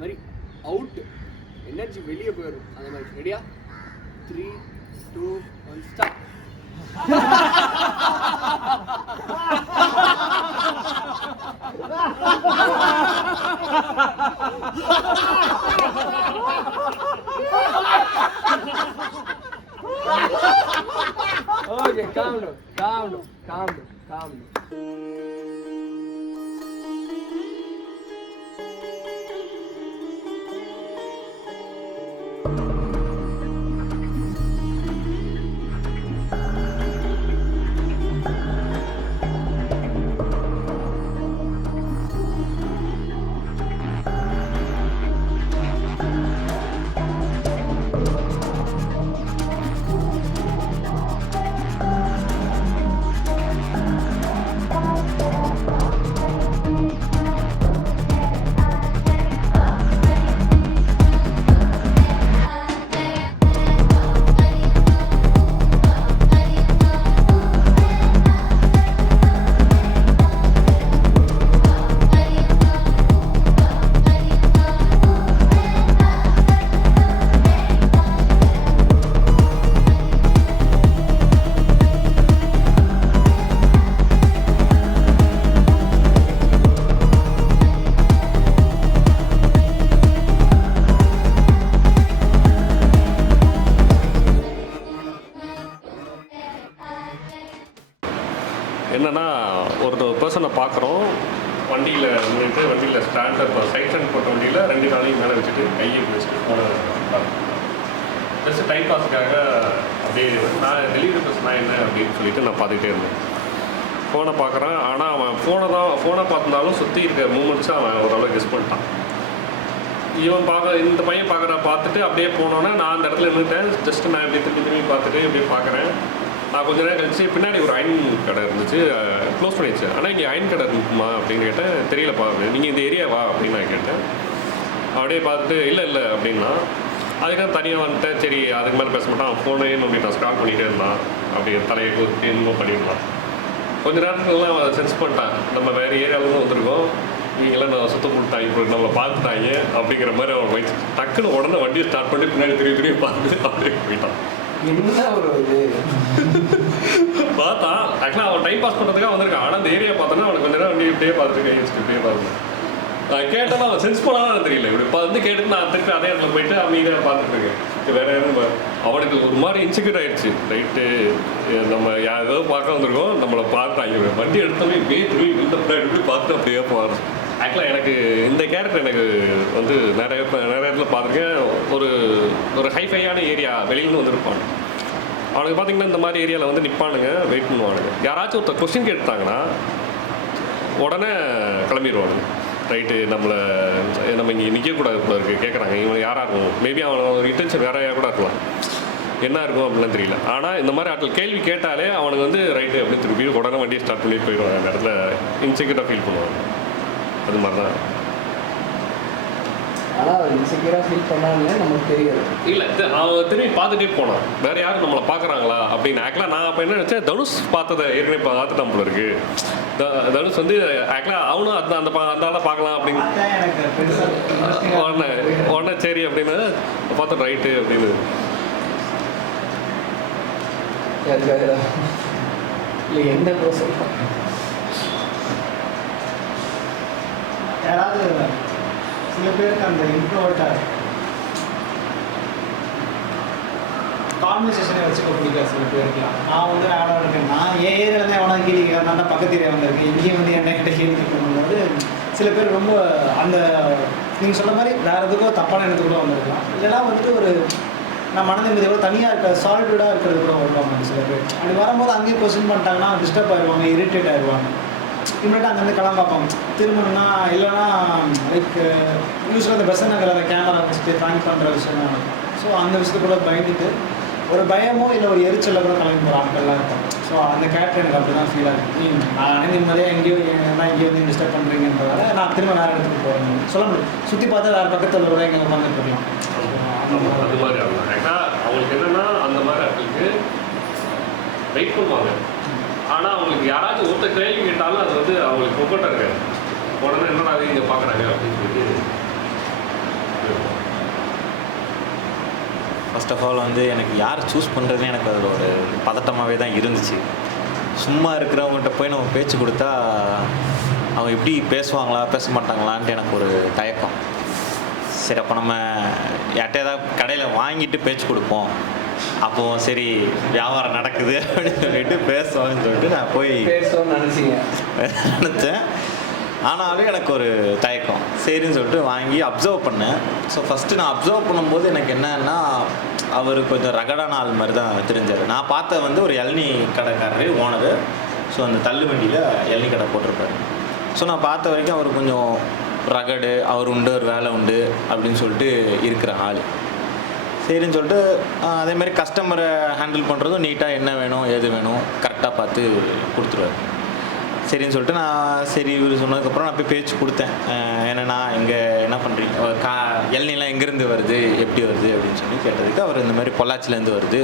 மாதிரி out energy வெளியே போயிடும். அந்த மாதிரி ரெடியா? 3, 2, 1 ஸ்டார்ட். Okay, calm down. என்னென்னா ஒரு பர்சனை பார்க்குறோம், வண்டியில் நின்றுட்டு வண்டியில் ஸ்டாண்டர் சைட் ஸ்டாண்ட் போட்ட வண்டியில் 2 நாளையும் மேலே வச்சுட்டு கையை வச்சுட்டு ஃபோனை ஜஸ்ட் டைம் பாஸுக்காக அப்படியே நான் டெலிவரி பர்சனா என்ன அப்படின்னு சொல்லிட்டு நான் பார்த்துக்கிட்டே இருந்தேன். ஃபோனை பார்க்குறேன், ஆனால் அவன் ஃபோனை பார்த்துருந்தாலும் சுற்றி இருக்கிற மூமெண்ட்ஸை அவன் ஓரளவு கெஸ் பண்ணிட்டான். இந்த பையன் பார்த்துட்டு அப்படியே போனோன்னே நான் அந்த இடத்துல நின்றுட்டேன். ஜஸ்ட்டு நான் இப்படி திரும்பி பார்த்துட்டு இப்படியே பார்க்குறேன். நான் கொஞ்ச நேரம் கழிச்சு பின்னாடி ஒரு அயன் கடை இருந்துச்சு, க்ளோஸ் பண்ணிடுச்சு. ஆனால் இங்கே அயன் கடை இருக்குமா அப்படின்னு கேட்டேன். தெரியலப்பா, நீங்கள் இந்த ஏரியாவா அப்படின்னு நான் கேட்டேன். அப்படியே பார்த்துட்டு இல்லை அப்படின்னா அதுக்காக தனியாக வந்துட்டேன். சரி அதுக்கு மேலே பேச மாட்டான், ஃபோனே நோண்டிட்டான், ஸ்டார்ட் பண்ணிகிட்டே இருந்தான். அப்படி தலையை கூத்து என்னமோ பண்ணிடலாம். கொஞ்சம் நேரத்துலலாம் சென்ஸ் பண்ணிட்டான், நம்ம வேறு ஏரியாவிலேருந்து வந்திருக்கோம், இவங்கெல்லாம் நான் சுத்தம் போட்டாங்க, இப்போ நம்மளை பார்த்துட்டாங்க அப்படிங்கிற மாதிரி அவன் வயசு டக்குன்னு உடனே வண்டியை ஸ்டார்ட் பண்ணி பின்னாடி திரும்பி பார்த்துட்டு அப்படியே போயிட்டான். என்ன ஒரு பார்த்தா ஆக்சுவலாக அவன் டைம் பாஸ் பண்ணுறதுக்காக வந்திருக்கான். ஆனால் அந்த ஏரியா பார்த்தோன்னா அவனுக்கு கொஞ்ச நேரம் வண்டி இப்படியே பார்த்துட்டு கை வச்சுட்டு இப்படியே பார்த்துருக்கேன். நான் கேட்டாலும் அவன் சென்ஸ் பண்ணாலும் தெரியல. இப்படி வந்து கேட்டுட்டு நான் திருப்பி அதே இடத்துல போயிட்டு அமைதியாக பார்த்துட்டு இருக்கேன். வேற யாரும் அவனுக்கு ஒரு மாதிரி இன்செக்யூர் ஆயிடுச்சு. ரைட்டு, நம்ம ஏதோ பார்க்க வந்திருக்கோம், நம்மளை பார்த்தாங்க, வண்டி எடுத்தோமே இப்படியே திரும்பி இப்படி பார்த்துட்டு அப்படியே போகிறோம். ஆக்சுவலாக எனக்கு இந்த கேரக்டர் எனக்கு வந்து நிறைய இடத்துல பார்த்துருக்கேன். ஒரு ஹைஃபையான ஏரியா வெளியிலேருந்து வந்துருப்பாங்க. அவனுக்கு பார்த்தீங்கன்னா இந்த மாதிரி ஏரியாவில் வந்து நிற்பானுங்க, வெயிட் பண்ணுவானுங்க. யாராச்சும் ஒருத்தர் கொஸ்டின் கேட்டாங்கன்னா உடனே கிளம்பிடுவானுங்க. ரைட்டு, நம்ம இங்கே நிற்கக்கூடாது போல இருக்குது, கேட்குறாங்க இவன் யாராக இருக்கும், மேபி அவன் ஒரு இன்டென்ஷன் வேற யாராக கூட இருக்கலாம், என்ன இருக்கும் அப்படிலாம் தெரியல. ஆனால் இந்த மாதிரி ஆட்கள் கேள்வி கேட்டாலே அவனுக்கு வந்து ரைட்டு அப்படின்னு திருப்பி உடனே வண்டியை ஸ்டார்ட் பண்ணி போயிடுவாங்க. அந்த இடத்துல இன்செக்யூராக ஃபீல் பண்ணுவாங்க. அது மாதிரி தான். ஆனால் இன்செக்யூராக ஃபீல் பண்ணாங்கன்னு நமக்கு தெரியாது. இல்லை, அவன் திரும்பி பார்த்துட்டே போனான், வேறு யாரும் நம்மளை பார்க்குறாங்களா அப்படின்னு. ஆக்சுவலாக நான் அப்போ என்ன நினச்சேன், தனுஷ் பார்த்ததை ஏற்கனவே பார்த்துட்டு நம்மள இருக்கு. தனுஷ் வந்து ஆக்சுவலாக அவனும் அந்த ஆளை பார்க்கலாம் அப்படின்னு உடனே சரி அப்படின்னு பார்த்து ரைட்டு அப்படின்னு. இல்லை எந்த ப்ரோசஸ் யாராவது சில பேருக்கு அந்த இன்ட்ரோவர்ட்டாக கான்வர்சேஷனை வச்சுக்க பிடிக்காது சில பேருக்குலாம். நான் வந்து ஆடாக இருக்கேன், நான் என் ஏரியாவில் தான் எவனா கேள்வி கேட்கறேன், நான் பக்கத்து ஏரியா வந்திருக்கேன், இங்கேயும் வந்து என்கிட்ட கேள்வி கேட்கணும்போது சில பேர் ரொம்ப அந்த நீங்கள் சொல்ல மாதிரி வேறு எதுக்கோ தப்பான இடத்துக்கு கூட வந்திருக்கலாம். இல்லைனா வந்துட்டு ஒரு நான் மன நிம்மதியோட தனியாக இருக்க சாலிடாக இருக்கிறது கூட வருவாங்க சில பேர். அப்படி வரும்போது அங்கேயும் கொஸ்டின் பண்ணிட்டாங்கன்னா டிஸ்டர்ப் ஆயிடுவாங்க, இரிட்டேட் ஆயிடுவாங்க. இம்மிடியாக அங்கேருந்து கிளம்ப பார்ப்பாங்க. திரும்பணும்னா இல்லைனா லைக் யூஸ்வலாக அந்த பஸ் நகரில் அந்த கேமரா வச்சுட்டு ட்ராயிங் பண்ணுற விஷயம் தான். ஸோ அந்த விஷயத்தை கூட பயந்துட்டு ஒரு பயமோ இல்லை ஒரு எரிச்சலில் கூட கிளம்பி போகிற ஆட்கள்லாம் இருக்கும். ஸோ அந்த கேரக்டர் எனக்கு அப்படி தான் ஃபீல் ஆகுது. நான் நிம்மதியாக எங்கேயோ வந்து டிஸ்டர்ப் பண்ணுறீங்கன்றதால நான் திரும்ப வேறு இடத்துக்கு போகிறேன் சொல்ல முடியும். சுற்றி பார்த்தா வேறு பக்கத்தில் கூட எங்கே உட்காந்துட்டு இருக்கலாம். அது மாதிரி ஆகலாம். ஏன்னா அவங்களுக்கு என்னென்னா அந்த மாதிரி ஆட்களுக்கு வெயிட் பண்ணுவாங்க. ஆனால் அவங்களுக்கு யாராச்சும் ஒருத்தர் கேள்வி கேட்டாலும் அது வந்து அவங்களுக்கு கொக்கட்டாக இருக்காது. உடனே என்னடா இங்கே பார்க்குறாங்க அப்படின்னு சொல்லிட்டு ஃபர்ஸ்ட் ஆஃப் ஆல் வந்து எனக்கு யார் சூஸ் பண்ணுறதுன்னு எனக்கு அதில் ஒரு பதட்டமாகவே தான் இருந்துச்சு. சும்மா இருக்கிறவங்ககிட்ட போய் நம்ம பேச்சு கொடுத்தா அவங்க எப்படி பேசுவாங்களா பேச மாட்டாங்களான்ட்டு எனக்கு ஒரு தயக்கம். சரி அப்போ நம்ம யார்கிட்ட ஏதாவது கடையில் வாங்கிட்டு பேச்சு கொடுப்போம், அப்போ சரி வியாபாரம் நடக்குது அப்படின்னு சொல்லிட்டு பேசுவாங்கன்னு சொல்லிட்டு நான் போய் பேசணும்னு நினச்சேன். ஆனாலும் எனக்கு ஒரு தயக்கம். சரின்னு சொல்லிட்டு வாங்கி அப்சர்வ் பண்ணேன். ஸோ ஃபஸ்ட்டு நான் அப்சர்வ் பண்ணும்போது எனக்கு என்னன்னா, அவர் கொஞ்சம் ரகடான ஆள் மாதிரி தான் தெரிஞ்சார். நான் பார்த்த வந்து ஒரு இளநீ கடைக்காரரு ஓனரு. ஸோ அந்த தள்ளு வண்டியில் இளநீ கடை போட்டிருப்பாரு. ஸோ நான் பார்த்த வரைக்கும் அவர் கொஞ்சம் ரகடு, அவர் உண்டு ஒரு வேலை உண்டு அப்படின்னு சொல்லிட்டு இருக்கிற ஆள். சரின்னு சொல்லிட்டு அதே மாதிரி கஸ்டமரை ஹேண்டில் பண்ணுறதும் நீட்டாக என்ன வேணும் ஏது வேணும் கரெக்டாக பார்த்து கொடுத்துருவாரு. சரின்னு சொல்லிட்டு நான் சரி இவர் சொன்னதுக்கப்புறம் நான் போய் பேச்சு கொடுத்தேன். என்னென்னா இங்கே என்ன பண்ணுறீங்க, இளநீலாம் எங்கேருந்து வருது எப்படி வருது அப்படின்னு சொல்லி கேட்டதுக்கு அவர் இந்த மாதிரி பொள்ளாச்சிலேருந்து வருது,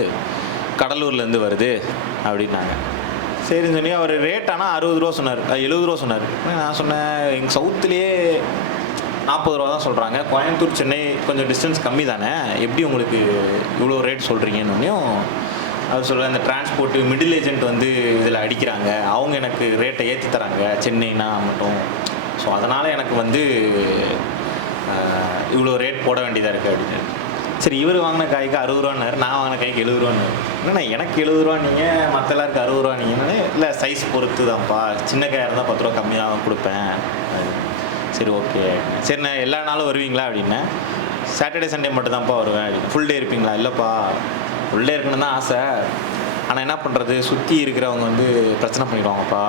கடலூர்லேருந்து வருது அப்படின்னாங்க. சரின்னு சொல்லி அவர் ரேட் ஆனால் 60 ரூபா சொன்னார், 70 ரூபா சொன்னார். நான் சொன்னேன் எங்கள் சவுத்துலேயே 40 ரூபா தான் சொல்கிறாங்க, கோயம்புத்தூர் சென்னை கொஞ்சம் டிஸ்டன்ஸ் கம்மி தானே, எப்படி உங்களுக்கு இவ்வளோ ரேட் சொல்கிறீங்கன்னொன்னையும் அவர் சொல்கிற அந்த டிரான்ஸ்போர்ட்டு மிடில் ஏஜென்ட் வந்து இதில் அடிக்கிறாங்க, அவங்க எனக்கு ரேட்டை ஏற்றி தராங்க சென்னைனா மட்டும். ஸோ அதனால் எனக்கு வந்து இவ்வளோ ரேட் போட வேண்டியதாக இருக்குது அப்படின்னு. சரி இவர் வாங்கின காய்க்கு 60 ரூபான்னாரு, நான் வாங்கின காய்க்கு 70 ரூபான்னாரு. என்னண்ணா எனக்கு 70 ரூபா நீங்கள் மற்ற எல்லாருக்கு 60 ரூபா நீங்கன்னு. இல்லை சைஸ் பொறுத்து தான்ப்பா, சின்ன காயாக இருந்தால் 10 ரூபா கம்மியாக கொடுப்பேன். சரி ஓகே. சரிண்ணே எல்லா நாளும் வருவீங்களா அப்படின்னா, சாட்டர்டே சண்டே மட்டும் தான்ப்பா வருவேன் அப்படின்னு. ஃபுல் டே இருப்பீங்களா? இல்லைப்பா ஃபுல் டே இருக்கணும்னு தான் ஆசை, ஆனால் என்ன பண்ணுறது சுற்றி இருக்கிறவங்க வந்து பிரச்சனை பண்ணிடுவாங்கப்பா,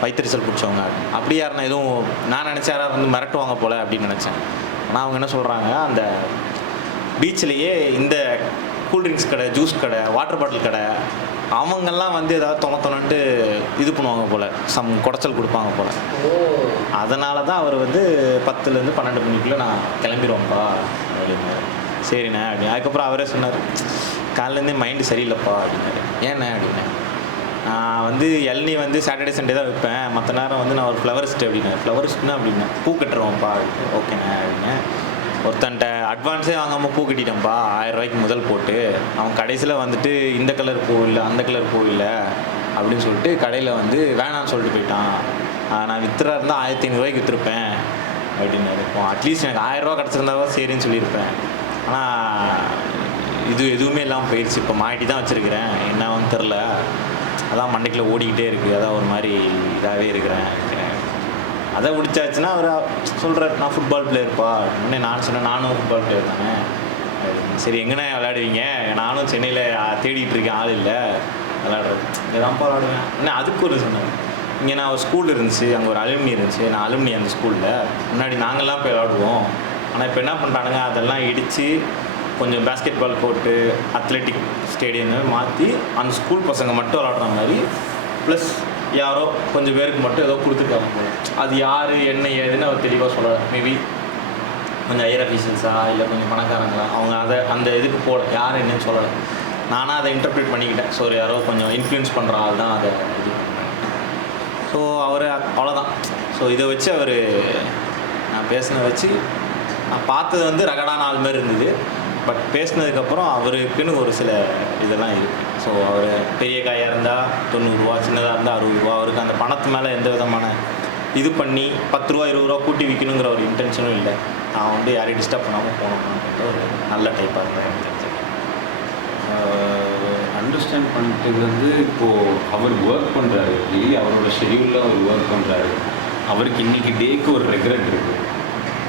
வயிற்றுச்சல் பிடிச்சவங்க. அப்படி யாருன்னா எதுவும் நான் நினச்சா யாராவது வந்து மிரட்டுவாங்க போல் அப்படின்னு நினச்சேன். ஆனால் அவங்க என்ன சொல்கிறாங்க, அந்த பீச்சிலேயே இந்த கூல்ட்ரிங்க்ஸ் கடை, ஜூஸ் கடை, வாட்டர் பாட்டில் கடை, அவங்கெல்லாம் வந்து ஏதாவது தொணத்தொணன்ட்டு இது பண்ணுவாங்க போல், குடைச்சல் கொடுப்பாங்க போல். அதனால தான் அவர் வந்து 10லேருந்து 12 மணிக்குள்ளே நான் கிளம்பிடுவோம்ப்பா அப்படின்னு. சரிண்ணே அப்படின்னு. அதுக்கப்புறம் அவரே சொன்னார், காலையிலேருந்தே மைண்டு சரியில்லைப்பா அப்படின்னாரு. ஏண்ணே அப்படின்னு. நான் வந்து இளநீ வந்து சாட்டர்டே சண்டே தான் விற்பேன், மற்ற நேரம் வந்து நான் ஒரு ஃப்ளவரிஸ்ட்டு அப்படின்னா. ஃப்ளவரிஸ்ட்னா அப்படின்னா பூ கட்டுருவோம்ப்பா அப்படின்னு. ஓகேண்ணே அப்படின்னு. ஒருத்தன்ட்ட அட்வான்ஸே வாங்காமல் பூ கட்டிட்டேன்ப்பா 1000 ரூபாய்க்கு முதல் போட்டு, அவன் கடைசியில் வந்துட்டு இந்த கலர் பூ இல்லை அந்த கலர் பூ இல்லை அப்படின்னு சொல்லிட்டு கடையில் வந்து வேணான்னு சொல்லிட்டு போயிட்டான். நான் வித்துறா இருந்தால் 1500 ரூபாய்க்கு விற்றுருப்பேன் அப்படின்னு இருக்கும். அட்லீஸ்ட் எனக்கு 1000 ரூபா கிடச்சிருந்தாலும் சரின்னு சொல்லியிருப்பேன். ஆனால் இது எதுவுமே இல்லாமல் போயிடுச்சு. இப்போ மாட்டி தான் வச்சுருக்கிறேன், என்னன்னு தெரில, அதான் மண்டைக்குள்ளே ஓடிக்கிட்டே இருக்குது, அதான் ஒரு மாதிரி இதாகவே இருக்கிறேன். அதை முடிச்சாச்சுன்னா அவர் சொல்கிறார், நான் ஃபுட்பால் பிளேயர்ப்பா. உடனே நான் சொன்னேன், நானும் ஃபுட்பால் பிளேயர் தானே. சரி எங்கண்ணே விளையாடுவீங்க? நானும் சென்னையில் தேடிட்டு இருக்கேன், ஆள் இல்லை விளையாடுறது. இங்கே தான்ப்பா விளையாடுவேன். என்ன அதுக்கு ஒரு சொன்னேன், இங்கே நான் ஒரு ஸ்கூல் இருந்துச்சு, அங்கே ஒரு அலுமினி இருந்துச்சு, நான் அலுமினி அந்த ஸ்கூலில் முன்னாடி நாங்கள்லாம் போய் விளையாடுவோம். ஆனால் இப்போ என்ன பண்ணுறானுங்க, அதெல்லாம் இடித்து கொஞ்சம் பேஸ்கெட் பால் கோர்ட்டு, அத்லெட்டிக் ஸ்டேடியம்னு மாற்றி அந்த ஸ்கூல் பசங்க மட்டும் விளாடுற மாதிரி, ப்ளஸ் யாரோ கொஞ்சம் பேருக்கு மட்டும் ஏதோ கொடுத்துருக்காங்க. அது யார் என்ன ஏதுன்னு அவர் தெளிவாக சொல்லலை. மேபி கொஞ்சம் ஹையர் அஃபீஷியல்ஸா இல்லை கொஞ்சம் பணக்காரங்களா, அவங்க அதை அந்த இதுக்கு போகல, யார் என்னன்னு சொல்லலை. நானாக அதை இன்டர்பிரேட் பண்ணிக்கிட்டேன். ஸோ யாரோ கொஞ்சம் இன்ஃப்ளூயன்ஸ் பண்ணுற ஆள் தான் அதை இது பண்ணேன். ஸோ அவர் அவ்வளோதான். ஸோ இதை வச்சு அவர் நான் பேசினதை வச்சு நான் பார்த்தது வந்து ரகடான ஆள் மாதிரி இருந்தது. பட் பேசினதுக்கப்புறம் அவருக்குன்னு ஒரு சில இதெல்லாம் இருக்குது. ஸோ அவர் பெரிய காயாக இருந்தால் 90 ரூபா, சின்னதாக இருந்தால் 60 ரூபா. அவருக்கு அந்த பணத்து மேலே எந்த விதமான இது பண்ணி 10 ரூபா 20 ரூபா கூட்டி விற்கணுங்கிற ஒரு இன்டென்ஷனும் இல்லை. நான் வந்து யாரையும் டிஸ்டர்ப் பண்ணாமல் போகணும்னு ஒரு நல்ல டைப்பாக இருந்தார். அண்டர்ஸ்டாண்ட் பண்ணிட்டு வந்து இப்போது அவர் ஒர்க் பண்ணுறாரு, டெய்லி அவரோட ஷெடியூலில் அவர் ஒர்க் பண்ணுறாரு. அவருக்கு இன்றைக்கி டேக்கு ஒரு ரெக்ரெட் இருக்குது,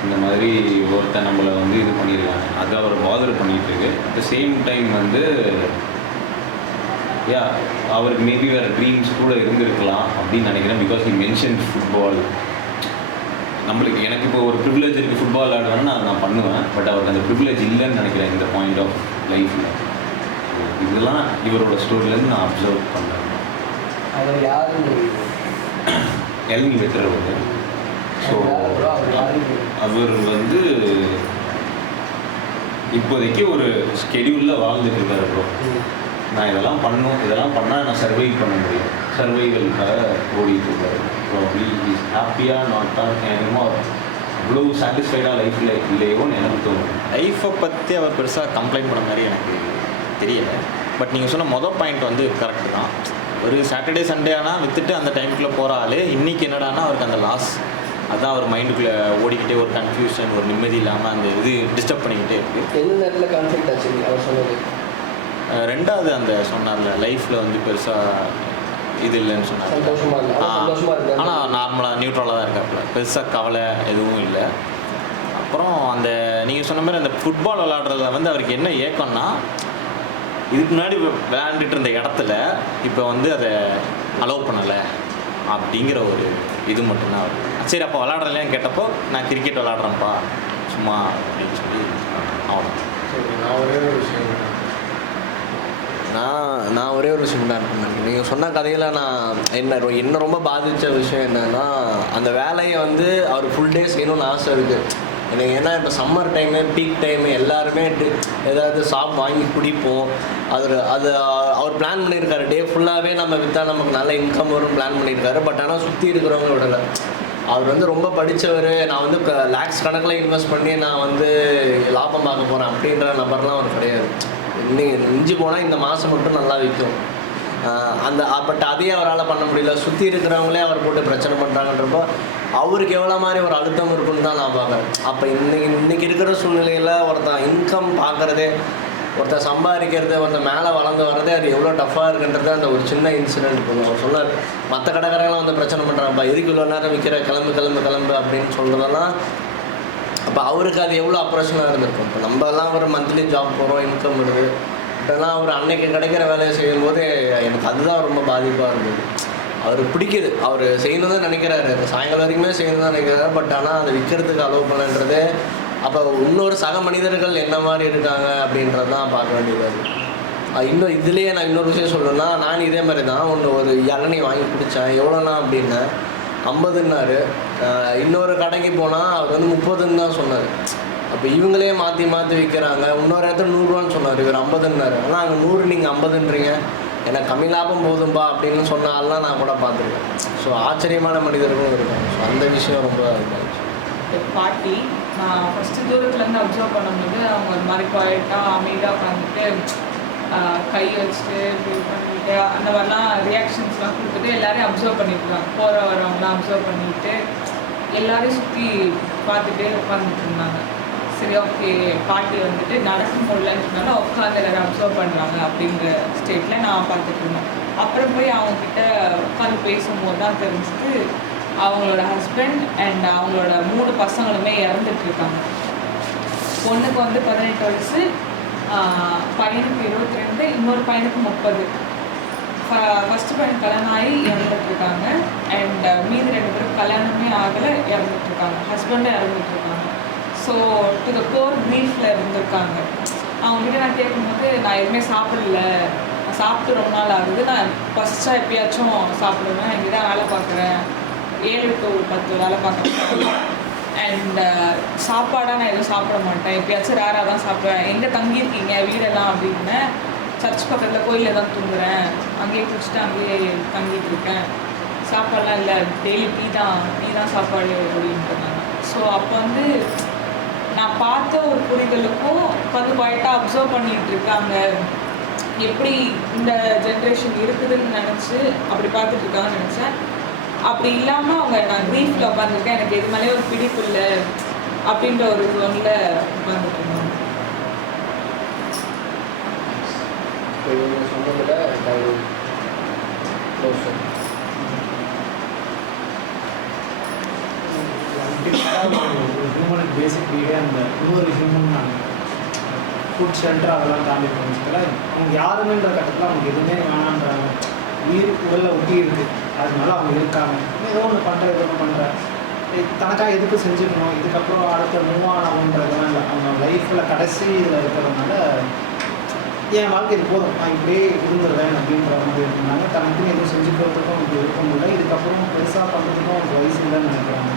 இந்த மாதிரி ஒருத்தன் நம்மளை வந்து இது பண்ணியிருக்காங்க, அது அவர் பாதர் பண்ணிகிட்ருக்கு. அட் த சேம் டைம் வந்து அவருக்கு மேபி வேறு ட்ரீம்ஸ் கூட இருந்திருக்கலாம் அப்படின்னு நினைக்கிறேன். Because he mention football. நம்மளுக்கு எனக்கு இப்போ ஒரு ப்ரிவிலேஜ் இருக்குது, ஃபுட்பால் விளையாடுவேன்னு நான் பண்ணுவேன். பட் அவருக்கு அந்த ப்ரிவிலேஜ் இல்லைன்னு நினைக்கிறேன் இந்த பாயிண்ட் ஆஃப் லைஃப்பில். இதெல்லாம் இவரோட ஸ்டோரியிலேருந்து நான் அப்சர்வ் பண்ணேன். அவர் யாரு இளநீ வெட்டுறவர். ஸோ அவர் வந்து இப்போதைக்கு ஒரு ஸ்கெடியூலில் வாழ்ந்துட்டு இருக்காரு. ப்ரோ நான் இதெல்லாம் பண்ணணும், இதெல்லாம் பண்ணால் நான் சர்வைவ் பண்ண முடியும், சர்வைவலுக்காக ஓடிட்டு இருக்காரு. ப்ராப்ளி இஸ் ஹாப்பியாக நாட்டாக என்னமோ இவ்வளோ சாட்டிஸ்ஃபைடாக லைஃப்பில் இல்லையோன்னு எனக்கு தோணும். லைஃப்பை பற்றி அவர் பெருசாக கம்ப்ளைண்ட் பண்ண மாதிரி எனக்கு தெரியல. பட் நீங்கள் சொன்ன மொதல் பாயிண்ட் வந்து கரெக்டு தான். ஒரு சாட்டர்டே சண்டே ஆனால் விற்றுட்டு அந்த டைமுக்குள்ளே போகிற ஆள் இன்றைக்கி என்னடானா அவருக்கு அந்த லாஸ் அதுதான் அவர் மைண்டுக்குள்ளே ஓடிக்கிட்டே ஒரு கன்ஃபியூஷன் ஒரு நிம்மதி இல்லாமல் அந்த இது டிஸ்டர்ப் பண்ணிக்கிட்டே இருக்குது. எந்த நேரத்தில் கான்ஃப்ளிக்ட் ஆச்சு அவர் சொன்னது? ரெண்டாவது அந்த சொன்னார்ல லைஃப்பில் வந்து பெருசாக இது இல்லைன்னு சொன்னார். ஆனால் நார்மலாக நியூட்ரலாக தான் இருக்காப்புல, பெருசாக கவலை எதுவும் இல்லை. அப்புறம் அந்த நீங்கள் சொன்ன மாதிரி அந்த ஃபுட்பால் விளாடுறதுல வந்து அவருக்கு என்ன ஏக்கம்னா இதுக்கு முன்னாடி விளையாண்டுட்டு இருந்த இடத்துல இப்போ வந்து அதை அலோவ் பண்ணலை அப்படிங்கிற ஒரு இது மட்டும்தான் அவர். சரி அப்போ விளாட்றலையான்னு கேட்டப்போ நான் கிரிக்கெட் விளாட்றேன்ப்பா சும்மா அப்படின்னு சொல்லி அவ்வளோ. சரி, நான் ஒரே ஒரு விஷயம் தான் இருப்பேன். நீங்கள் சொன்ன கதையில் நான் என்ன ரொம்ப பாதித்த விஷயம் என்னென்னா அந்த வேலையை வந்து அவர் ஃபுல் டே செய்யணும்னு ஆசை இருக்குது எனக்கு. ஏன்னா இப்போ சம்மர் டைமு பீக் டைமு எல்லாருமே ஏதாவது சாப் வாங்கி குடிப்போம். அது அவர் பிளான் பண்ணியிருக்காரு டே ஃபுல்லாகவே நம்ம விற்றா நமக்கு நல்ல இன்கம் வரும் பிளான் பண்ணியிருக்காரு. பட் ஆனால் சுற்றி இருக்கிறவங்க விடலை. அவர் வந்து ரொம்ப படித்தவர், நான் வந்து லேக்ஸ் கணக்கில் இன்வெஸ்ட் பண்ணி நான் வந்து லாபம் பார்க்க போகிறேன் அப்படின்ற நபர்லாம் அவர் கிடையாது. இன்னும் மிஞ்சி போனால் இந்த மாதம் மட்டும் நல்லா விற்கும் அந்த. பட் அதையே அவரால் பண்ண முடியல. சுற்றி இருக்கிறவங்களே அவர் போட்டு பிரச்சனை பண்ணுறாங்கன்றப்போ அவருக்கு எவ்வளோ மாதிரி ஒரு அழுத்தம் இருக்குன்னு தான் நான் பார்க்குறேன். அப்போ இன்றைக்கி இருக்கிற சூழ்நிலையில் ஒருத்தன் இன்கம் பார்க்குறதே, ஒருத்தர் சம்பாதிக்கிறது, ஒருத்தர் மேலே வளர்ந்து வர்றதே அது எவ்வளோ டஃப்பாக இருக்குன்றது அந்த ஒரு சின்ன இன்சிடென்ட் பண்ணுவோம். அவர் சொன்னார் மற்ற கடைக்காரங்களாம் வந்து பிரச்சனை பண்ணுறாங்கப்பா எதுக்கு இவ்வளோ நேரம் விற்கிற கிளம்பு அப்படின்னு சொல்கிறதெல்லாம். அப்போ அவருக்கு அது எவ்வளோ அப்ரேஷனாக இருந்திருக்கும். இப்போ நம்மலாம் ஒரு மந்த்லி ஜாப் போகிறோம், இன்கம் வருது. இப்போலாம் அவர் அன்னைக்கு கிடைக்கிற வேலையை செய்யும்போது எனக்கு அதுதான் ரொம்ப பாதிப்பாக இருந்தது. அவருக்கு பிடிக்குது, அவர் செய்யணும் தான் நினைக்கிறாரு, சாயங்காலம் வரைக்குமே செய்யணும் தான் நினைக்கிறாரு. பட் ஆனால் அதை விற்கிறதுக்கு அலோவ் பண்ணன்றது அப்போ இன்னொரு சக மனிதர்கள் என்ன மாதிரி இருக்காங்க அப்படின்றது தான் பார்க்க வேண்டியது. இன்னும் இதுலேயே நான் இன்னொரு விஷயம் சொல்லணும்னா, நான் இதே மாதிரி தான் ஒரு இளநீ வாங்கி குடித்தேன். எவ்வளோண்ணா அப்படின்னா 50ன்னாரு. இன்னொரு கடைக்கு போனால் அவர் வந்து 30ன்னு தான் சொன்னார். அப்போ இவங்களே மாற்றி விற்கிறாங்க. இன்னொரு இடத்துல 100ரூவான்னு சொன்னார், இவர் 50ன்னாரு. ஆனால் அங்கே 100 நீங்கள் 50ன்றீங்க, எனக்கு கம்மி லாபம் போதும்பா அப்படின்னு சொன்னாலாம் நான் கூட பார்த்துருக்கேன். ஸோ ஆச்சரியமான மனிதர்களும் இருக்கும். ஸோ அந்த விஷயம் ரொம்ப பாட்டி நான் ஃபஸ்ட்டு தூரத்துலேருந்து அப்சர்வ் பண்ணும்போது அவங்க ஒரு மாதிரி குவாய்ட்டாக அமைதியாக உட்காந்துட்டு கை வச்சுட்டு இப்படி பண்ணிட்டு அந்த மாதிரிலாம் ரியாக்ஷன்ஸ்லாம் கொடுத்துட்டு எல்லாரையும் அப்சர்வ் பண்ணிட்டுருக்காங்க. போகிற வரவங்களாம் அப்சர்வ் பண்ணிட்டு எல்லாரையும் சுற்றி பார்த்துட்டே உட்காந்துட்டு இருந்தாங்க. சரி ஓகே பாட்டி வந்துட்டு நடக்க முடியலன்றதுனால உட்காந்து எல்லாரும் அப்சர்வ் பண்ணுறாங்க அப்படின்ற ஸ்டேட்டில் நான் பார்த்துட்டு இருந்தேன். அப்புறம் போய் அவங்கக்கிட்ட உட்காந்து பேசும்போது தான் தெரிஞ்சுட்டு அவங்களோட ஹஸ்பண்ட் அண்ட் அவங்களோட 3 பசங்களுமே இறந்துட்டுருக்காங்க. பொண்ணுக்கு வந்து 18 வயசு, பையனுக்கு 22, இன்னொரு பையனுக்கு 30. ஃபஸ்ட்டு பையன் கல்யாணம் ஆகி இறந்துட்டுருக்காங்க. அண்ட் மீதி 2 பேரும் கல்யாணமே ஆகலை, இறந்துட்டுருக்காங்க. ஹஸ்பண்டும் இறந்துட்டுருக்காங்க. ஸோ டு த கோர் க்ரீஃபில் இருந்திருக்காங்க. அவங்ககிட்ட நான் கேட்கும்போது நான் எதுவுமே சாப்பிடல, நான் சாப்பிட்டு ரொம்ப நாள் ஆகுது, நான் ஃபஸ்ட்டாக எப்பயாச்சும் சாப்பிடுவேன், இங்கே தான் வேலை பார்க்குறேன், 7 to 10 வேலை பார்க்குறேன். அண்ட் சாப்பாடாக நான் எதுவும் சாப்பிட மாட்டேன், எப்பயாச்சும் ரேராக தான் சாப்பிடுவேன். எங்கே தங்கியிருக்கீங்க வீடெல்லாம் அப்படின்னு, சர்ச் பக்கத்தில் கோயிலில் தான் தூங்குறேன், அங்கேயே குடிச்சிட்டு அங்கேயே தங்கிட்டு இருக்கேன், சாப்பாடெலாம் இல்லை, டெய்லி டீ தான் சாப்பாடு அப்படின்ட்டு. ஸோ அப்போ வந்து நான் பார்த்த ஒரு புரிதலுக்கும் உட்காந்து குவாய்ட்டாக அப்சர்வ் பண்ணிகிட்டு இருக்காங்க, எப்படி இந்த ஜென்ரேஷன் இருக்குதுன்னு நினச்சி அப்படி பார்த்துட்டு இருக்காங்கன்னு நினச்சேன். அப்படி இல்லாமல் அவங்க நான் க்ரீஃபில் உட்காந்துருக்கேன், எனக்கு எது மேலே ஒரு பிடிப்பு இல்லை அப்படின்ற ஒரு ஜோனில் உட்காந்துட்டு இருந்தாங்க. ஒரு ஹியூமனுக்கு பேசிக் நீடே அந்த இன்னொரு ஹியூமன் ஃபுட் ஷெல்டர் அதெல்லாம் தாண்டி போனதுல அவங்க யாருமேன்ற கட்டத்தில் அவங்க எதுவுமே வேணான்றாங்க. உயிர் உடலில் ஒட்டி இருக்குது, அதனால அவங்க இருக்காங்க. ஏதோ ஒன்று பண்ணுற தனக்காக எதுக்கு செஞ்சுக்கணும், இதுக்கப்புறம் அடுத்த மூவ் ஆகணுன்றதுலாம் இல்லை. அவங்க லைஃப்பில் கடைசி இதில் இருக்கிறதுனால என் வாழ்க்கை இது போதும், நான் இப்படியே இருந்துடுறேன் அப்படின்ற மாதிரி இருந்தாங்க. தனக்குன்னு எதுவும் செஞ்சுக்கிறதுக்கும் அவங்களுக்கு இருக்க முடியல, இதுக்கப்புறம் பெருசாக பண்ணுறதுக்கும் அவங்க வயசு இல்லைன்னு நினைக்கிறாங்க.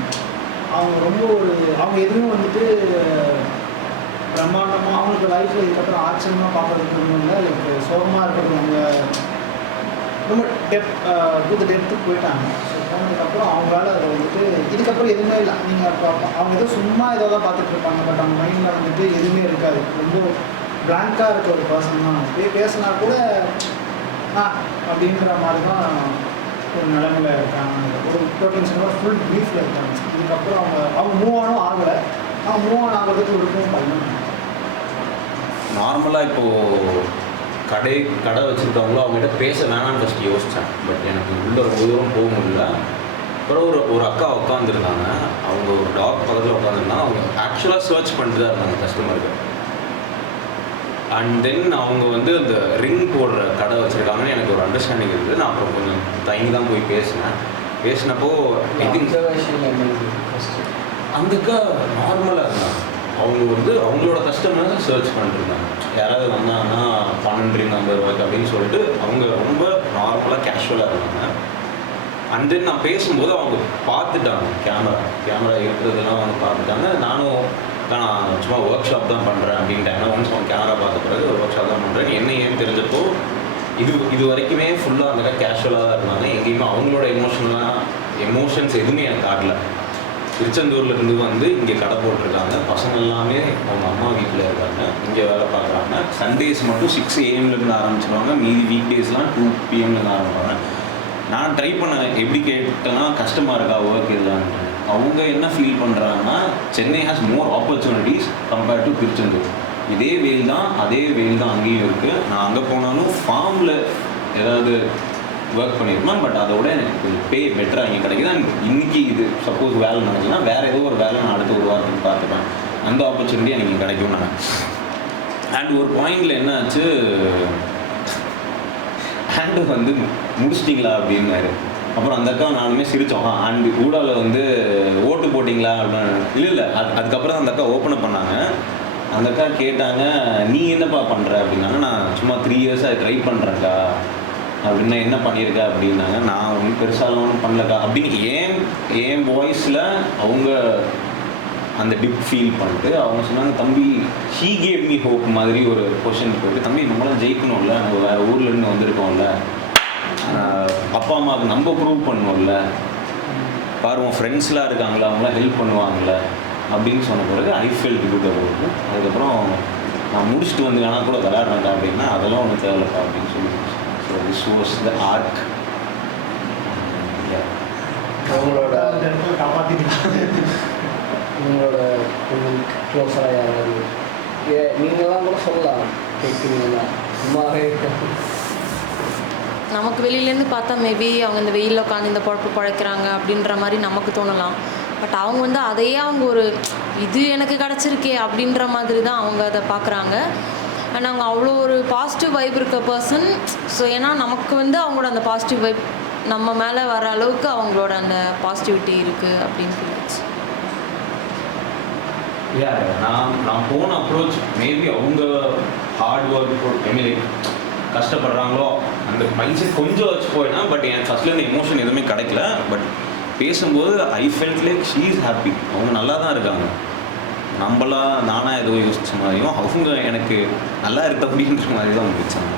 அவங்க ரொம்ப அவங்க எதுவும் வந்துட்டு பிரம்மாண்டமாக அவங்களுக்கு லைஃப்பில் இதுக்கப்புறம் ஆச்சரியமாக பார்க்கறதுக்கு இல்லை, லைக் சோகமாக இருக்கிறது அவங்க ரொம்ப டெப்த்துக்கு போயிட்டாங்க. ஸோ போனதுக்கப்புறம் அதுக்கப்புறம் அவங்களால அதை வந்துட்டு இதுக்கப்புறம் எதுவுமே இல்லை. நீங்கள் அவங்க ஏதோ சும்மா ஏதோ தான் பார்த்துட்டு இருப்பாங்க, பட் அவங்க மைண்டில் வந்துட்டு எதுவுமே இருக்காது. ரொம்ப பிளாங்காக இருக்க ஒரு பர்சன் தான். அப்படியே பேசினா கூட அப்படின்ற மாதிரி தான் ஒரு நிலைமையில் இருக்காங்க. ஒரு டோட்டல் ஃபுல் ப்ரீஃபில் இருக்காங்க. இதுக்கப்புறம் அவங்க மூவ் ஆனும் ஆகலை. அவங்க மூவ் ஆன் ஆகிறதுக்கு விருப்பம் பண்ணணும். நார்மலாக இப்போது கடை வச்சுருக்கவங்களோ அவங்ககிட்ட பேச வேணான்னு ஃபஸ்ட்டு யோசித்தேன். பட் எனக்கு உள்ள ரொம்ப தூரம் போக முடியல. அப்புறம் ஒரு அக்கா உட்காந்துருந்தாங்க. அவங்க ஒரு டாக் பக்கத்தில் உட்காந்துருந்தாங்க. அவங்க ஆக்சுவலாக சர்ச் பண்ணிட்டு தான் இருந்தாங்க கஸ்டமருக்கு. அண்ட் தென் அவங்க வந்து அந்த ரிங் போடுற கடை வச்சுருக்காங்கன்னு எனக்கு ஒரு அண்டர்ஸ்டாண்டிங் இருக்குது. நான் அப்புறம் கொஞ்சம் தயங்கி தான் போய் பேசினப்போ ஐ திங்க் அந்த அக்கா நார்மலாக இருந்தாங்க. அவங்க வந்து அவங்களோட கஸ்டமரை சர்ச் பண்ணிருந்தாங்க. யாராவது வந்தாங்கன்னா 12 ரிங் 50 ரூபாய்க்கு அப்படின்னு சொல்லிட்டு அவங்க ரொம்ப நார்மலாக கேஷுவலாக இருந்தாங்க. அண்ட் தென் நான் பேசும்போது அவங்க பார்த்துட்டாங்க கேமரா இருக்கிறதெல்லாம் அவங்க பார்த்துட்டாங்க. நான் சும்மா ஒர்க் ஷாப் தான் பண்ணுறேன் அப்படின்ட்டாங்க. ஒன்ஸ் அவங்க கேமரா பார்த்த பிறகு ஒர்க் ஷாப் தான் பண்ணுறேன் என்ன ஏன்னு தெரிஞ்சப்போ இது வரைக்குமே ஃபுல்லாக அந்த கேஷுவலாக தான் இருந்தாங்க. எங்கேயுமே அவங்களோட எமோஷன்ஸ் எதுவுமே எனக்கு காட்டல. திருச்செந்தூர்ல இருந்து வந்து இங்கே கடை போட்டிருக்காங்க. பசங்க எல்லாமே அவங்க அம்மா வீட்டில் இருக்காங்க, இங்கே வேலை பார்க்குறாங்க. சண்டேஸ் மட்டும் 6 AM ஆரம்பிச்சிருவாங்க. மீதி வீக் டேஸ்லாம் 2 PM ஆரம்பிப்பாங்க. நான் ட்ரை பண்ண எப்படி கேட்டேன்னா கஷ்டமாக இருக்கா ஒர்க் இதுதான்னு. அவங்க என்ன ஃபீல் பண்ணுறாங்கன்னா Chennai has more opportunities compared to Tiruchendur. அதே வெயில் தான் அங்கேயும் இருக்குது. நான் அங்கே போனாலும் ஃபார்மில் ஏதாவது ஒர்க் பண்ணியிருப்பேன். பட் அதோட எனக்கு கொஞ்சம் பே பெட்டராக இங்கே கிடைக்குது. அண்ட் இன்றைக்கி இது சப்போஸ் வேலை நடக்குதுன்னா வேறு ஏதோ ஒரு வேலை நான் அடுத்த ஒரு வாரத்துக்கு பார்த்துப்பேன். அந்த ஆப்பர்ச்சுனிட்டி எனக்கு கிடைக்கும். நான் அண்ட் ஒரு பாயிண்டில் என்ன ஆச்சு, ஹேண்டு வந்து முடிச்சிட்டிங்களா அப்படின்னாரு. அப்புறம் அந்த அக்கா நானுமே சிரித்தோம். அண்ட் ஊடாவில் வந்து ஓட்டு போட்டிங்களா அப்படின்னு. இல்லை அதுக்கப்புறம் அந்த அக்கா ஓப்பன் பண்ணாங்க. அந்த அக்கா கேட்டாங்க நீ என்னப்பா பண்ணுற அப்படின்னாங்க. நான் சும்மா 3 இயர்ஸாக ட்ரை பண்ணுறேன்க்கா அப்படின்னா என்ன பண்ணியிருக்க அப்படின்னாங்க. நான் ஒன்றும் பெருசாலாம் ஒன்றும் பண்ணலக்கா அப்படின்னு ஏன் வாய்ஸில் அவங்க அந்த டிப் ஃபீல் பண்ணிட்டு அவங்க சொன்னாங்க, தம்பி ஷீ கேவ் மீ ஹோப் மாதிரி ஒரு கொஷனுக்கு போயிட்டு, தம்பி நம்மளாம் ஜெயிக்கணும்ல, நம்ம வேறு ஊர்லேருந்து வந்திருக்கோம்ல, அப்பா அம்மாவுக்கு நம்ம ப்ரூவ் பண்ணோம்ல, பாருவோம் ஃப்ரெண்ட்ஸ்லாம் இருக்காங்களா அவங்களாம் ஹெல்ப் பண்ணுவாங்கள்ல அப்படின்னு சொன்ன பிறகு ஐ ஃபெல்ட் குட் அபவுட். அதுக்கப்புறம் நான் முடிச்சுட்டு வந்து வேணா கூட விளையாடுறாங்க அப்படின்னா அதெல்லாம் ஒன்றும் தேவைப்பா அப்படின்னு சொல்லி. So this was the arc. அவங்களோட காப்பாற்றிட்டு உங்களோட க்ளோஸாக யாராவது நீங்களாம் கூட சொல்லலாம் கேட்குறீங்களா சும்மாவே நமக்கு வெளியிலேருந்து பார்த்தா மேபி அவங்க இந்த வெயிலில் உட்காந்து இந்த பொழப்பு பழைக்கிறாங்க அப்படின்ற மாதிரி நமக்கு தோணலாம். பட் அவங்க வந்து அதையே அவங்க ஒரு இது எனக்கு கிடச்சிருக்கே அப்படின்ற மாதிரி தான் அவங்க அதை பார்க்குறாங்க. அண்ட் அவங்க அவ்வளோ ஒரு பாசிட்டிவ் வைப் இருக்க பர்சன். ஸோ ஏன்னா நமக்கு வந்து அவங்களோட அந்த பாசிட்டிவ் வைப் நம்ம மேலே வர அளவுக்கு அவங்களோட அந்த பாசிட்டிவிட்டி இருக்குது அப்படின்னு சொல்லிச்சு. நான் போன அப்ரோச் மேபி அவங்க ஹார்ட் ஒர்க் லைக் கஷ்டப்படுறாங்களோ அந்த மைண்ட் செட் கொஞ்சம் வச்சு போயினா. பட் என் ஃபர்ஸ்ட்லேருந்து எமோஷன் எதுவுமே கிடைக்கல. பட் பேசும்போது I felt like she is happy. அவங்க நல்லா தான் இருக்காங்க. நானாக ஏதோ யோசிச்ச மாதிரியும் அவங்க எனக்கு நல்லா இருக்கு அப்படின்ற மாதிரி தான் முடிச்சாங்க.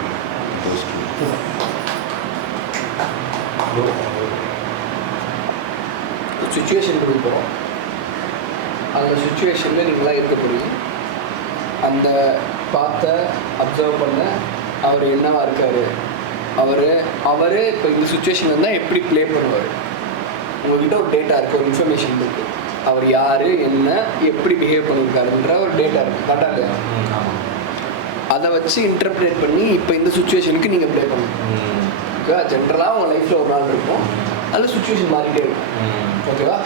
சுச்சுவேஷன் கொடுக்குறோம். அந்த சுச்சுவேஷனில் நீங்களாம் இருக்க போறீங்க. அந்த பார்த்த அப்சர்வ் பண்ண அவர் என்னவா இருக்கார், அவர் இப்போ இந்த சுச்சுவேஷன் இருந்தால் எப்படி ப்ளே பண்ணுவார். உங்கள்கிட்ட ஒரு டேட்டா இருக்குது, ஒரு இன்ஃபர்மேஷன் இருக்குது. அவர் யார், என்ன, எப்படி பிஹேவ் பண்ணியிருக்காருன்ற ஒரு டேட்டா இருக்குது. கரெக்டாக இல்லையா? அதை வச்சு இன்டர்பிரேட் பண்ணி இப்போ இந்த சுச்சுவேஷனுக்கு நீங்கள் ப்ளே பண்ணணும். ஓகேவா? ஜென்ரலாக உங்கள் லைஃப்பில் ஒரு நாள் இருக்கும், அதில் சுச்சுவேஷன் மாறிட்டே இருக்கும். ஓகேவா?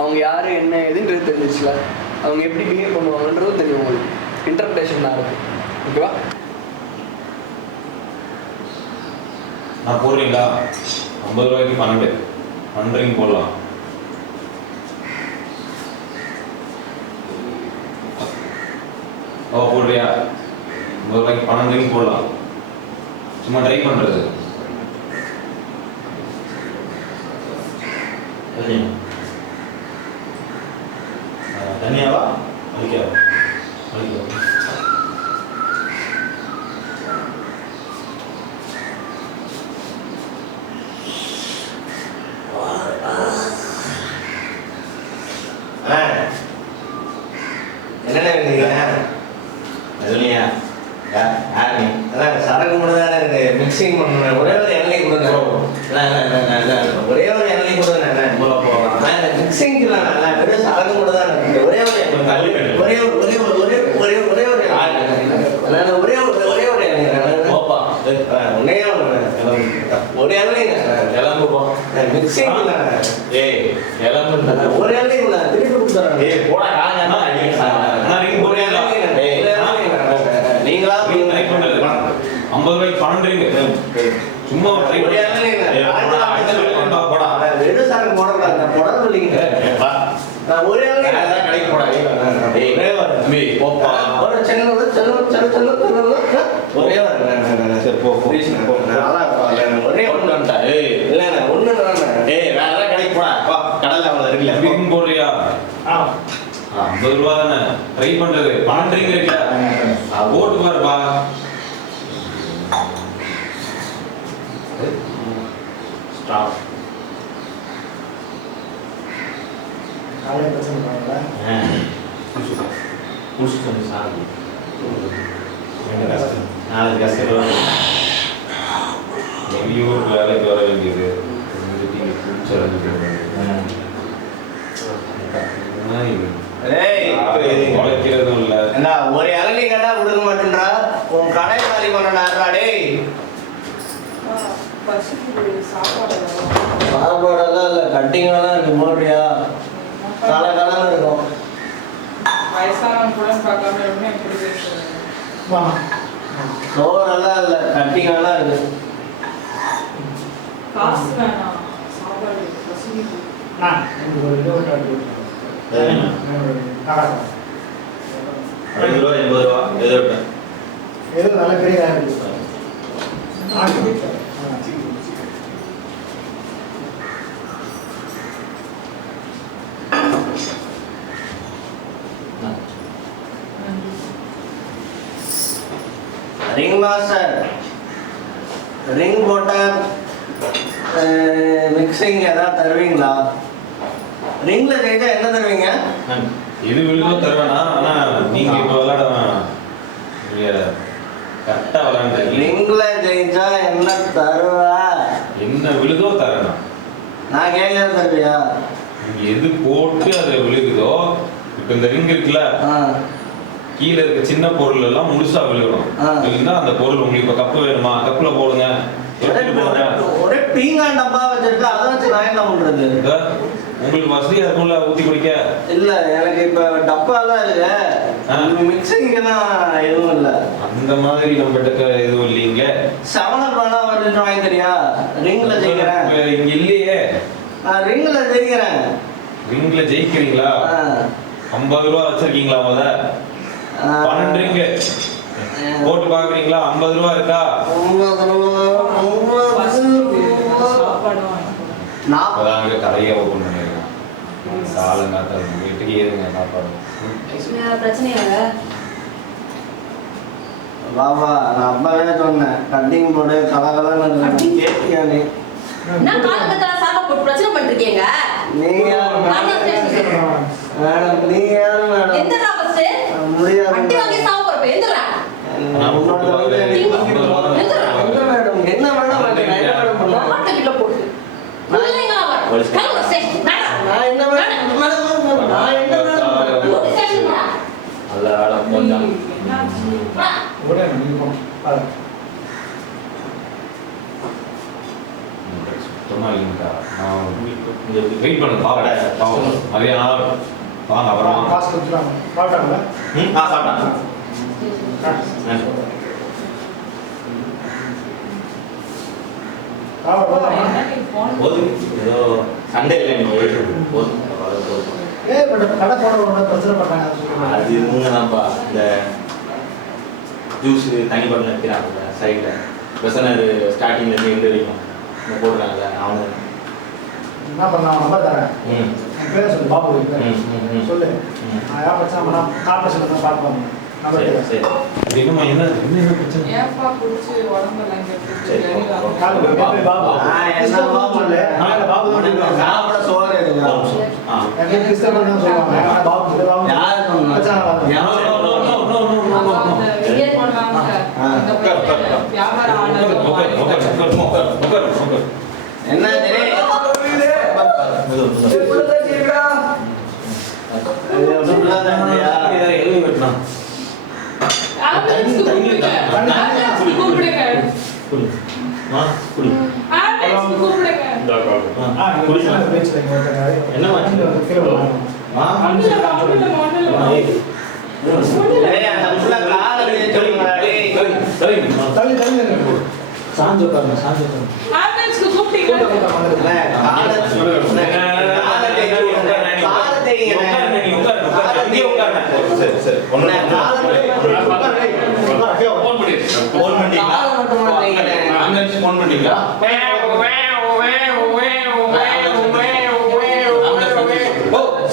அவங்க யார், என்ன, எதுன்றது தெரிஞ்சிச்சுல, அவங்க எப்படி பிஹேவ் பண்ணுவாங்கன்றதும் தெரியும் உங்களுக்கு. இன்டர்பிரேஷன் தான் இருக்குது. ஓகேவா? நான் போடுறீங்களா? 50 ரூபாய்க்கு 12 போடலாம். போடுறியா? 50 ரூபாய்க்கு 12 போடலாம். சும்மா ட்ரை பண்ணுறது. தனியாவா என்னென்ன வேணுங்க அதுலையா யார் நீ அதான் சரக்கு மட்டும் தானே இருக்கு மிக்சிங் பண்ணணும் ஒரே ஒரு இளநீ கொடுங்க ஒரே ஒரு இளநீ கொடுங்க மிக்சிங் வெறும் சரக்கு மட்டும் தான் இருக்கு ஒரே ஒரு ஒரே ஒரு ஒரே ஒரு ஒரே ஒரே ஒரே ஒரு ஒரே ஒரு ஒரே ஒரு இளநீ போப்பா ஒன்னே ஒரு இளநீ கிளம்புப்போம் மிக்சிங் ஏய் கிளம்பு ஒரு இளநீ திருப்பி கொடுத்துறேன் ஏய் போடா காங்க ஒரு இளநீ நீங்களா 50 ரூபாய்க்கு பண்றீங்க சும்மா ஒரு இளநீ போடா வெறும் சரக்கு போடக்கூடாது போட சொல்லிங்க ஒரு இளநீ கடைக்கு போடா போப்பா ஒரு சென்னை ஒரே சரி போ ஒரே ஒன்று வந்துட்டா இல்லை ஒன்று ஏய் வேற ஏதாவது கடைக்கு போடா பா கடல்ல அவ்வளோ இருக்குல்ல வீக்கும் போடுறியா 50 ரூபா தானே ட்ரை பண்றது பண்றீங்க இருக்குல்ல போட்டு பாருப்பா ஸ்டாப் காலையில் பிரச்சனை பண்ணல புடிச்சிட்டு வந்து சாமி நாளைக்கு கஷ்டம் வெளியூர் வேலைக்கு வர வேண்டியது நீங்க பிடிச்ச உழைக்கிறதும் இல்லை என்ன ஒரு இளநீ கேட்டா கொடுக்க மாட்டேன்றா உன் கடை காலி பண்ணா டேய் பசிக்குது சாப்பாடு சாப்பாடெல்லாம் இல்லை கட்டிங்கெல்லாம் இருக்கு போடுறியா காலம் இருக்கும் வயசானவங்க கூட பார்க்காம எப்படி எப்படி பேசுறேன் சோறெல்லாம் இல்லை கட்டிங்கெல்லாம் இருக்கு காசு வேணாம் சாப்பாடு பசிக்குது எனக்கு ஒரு இது விட்டு 60 ரூபா 80 ரூபா எது விட்டேன் எதுவும் நல்ல பெரிய வேலை இருக்கு ரிங் மாஸ்டர் ரிங் போட்ட மிக்சிங் ஏதாவது தருவீங்களா ரிங்ல ஜெயிச்சா என்ன தருவீங்க எது விழுதோ தருவேனா ஆனா நீங்க இப்ப விளையாட கரெக்டா விளையாண்டு ரிங்ல ஜெயிச்சா என்ன தருவா என்ன விழுதோ தரணும் நான் கேட்கறது தருவியா நீங்க எது போட்டு அது விழுகுதோ இப்ப இந்த ரிங் இருக்குல்ல கீழே இருக்க சின்ன பொருள் எல்லாம் முழுசா விழுகணும் இல்லைன்னா அந்த பொருள் உங்களுக்கு இப்ப கப்பு வேணுமா கப்புல போடுங்க ஒரே பீங்கான் டப்பா வச்சிருக்கா அதை வச்சு நான் என்ன பண்றது உங்களுக்கு வசதியா இருக்கும்ல ஊத்தி குடிக்க இல்ல எனக்கு இப்ப டப்பாலாம் இருக்கு மிக்சிங்கெல்லாம் எதுவும் இல்ல அந்த மாதிரி நம்ம கிட்ட எதுவும் இல்லைங்க சவன பணம் வருது வாங்கி தெரியா ரிங்ல ஜெயிக்கிறேன் இங்க இல்லையே நான் ரிங்ல ஜெயிக்கிறேன் ரிங்ல ஜெயிக்கிறீங்களா 50 ரூபா வச்சிருக்கீங்களா முத 12 ரிங் போட்டு பாக்குறீங்களா 50 ரூபா இருக்கா சாப்பாடு அதாங்க கடையை ஓப்பன் பண்ணிருக்கேன் காலங்காத்த வீட்டுக்கு ஏதுங்க சாப்பாடு பிரச்சனையாக பாபா நான் அப்பவே சொன்னேன் கட்டிங் போடு கலகலன்னு கேட்டியா நீ நான் காலங்கத்தால சாப்பா போட்டு பிரச்சனை பண்ணிருக்கீங்க நீங்க யாரு மேடம் நீங்க யாரு மேடம் எந்தடா ஃபர்ஸ்ட் முடியாது அடி வாங்கி சாவு போறப்ப எந்தடா மேடம் என்ன மேடம் மாட்ட கிட்ட போட்டு உள்ளேங்க வர கலங்க ஸ்டேஷன் நான் என்ன மேடம் நான் என்ன மேடம் போட்டு ஸ்டேஷன் வா நல்ல ஆள போட்டான் உடனே நீங்க போங்க சுத்தமா இல்லைங்கக்கா நான் வெயிட் பண்ண பாப்பேன் அதே நான் வாங்க அப்புறம் காசு கொடுத்துருவாங்க பாட்டாங்களா சாப்பிட்டான் போதும் ஏதோ சண்டே இல்லை நீ போதும் கடை போடுறவங்க பிரச்சனை பண்ணாங்க அது இவங்கதான்ப்பா இந்த ஜூஸ் தனி பண்ண வைக்கிறாங்கல்ல சைடில் பெசனர் ஸ்டார்டிங்லேருந்து எண்டு வரைக்கும் இந்த போடுறாங்கல்ல அவங்க என்ன பண்ணலாம் நம்பர் தரேன் ம் என் பேரை சொல்லு பாபு சொல்லு நான் யார் பிரச்சனை பண்ணா கார்பரேஷன் தான் பார்ப்பாங்க நம்பர் சரி சரி அது என்னம்மா என்ன என்ன பிரச்சனை ஏப்பா குடிச்சு உடம்பெல்லாம் சரி, கெட்டு பாபு நான் என்ன பாபு சொல்லு நான் பாபு தான் சாப்பிட சோறு எடுங்க ஆ எனக்கு கிறிஸ்தவன் தான் சொல்லுவாங்க பாபு பாபு யாரு சொன்னா? பிரச்சனை ஆம்புலன்ஸ்க்கு கூப்பிடுங்க. ஆம்புலன்ஸ்க்கு கூப்பிடுங்க. ஆம்புலன்ஸ்க்கு கூப்பிடுங்க. இந்த கால் என்ன ஆம்புலன்ஸ்க்கு கூப்பிட்டீங்க.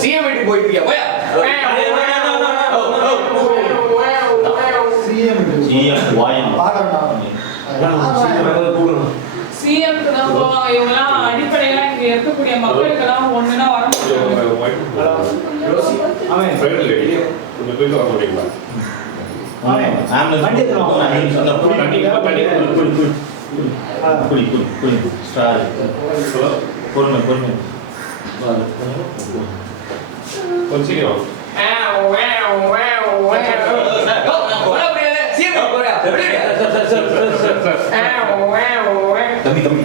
சிஎம் வீட்டுக்கு போயிட்டு போயா சிஎம்க்கு தான் போவாங்க. இவங்கெல்லாம் அடிப்படையா இங்க இருக்கக்கூடிய மக்களுக்கெல்லாம் ஒண்ணுனா வர முடியும். கொஞ்சம் போயிட்டு வர முடியுங்களா? கொஞ்சம் சீக்கிரம்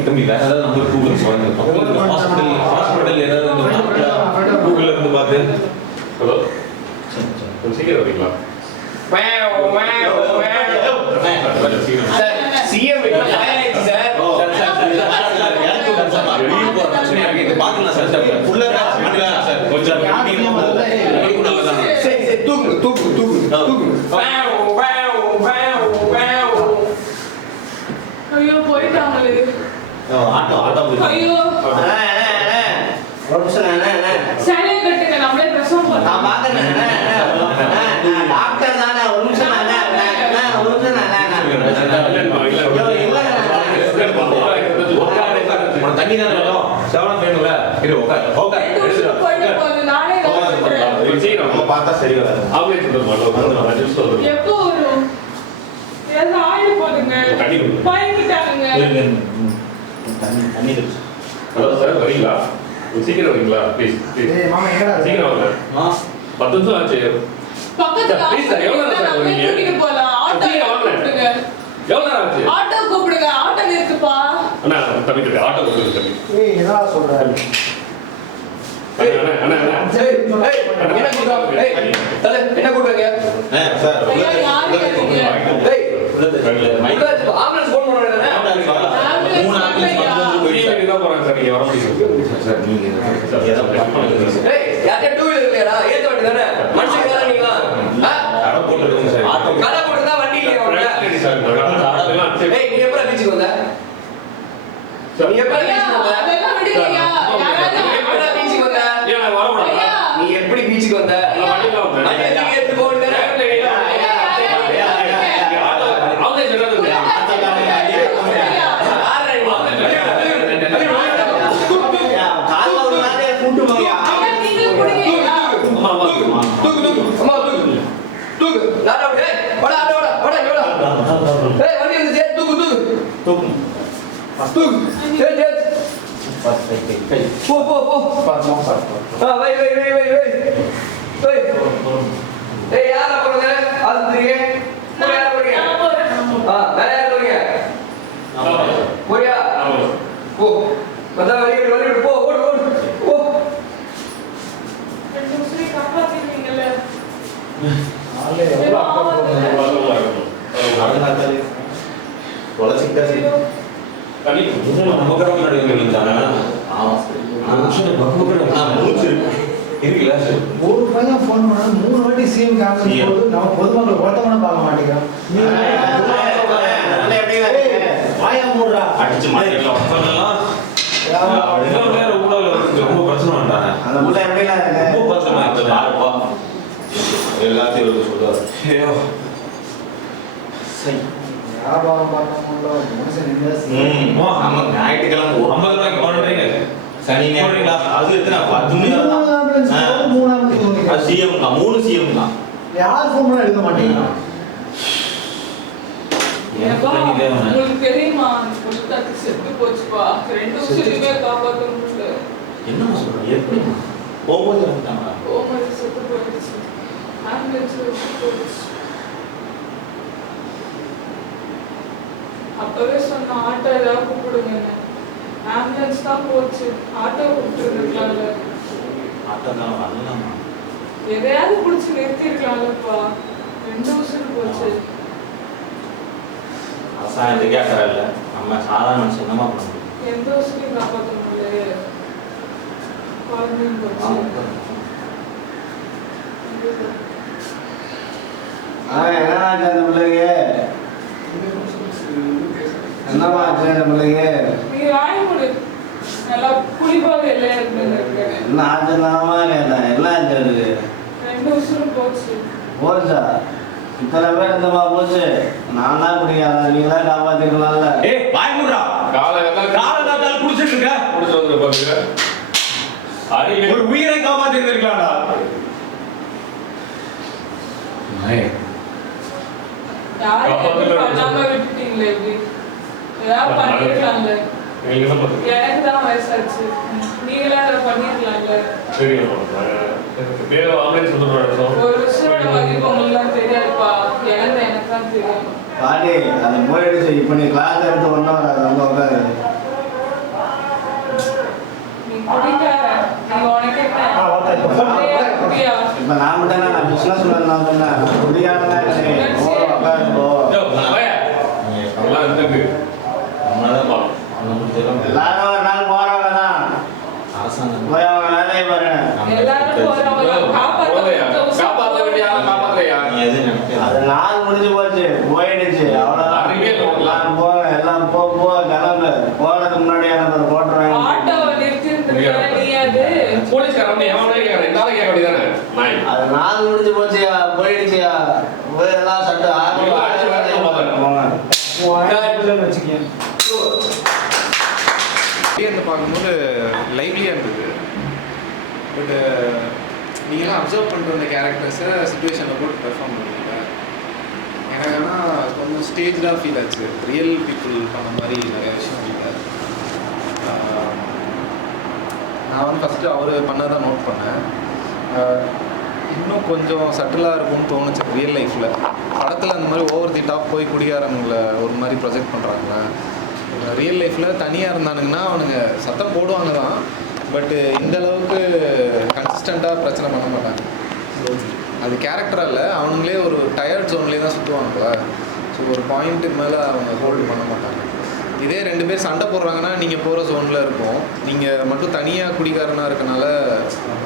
தம்பி வேற ஏதாவது நம்பர் கூகுள் சொல்லுங்க. ஹாஸ்பிட்டல் ஏதாவது கூகுள்ல இருந்து பார்த்து ஹலோ கொஞ்சம் சீக்கிரம் வரீங்களா? சிஎம் பார்க்கலாம் சார் ஐயோ போயிட்டாங்களே. ஐயோ சேலையை கட்டுங்க, நம்மளே பிரசவம் பண்ணலாம். தண்ணி தானே வேணும், செவனம் வேணும்ல. இரு உட்கார் போயிட்டு போகுது, நானே பார்த்தா சரி வராது. எப்போ வரும்? ஏதாவது ஆயில் போடுங்க. தண்ணி கொடுங்க. பயந்துட்டாங்க. தண்ணி இருக்கு. ஹலோ சார் வரீங்களா? கொஞ்சம் சீக்கிரம் வரீங்களா? ப்ளீஸ் சீக்கிரம் வாங்க. 10 நிமிஷம் ஆச்சு. பக்கத்துல Please sir, எவ்வளவு நேரம் சார் வரீங்க? கூட்டிட்டு போலாம். ஆட்டோ சீக்கிரம் வாங்க. கூப்பிடுங்க. எவ்வளோ நேரம் ஆச்சு? ஆட்டோ கூப்பிடுங்க. ஆட்டோ நிறுத்துப்பா. அண்ணா தம்பி ஆட்டோ கொடுங்க தம்பி. அண்ணா என்ன கூப்பிடுங்க சார் ஐயா, யாரு கேட்டீங்க? ஆம்புலன்ஸ் போன் பண்ணுவாங்க. ஆம்புலன்ஸ் வரலையா? வெளியே தான் போறாங்க சார், நீங்க வர முடியும் சார் நீங்க யார்கிட்ட டூ வீலர் இல்லையாடா? ஏத்த வண்டி தானே மனுஷங்க தானே நீங்களா? கடை போட்டுருக்கோம் சார். கடை போட்டு தான் வண்டி இல்லையா உனக்கு? ஏய் நீ எப்போ பீச்சுக்கு வந்த? நீ எப்போ ஐயா, பீச்சுக்கு வந்த? அதெல்லாம் விடுங்கய்யா. யாராவது நீ எப்போ பீச்சுக்கு வந்த? ஐயா, நீ எப்படி பீச்சுக்கு வந்த? வண்டி எதுக்கு எடுத்து போக வேண்டியதானே? காலைல ஒரு நாளே கூட்டு போயா. ஐயா, நீங்களும் கொடுங்கய்யா. தூக்கு நாடா அப்படியே வாடா வாடா வாடா வாடா ஏய் வண்டி வந்து தூக்கு சரி போ வை ஏய் யாரா போறது ஆஸ்பத்திரிக்கு போய் யாரா போறீங்க நான் போறேன். வேற யாரா போறீங்க போயா போ வந்தா வழி போ ஓடு போ ரெண்டு உசுரை காப்பாத்திடுவீங்கல்ல. ஒரு பையன் ஃபோன் பண்ணா 3 வாட்டி சிஎம் காமிச்சு போது நம்ம பொதுமக்கள் ஒருத்தவன பார்க்க மாட்டேங்கிறோம். வாயா மூடுறா. அடிச்சு மாட்டிக்கலாம். சொல்லலாம். ரொம்ப பிரச்சனை பண்றாங்க. அந்த முள்ள எப்படிலாம் இருக்கு? ரொம்ப பிரச்சனை ஆயிடுச்சு. பாருப்பா. எல்லாத்தையும் ஒரு சொல்றாரு. ஐயோ. சரி. வியாபாரம் பார்க்க முடியல, மனுஷன் இருந்தா ஆமா, ஞாயிற்றுக்கிழமை 50 ரூபாய்க்கு போடுறீங்க. சனி ஞாயிறு அது எத்தனை 10 மணி நேரம் தான். 3 ஆம்புலன்ஸ் அது சிஎம் தான், 3 சிஎம் தான். யார் ஃபோன் பண்ணா எடுக்க மாட்டேங்கிறான். ஏப்பா, உங்களுக்கு தெரியுமா அந்த பொண்ணு தட்டி செத்து போச்சுப்பா. ரெண்டு உசுரையுமே காப்பாற்ற முடியல. என்ன சொல்றீங்க? எப்படி போகும்போது வந்துட்டாங்களா? ஓ மாதிரி செத்து போயிடுச்சு. தான் போச்சு. ஆட்டோ விட்டுருக்கலாம்ல. ஆட்டோ தான் வரலாமா? எதையாவது பிடிச்சி நிறுத்திருக்கலாம்லப்பா. 2 வருஷம் போச்சு. அரசாங்கத்துக்கே அக்கறை இல்லை, நம்ம சாதாரண மனுஷன் என்னமா பண்ண முடியும்? எந்த வருஷத்தையும் காப்பாற்ற முடியல. குழந்தையும் போச்சு. என்னடா ஆச்சு அந்த பிள்ளைங்க? என்னமா ஆச்சு அந்த பிள்ளைங்க? நீ வாங்கி கொடு. நல்லா குளிப்பாக எல்லாம் இருக்கு. என்ன ஆச்சுன்னாமா கேட்டேன். என்ன ஆச்சு அதுக்கு? 2 வருஷம் போச்சு. போச்சா? இத்தனை பேர் இந்தமா போச்சு. நான் தான் குடிக்காத, நீ தான் காப்பாத்திக்கலாம்ல. ஏய் வாய் மூடுடா. காலங்காத்தால குடிச்சிட்டு இருக்க. முடிச்சு வந்து பாருங்க. ஒரு உயிரை காப்பாத்தி இருந்திருக்கலாம்டா. யாரும் பண்ணாம விட்டுட்டீங்களே இப்படி. ஏதாவது பண்ணிருக்கலாம்ல. நீங்க என்ன பண்ணுங்க? எனக்கு தான் வயசாச்சு. நீங்களே அதை பண்ணிருக்கலாம்ல. பேர் ஆன்லைன் சொல்லுறோம். ஒரு விஷயம் மதிப்பு உங்களுக்கு தெரியாதுப்பா. எனக்கு தான் தெரியும். பாட்டி அது போயிடுச்சு. இப்போ நீ கிளாஸ் எடுத்து ஒன்றும் வராது. ரொம்ப உட்காரு. நீ குடிக்கார. நீ உனக்கு என்ன குடியா? இப்போ நான் மட்டும் நான் பிஸ்னஸ் நான் சொன்னேன். குடிக்காரனா உட்காரு போ. எல்லாம் இருக்கு. எல்லாரும் ஒரு நாள் போறவங்க தான். அரசாங்கம் போய் அவங்க வேலையை பாரு. எல்லாரும் போறவங்க காப்பாற்ற வேண்டிய ஆளை காப்பாத்துறியா? நீ எதுவும் நினைக்காத. அது நாள் முடிஞ்சு போச்சு, போயிடுச்சு, அவ்வளோதான். எல்லாம் போங்க, எல்லாம் போ கிளம்பு. போறதுக்கு முன்னாடி எனக்கு போட்டுருவாங்க. ஆட்டோவை நிறுத்திருந்தா நீ அது போலீஸ்காரன் எவனே கேட்கறேன். இந்த ஆளை கேட்க வேண்டியதானே? நாய். அது நாள் முடிஞ்சு போச்சியா, போயிடுச்சியா. போய் எல்லாம் சட்டு பார்க்கும்போது லைவ்லியாக இருந்தது. பட்டு நீங்களாம் அப்சர்வ் பண்ணுற அந்த கேரக்டர்ஸை சுச்சுவேஷனில் போட்டு பெர்ஃபார்ம் பண்ணுவீங்க. எனக்கு ஆனால் கொஞ்சம் ஸ்டேஜாக ஃபீல் ஆச்சு. ரியல் பீப்புள் பண்ண மாதிரி நிறைய விஷயம் ஃபீல் ஆச்சு. நான் வந்து ஃபஸ்ட்டு அவர் பண்ணதான் நோட் பண்ணேன். இன்னும் கொஞ்சம் சட்டிலாக இருக்கும்னு தோணுச்சு ரியல் லைஃப்பில். படத்தில் அந்த மாதிரி ஓவர் தி டாப் போய் குடிகாரங்களை ஒரு மாதிரி ப்ரொஜெக்ட் பண்ணுறாங்க. ரியல் லைஃப்பில் தனியாக இருந்தானுங்கன்னா அவனுங்க சத்தம் போடுவாங்க தான், பட்டு இந்த அளவுக்கு கன்சிஸ்டண்ட்டாக பிரச்சனை பண்ண மாட்டாங்க. அது கேரக்டராக இல்லை, அவனுங்களே ஒரு டயர்ட் ஜோன்லேயே தான் சுற்றுவாங்களே. ஸோ ஒரு பாயிண்ட்டுக்கு மேலே அவங்க ஹோல்டு பண்ண மாட்டாங்க. இதே 2 பேர் சண்டை போடுறாங்கன்னா நீங்கள் போகிற ஜோனில் இருக்கும். நீங்கள் மட்டும் தனியாக குடிகாரனாக இருக்கனால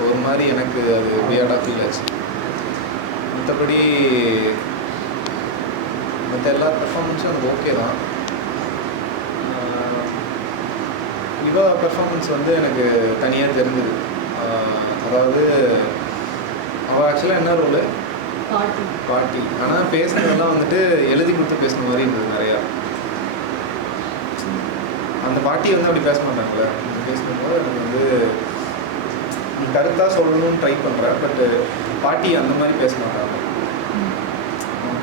ஒரு மாதிரி எனக்கு அது வியர்டாக ஃபீல் ஆச்சு. மற்றபடி மற்ற எல்லா பெர்ஃபார்மன்ஸும் எனக்கு ஓகே தான். இவா பெர்ஃபார்மன்ஸ் வந்து எனக்கு தனியாக தெரிஞ்சுது. அதாவது அவள் ஆக்சுவலாக என்ன ரோலு? பாட்டி. ஆனால் பேசுனதெல்லாம் வந்துட்டு எழுதி கொடுத்து பேசுன மாதிரி இருந்தது நிறையா. அந்த பாட்டி வந்து அப்படி பேச மாட்டாங்களே. பேசும்போது எனக்கு வந்து நீ கருத்தாக சொல்லணும்னு ட்ரை பண்ணுறேன், பட்டு பாட்டி அந்த மாதிரி பேச மாட்டாங்க.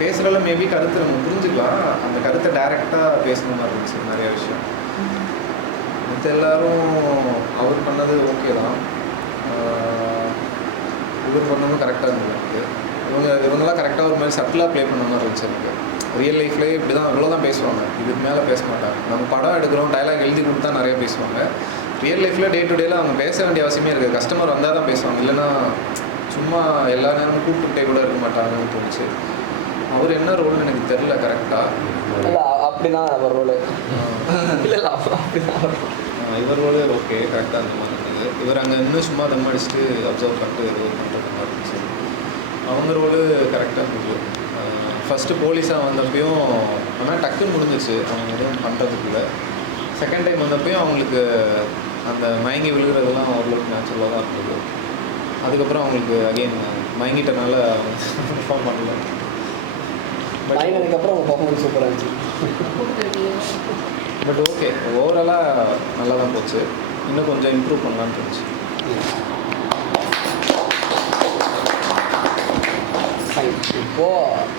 பேசுகிறதுல மேபி கருத்து நம்ம புரிஞ்சுக்கலாம், அந்த கருத்தை டைரெக்டாக பேசணும் மாதிரி இருந்துச்சு நிறைய விஷயம். மற்ற எல்லாரும் அவர் பண்ணது ஓகே தான். இவர் பண்ணதும் கரெக்டாக இருந்தது எனக்கு. இவங்கெல்லாம் கரெக்டாக ஒரு மாதிரி சட்டிலாக ப்ளே பண்ண மாதிரி இருந்துச்சு எனக்கு. ரியல் லைஃப்லேயே இப்படி தான் இவ்வளோ தான் பேசுவாங்க, இதுக்கு மேலே பேச மாட்டாங்க. நம்ம படம் எடுக்கிறோம், டைலாக் எழுதி கொடுத்தா நிறைய பேசுவாங்க. ரியல் லைஃப்பில் டே டு டேல அவங்க பேச வேண்டிய அவசியமே இருக்குது. கஸ்டமர் வந்தால் தான் பேசுவாங்க, இல்லைன்னா சும்மா எல்லா நேரமும் கூப்பிட்டுட்டே கூட இருக்க மாட்டாங்கன்னு தோணுச்சு. அவர் என்ன ரோல்னு எனக்கு தெரில கரெக்டாக. இல்லை அப்படிதான் அவர் ரோல். இல்லை இல்லை அப்படிதான் இவர் ரோல் ஓகே கரெக்டாக அந்த மாதிரி இருந்தது. இவர் அங்கே இன்னும் சும்மா தம் அடிச்சுட்டு அப்சர்வ் பண்ணிட்டு இது பண்ணுறது மாதிரி இருந்துச்சு. அவங்க ரோலு கரெக்டாக இருந்தது. ஃபஸ்ட்டு போலீஸாக வந்தப்பையும் ஆனால் டக்குன்னு முடிஞ்சிச்சு அவங்க எதுவும் பண்ணுறதுக்குள்ள. செகண்ட் டைம் வந்தப்பையும் அவங்களுக்கு அந்த மயங்கி விழுகிறதெல்லாம் ஓரளவுக்கு நேச்சுரலாக தான் இருந்தது. அதுக்கப்புறம் அவங்களுக்கு அகெயின் மயங்கிட்டனால பெர்ஃபார்ம் பண்ணல. அதுக்கப்புறம் அவங்க பர்ஃபார்மன்ஸ் சூப்பராக இருந்துச்சு. பட் ஓகே, ஓவராலாக நல்லா தான் போச்சு. இன்னும் கொஞ்சம் இம்ப்ரூவ் பண்ணலான்னு தோணுச்சு. இப்போது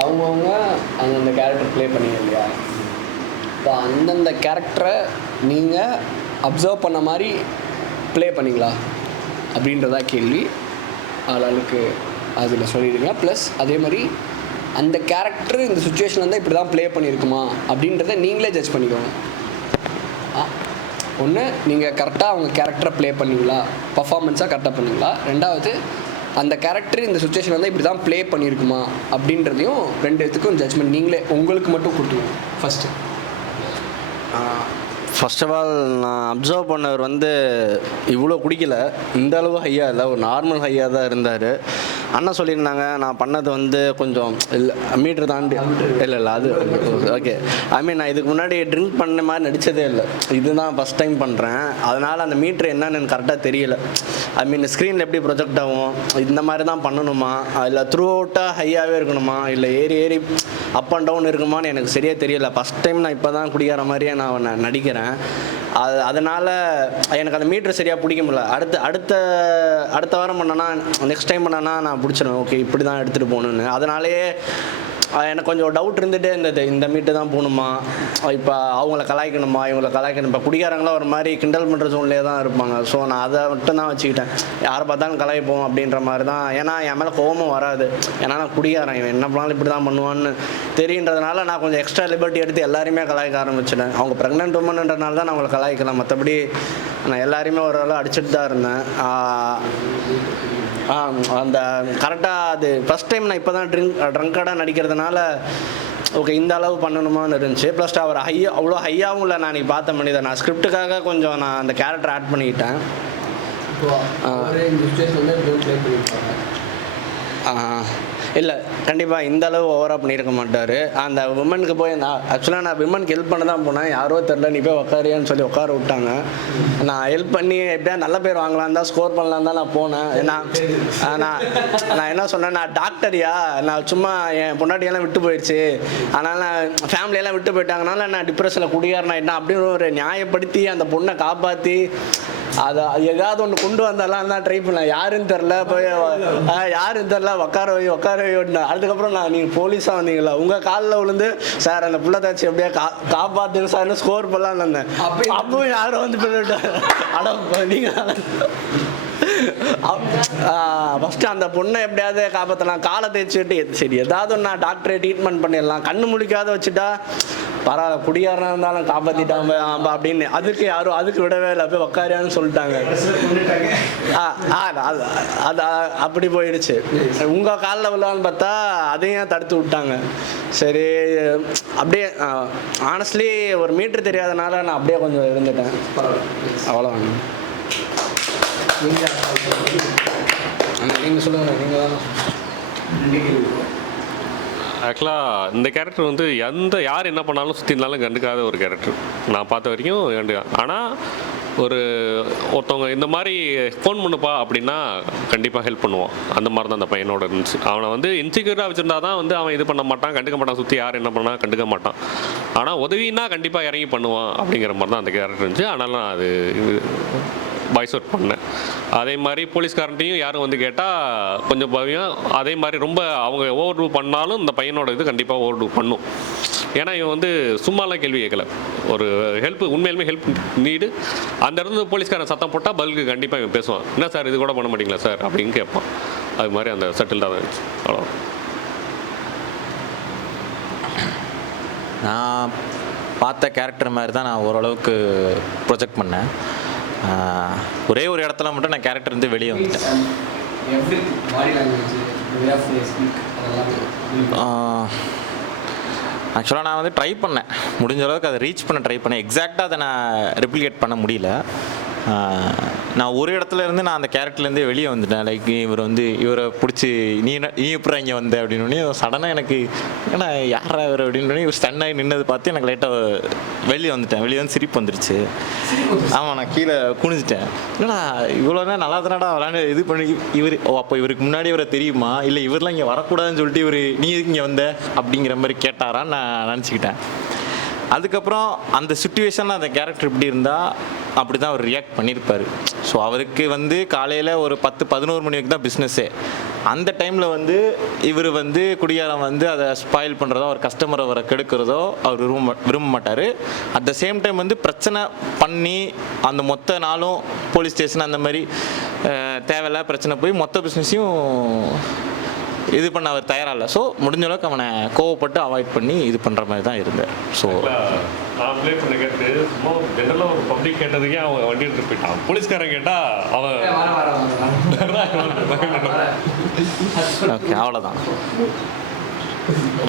அவங்கவுங்க அந்தந்த கேரக்டர் ப்ளே பண்ணீங்க இல்லையா? இப்போ அந்தந்த கேரக்டரை நீங்கள் அப்சர்வ் பண்ண மாதிரி ப்ளே பண்ணிங்களா அப்படின்றதா கேள்வி. ஆளுக்கு அதில் சொல்லிடுங்க. ப்ளஸ் அதே மாதிரி அந்த கேரக்டர் இந்த சுச்சுவேஷன் வந்து இப்படி தான் ப்ளே பண்ணியிருக்குமா அப்படின்றத நீங்களே ஜட்ஜ் பண்ணிக்கோங்க. ஒன்று நீங்கள் கரெக்டாக அவங்க கேரக்டரை ப்ளே பண்ணீங்களா, பர்ஃபார்மன்ஸாக கரெக்டாக பண்ணீங்களா, ரெண்டாவது அந்த கேரக்டர் இந்த சுச்சுவேஷன் வந்து இப்படி தான் ப்ளே பண்ணியிருக்குமா அப்படின்றதையும் ரெண்டு இடத்துக்கும் ஜட்ஜ்மெண்ட் நீங்களே உங்களுக்கு மட்டும் கொடுத்துருவோம். ஃபஸ்ட்டு ஃபர்ஸ்ட் ஆஃப் ஆல் நான் அப்சர்வ் பண்ணவர் வந்து இவ்வளோ குடிக்கல, இந்த அளவு ஹையாக இல்லை, ஒரு நார்மல் ஹையாக தான் இருந்தார். அண்ணா சொல்லியிருந்தாங்க நான் பண்ணது வந்து கொஞ்சம் இல்லை மீட்ரு தாண்டி இல்லை அது ஓகே. ஐ மீன் நான் இதுக்கு முன்னாடி ட்ரிங்க் பண்ண மாதிரி நடித்ததே இல்லை, இதுதான் ஃபஸ்ட் டைம் பண்ணுறேன். அதனால் அந்த மீட்ரு என்னன்னு எனக்கு கரெக்டாக தெரியல. ஐ மீன் ஸ்க்ரீனில் எப்படி ப்ரொஜெக்ட் ஆகும், இந்த மாதிரி தான் பண்ணணுமா, இல்லை த்ரூ அவுட்டாக ஹையாகவே இருக்கணுமா, இல்லை ஏறி ஏறி அப் அண்ட் டவுன் இருக்குமான்னு எனக்கு சரியாக தெரியல. ஃபஸ்ட் டைம் நான் இப்போ தான் குடிக்கிற மாதிரியே நான் நடிக்கிறேன். அதனால் எனக்கு அந்த மீட்ரு சரியாக பிடிக்க முடியல. அடுத்த வாரம் பண்ணேன்னா நெக்ஸ்ட் டைம் பண்ணேன்னா நான் பிடிச்சிருவேன், ஓகே இப்படி தான் எடுத்துகிட்டு போகணுன்னு. அதனாலேயே எனக்கு கொஞ்சம் டவுட் இருந்துகிட்டே இருந்தது, இந்த மீட்டு தான் போகணுமா, இப்போ அவங்கள கலாய்க்கணுமா, இவங்களை கலாய்க்கணும். இப்போ குடிக்காரங்களாம் ஒரு மாதிரி கிண்டல் பண்ணுற ஜோன்லேயே தான் இருப்பாங்க. ஸோ நான் அதை மட்டும் தான் வச்சுக்கிட்டேன், யாரை பார்த்தாலும் கலாய்ப்போம் அப்படின்ற மாதிரி தான். ஏன்னா என் மேலே கோபமும் வராது, ஏன்னா நான் குடிக்காரன், இவன் என்ன பண்ணாலும் இப்படி தான் பண்ணுவான்னு தெரியுன்றதுனால நான் கொஞ்சம் எக்ஸ்ட்ரா லிபர்ட்டி எடுத்து எல்லாருமே கலாய்க்க ஆரம்பிச்சிட்டேன். அவங்க ப்ரெக்னென்ட் உமன்ன்றனால தான் நான் அவங்களை கலாய்க்கலாம், மற்றபடி நான் எல்லாருமே ஓரளவு அடிச்சுட்டு தான் இருந்தேன். அந்த கரெக்டாக அது ஃபஸ்ட் டைம் நான் இப்போ தான் ட்ரங்கடாக நடிக்கிறதுனால ஓகே இந்த அளவு பண்ணணுமான்னு இருந்துச்சு. ப்ளஸ் அவர் அவ்வளோ ஹையாகவும் இல்லை, நான் இன்னைக்கு பார்த்த மனிதன். நான் ஸ்கிரிப்டுக்காக கொஞ்சம் நான் அந்த கேரக்டர் ஆட் பண்ணிக்கிட்டேன். இல்லை கண்டிப்பாக இந்த அளவு ஓவராக பண்ணியிருக்க மாட்டார். அந்த விமனுக்கு போய் நான் ஆக்சுவலாக நான் விமனுக்கு ஹெல்ப் பண்ண தான் போனேன், யாரோ தெரில நீ போய் உட்காரியான்னு சொல்லி உட்கார விட்டாங்க. நான் ஹெல்ப் பண்ணி எப்படியா நல்ல பேர் வாங்கலாம் தான், ஸ்கோர் பண்ணலாம் தான் நான் போனேன். நான் என்ன சொன்னேன், நான் டாக்டரியா, நான் சும்மா என் பொண்டாட்டியெல்லாம் விட்டு போயிடுச்சு, அதனால் நான் ஃபேமிலியெல்லாம் விட்டு போயிட்டாங்கனால நான் டிப்ரெஷனில் குடியாரன் ஆகிட்டேன் அப்படின்னு ஒரு நியாயப்படுத்தி அந்த பொண்ணை காப்பாற்றி அதை ஏதாவது ஒன்று கொண்டு வந்தாலாம் தான் ட்ரை பண்ணேன். யாருன்னு தெரில, போய் யாருன்னு தெரில, உட்கார வை அதுக்கப்புறம் நான் நீங்கள் போலீஸாக வந்தீங்களா, உங்கள் காலில் விழுந்து சார் அந்த புள்ள தாச்சி எப்படியா காப்பாற்றுங்க சார் ஸ்கோர் பண்ணலான்னு இருந்தேன். அப்பவும் யாரும் வந்து போயிட்டாங்க. அட நீங்கள் ஃபஸ்ட்டு அந்த பொண்ணை எப்படியாவது காப்பாற்றலாம், காலை தேய்ச்சி விட்டு சரி ஏதாவது ஒன்று நான் டாக்டரை ட்ரீட்மெண்ட் பண்ணிடலாம், கண்ணு முழிக்காத வச்சுட்டா பரவாயில்ல, குடியாரனா இருந்தாலும் காப்பாற்றிட்டாங்க அப்படின்னு. அதுக்கு விடவே இல்லை, போய் உக்காரியான்னு சொல்லிட்டாங்க. அது அப்படி போயிடுச்சு. உங்கள் காலில் விழான்னு பார்த்தா அதையும் தடுத்து விட்டாங்க. சரி அப்படியே ஆனஸ்ட்லி ஒரு மீட்ரு தெரியாதனால நான் அப்படியே கொஞ்சம் இருந்துட்டேன், அவ்வளோவாங்க. நீங்கள் சொல்லுங்கள், நீங்கள் தான். ஆக்சுவலாக இந்த கேரக்டர் வந்து யார் என்ன பண்ணாலும் சுற்றி இருந்தாலும் கண்டுக்காத ஒரு கேரக்டர் நான் பார்த்த வரைக்கும் கண்டுக்கா. ஆனால் ஒருத்தவங்க இந்த மாதிரி ஃபோன் பண்ணுப்பா அப்படின்னா கண்டிப்பாக ஹெல்ப் பண்ணுவான். அந்த மாதிரி தான் அந்த பையனோட இருந்துச்சு. அவனை வந்து இன்செக்யூராக வச்சுருந்தா தான் வந்து அவன் இது பண்ண மாட்டான், கண்டுக்க மாட்டான், சுற்றி யார் என்ன பண்ணால் கண்டுக்க மாட்டான். ஆனால் உதவினா கண்டிப்பாக இறங்கி பண்ணுவான் அப்படிங்கிற மாதிரி தான் அந்த கேரக்டர் இருந்துச்சு. அதனால நான் அது வாய்ஸ் அவுட் பண்ணேன். அதே மாதிரி போலீஸ்காரன்ட்டையும் யாரும் வந்து கேட்டால் கொஞ்சம் பயம். அதே மாதிரி ரொம்ப அவங்க ஓவர் டூ பண்ணாலும் இந்த பையனோட இது கண்டிப்பாக ஓவர் டூ பண்ணும். ஏன்னா இவன் வந்து சும்மாலாம் கேள்வி கேட்கல, ஒரு ஹெல்ப் உண்மையிலுமே ஹெல்ப் நீடு. அந்த இடத்துல போலீஸ்காரன் சத்தம் போட்டால் பல்க்கு கண்டிப்பாக இவன் பேசுவான், என்ன சார் இது கூட பண்ண மாட்டீங்களா சார் அப்படின்னு கேட்பான். அது மாதிரி அந்த செட்டில்டாக தான் இருந்துச்சு. அவ்வளோ நான் பார்த்த கேரக்டர் மாதிரி தான் நான் ஓரளவுக்கு ப்ரொஜெக்ட் பண்ணேன். ஒரே ஒரு இடத்துல மட்டும் நான் கேரக்டர் இருந்து வெளியே வந்துட்டேன். ஆக்சுவலாக நான் வந்து ட்ரை பண்ணேன், முடிஞ்ச அளவுக்கு அதை ரீச் பண்ண ட்ரை பண்ணேன். எக்ஸாக்டாக அதை நான் ரெப்ளிகேட் பண்ண முடியல. நான் ஒரு இடத்துல இருந்து நான் அந்த கேரக்டர்லேருந்து வெளியே வந்துட்டேன். லைக் இவரை பிடிச்சி நீ எப்படி இங்கே வந்த அப்படின்னு சடனாக எனக்கு ஏன்னா யாரா இவர் அப்படின்னு இவர் ஸ்டன் ஆகி நின்னது பார்த்து எனக்கு லைட்டாக வெளியே வந்து சிரிப்பு வந்துருச்சு. ஆமாம், நான் கீழே குனிஞ்சிட்டேன். இல்லைடா இவ்வளோ நேரம் நல்லா தானடா விளாண்டு இது பண்ணி அப்போ இவருக்கு முன்னாடி இவரை தெரியுமா, இல்லை இவரெலாம் இங்கே வரக்கூடாதுன்னு சொல்லிட்டு நீ இங்கே வந்த அப்படிங்கிற மாதிரி கேட்டாரான்னு நான் நினச்சிக்கிட்டேன். அதுக்கப்புறம் அந்த சுச்சுவேஷனில் அந்த கேரக்டர் இப்படி இருந்தால் அப்படி தான் அவர் ரியாக்ட் பண்ணியிருப்பார். ஸோ அவருக்கு காலையில் ஒரு 10-11 மணி வரைக்கும் தான் பிஸ்னஸ்ஸே. அந்த டைமில் இவர் குடியாரம் அதை ஸ்பாயில் பண்ணுறதோ, அவர் கஸ்டமரை வர கெடுக்கிறதோ அவர் விரும்ப மாட்டார். அட் த சேம் டைம் பிரச்சனை பண்ணி அந்த மொத்த நாளும் போலீஸ் ஸ்டேஷன் அந்த மாதிரி தேவையில்ல பிரச்சனை போய் மொத்த பிஸ்னஸையும் இது பண்ண அவர் தயாராக இல்லை. ஸோ முடிஞ்ச அளவுக்கு அவனை கோவப்பட்டு அவாய்ட் பண்ணி இது பண்ணுற மாதிரி தான் இருந்தார். ஸோ நான் ப்ளே பண்ண கேட்டு சும்மா ஜென்ரலாக ஒரு பப்ளிக் கேட்டதுக்கே அவன் வண்டி எடுத்துட்டு போயிட்டான். போலீஸ்காரன் கேட்டால் அவன் ஓகே அவ்வளோதான்.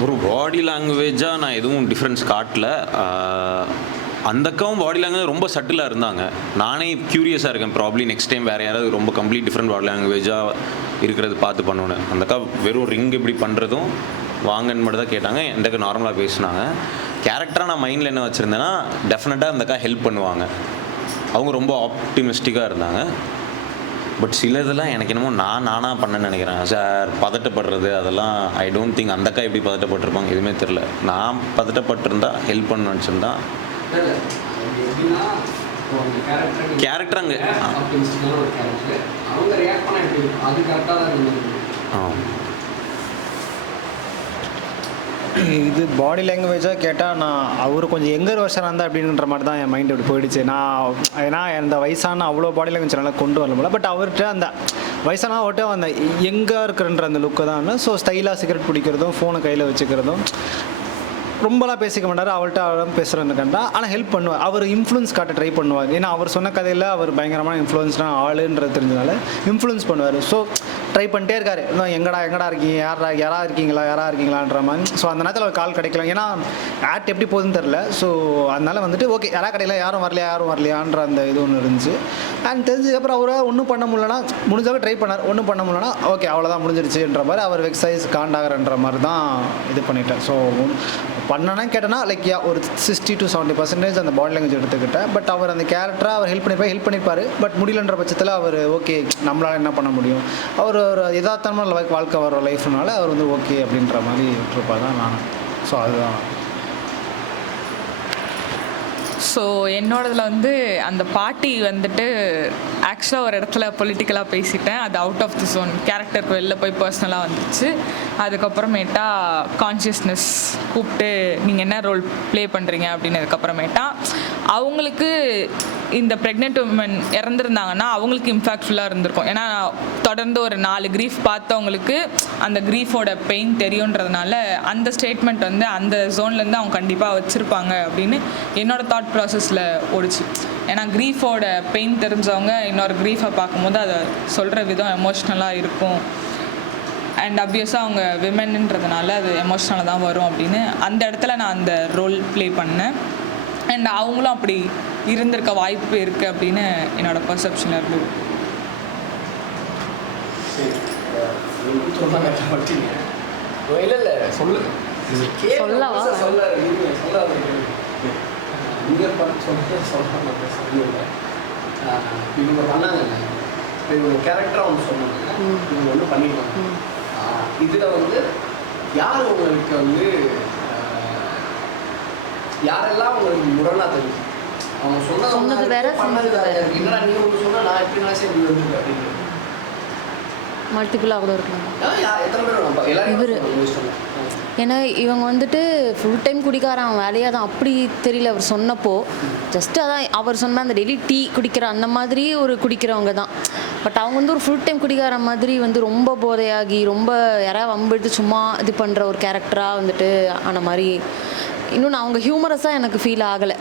ஒரு பாடி லாங்குவேஜாக நான் எதுவும் டிஃப்ரென்ஸ் காட்டல. அந்த அக்காவும் பாடி லாங்குவேஜ் ரொம்ப சட்டிலாக இருந்தாங்க. நானே க்யூரியஸாக இருக்கேன், ப்ராப்ளி நெக்ஸ்ட் டைம் வேறு யாராவது ரொம்ப கம்ப்ளீட் டிஃப்ரெண்ட் பாடி லாங்குவேஜாக இருக்கிறது பார்த்து பண்ணுவேன்னு. அந்த அக்கா வெறும் ரிங் இப்படி பண்ணுறதும் வாங்கன்னு மட்டும் தான் கேட்டாங்க. எந்தக்கு நார்மலாக பேசினாங்க. கேரக்டராக நான் மைண்டில் என்ன வச்சுருந்தேன்னா டெஃபினட்டாக அந்த அக்கா ஹெல்ப் பண்ணுவாங்க. அவங்க ரொம்ப ஆப்டிமிஸ்டிக்காக இருந்தாங்க. பட் சில இதெல்லாம் எனக்கு என்னமோ நானாக பண்ணேன்னு நினைக்கிறேன் சார். பதட்டப்படுறது அதெல்லாம் ஐ டோன்ட் திங்க் அந்த அக்கா எப்படி பதட்டப்பட்டிருப்பாங்க எதுவுமே தெரில. நான் பதட்டப்பட்டிருந்தா ஹெல்ப் பண்ண நினச்சிருந்தா கேரக்டர் அங்கே இது பாடி லாங்குவேஜாக கேட்டால் நான் அவர் கொஞ்சம் எங்கர் வருஷனாக இருந்தால் அப்படின்ற மாதிரி தான் என் மைண்ட் அப்படி போயிடுச்சு. நான் ஏன்னா அந்த வயசான அவ்வளோ பாடி லாங்குவேஜ் நல்லா கொண்டு வரல போல. பட் அவர்கிட்ட அந்த வயசான அவர்கிட்ட அந்த எங்கே இருக்கிறன்ற அந்த லுக்கு தான். ஸோ ஸ்டைலாக சிகரெட் பிடிக்கிறதும் ஃபோனை கையில் வச்சுக்கிறதும் ரொம்பலாம் பேசிக்க மாட்டார். அவள்கிட்ட அவளும் பேசுகிறேன்னு கண்டா ஆனால் ஹெல்ப் பண்ணுவார். அவர் இன்ஃப்ளூயன்ஸ் காட்ட ட்ரை பண்ணுவார். ஏன்னா அவர் சொன்ன கதையில் அவர் பயங்கரமான இன்ஃப்ளூயன்ஸ்னால் ஆளுன்றது தெரிஞ்சதுனால இன்ஃப்ளூயன்ஸ் பண்ணுவார். ஸோ ட்ரை பண்ணிட்டே இருக்காரு. இன்னும் எங்கடா இருக்கீங்க, யாரா இருக்கீங்களான்ற மாதிரி. ஸோ அந்த நேரத்தில் அவர் கால் கிடைக்கலாம். ஏன்னா ஆக்ட் எப்படி போகுதுன்னு தெரில. ஸோ அதனால் வந்துட்டு ஓகே யாரா கிடைக்கல, யாரும் வரலையான்ற அந்த இது ஒன்று இருந்துச்சு. அண்ட் தெரிஞ்சதுக்கப்புறம் அவரால் ஒன்றும் பண்ண முடியலன்னா முடிஞ்சாலும் ட்ரை பண்ணார். ஒன்றும் பண்ண முடியலன்னா ஓகே அவ்வளோதான் முடிஞ்சிருச்சுன்ற மாதிரி அவர் வெக்ஸைஸ் காண்டாகிறன்ற மாதிரி தான் இது பண்ணிட்டார். ஸோ பண்ணனா கேட்டேன்னா லைக் ஒரு 60 to 70% அந்த பாடி லாங்குவேஜ் எடுத்துக்கிட்டேன். பட் அவர் அந்த கேரக்டராக அவர் ஹெல்ப் பண்ணியிருப்பார். பட் முடியலன்ற பட்சத்தில் அவர் ஓகே நம்மளால் என்ன பண்ண முடியும், அவர் ஒரு யதார்த்தமான வாழ்க்கை வர லைஃப்னால அவர் வந்து ஓகே அப்படின்ற மாதிரி விட்டுருப்பார் தான் நான். ஸோ அதுதான். ஸோ என்னோடதில் வந்து அந்த பாட்டி வந்துட்டு ஆக்சுவலாக ஒரு இடத்துல பொலிட்டிக்கலாக பேசிட்டேன். அது அவுட் ஆஃப் தி ஜோன், கேரக்டருக்கு வெளில போய் பர்சனலாக வந்துச்சு. அதுக்கப்புறமேட்டா கான்ஷியஸ்னஸ் கூப்பிட்டு நீங்கள் என்ன ரோல் ப்ளே பண்ணுறீங்க அப்படின்னதுக்கப்புறமேட்டா அவங்களுக்கு இந்த ப்ரெக்னென்ட் உமன் இறந்துருந்தாங்கன்னா அவங்களுக்கு இம்பாக்ட்ஃபுல்லாக இருந்திருக்கும். ஏன்னா தொடர்ந்து ஒரு 4 க்ரீஃப் பார்த்தவங்களுக்கு அந்த க்ரீஃபோட பெயின் தெரியுன்றதுனால அந்த ஸ்டேட்மெண்ட் வந்து அந்த ஜோன்லேருந்து அவங்க கண்டிப்பாக வச்சுருப்பாங்க அப்படின்னு என்னோடய தாட் ப்ராசஸில் ஓடிச்சு. ஏன்னா க்ரீஃபோட பெயின் தெரிஞ்சவங்க இன்னொரு க்ரீஃபை பார்க்கும்போது அதை சொல்கிற விதம் எமோஷ்னலாக இருக்கும். அண்ட் அப்வியஸாக அவங்க விமென்ன்றதுனால அது எமோஷ்னலாக தான் வரும் அப்படின்னு அந்த இடத்துல நான் அந்த ரோல் ப்ளே பண்ணேன். அண்ட் அவங்களும் அப்படி இருந்திருக்க வாய்ப்பு இருக்குது அப்படின்னு என்னோடய பர்செப்ஷனில் இருந்தது. இல்லை சொல்லு சொல்லவா இவங்க பண்ணாங்க. இவங்க கேரக்டராக ஒன்று சொன்னாங்க, இவங்க ஒன்று பண்ணிடுவாங்க. இதில் வந்து யார் உங்களுக்கு வந்து யாரெல்லாம் உங்களுக்கு முரணா தெரியும்? அவங்க சொன்னது வேற, பண்ணது வேற. என்னடா நீ ஒன்று சொன்னால் நான் எப்படி நான் சேர்ந்து வந்து அப்படின்னு மல்டிபிளாக கூட இருக்கலாம். எத்தனை பேர் எல்லாரும் ஏன்னா இவங்க வந்துட்டு ஃபுல் டைம் குடிக்காரன் வேலையாக தான் அப்படி தெரியல. அவர் சொன்னப்போ ஜஸ்ட்டு அதான் அவர் சொன்ன அந்த டெய்லி டீ குடிக்கிற அந்த மாதிரி ஒரு குடிக்கிறவங்க தான். பட் அவங்க வந்து ஒரு ஃபுல் டைம் குடிக்கார மாதிரி வந்து ரொம்ப போதையாகி ரொம்ப யாராவது வம்பிட்டு சும்மா இது பண்ணுற ஒரு கேரக்டராக வந்துட்டு ஆன மாதிரி இன்னொன்று அவங்க ஹியூமரஸாக எனக்கு ஃபீல் ஆகலை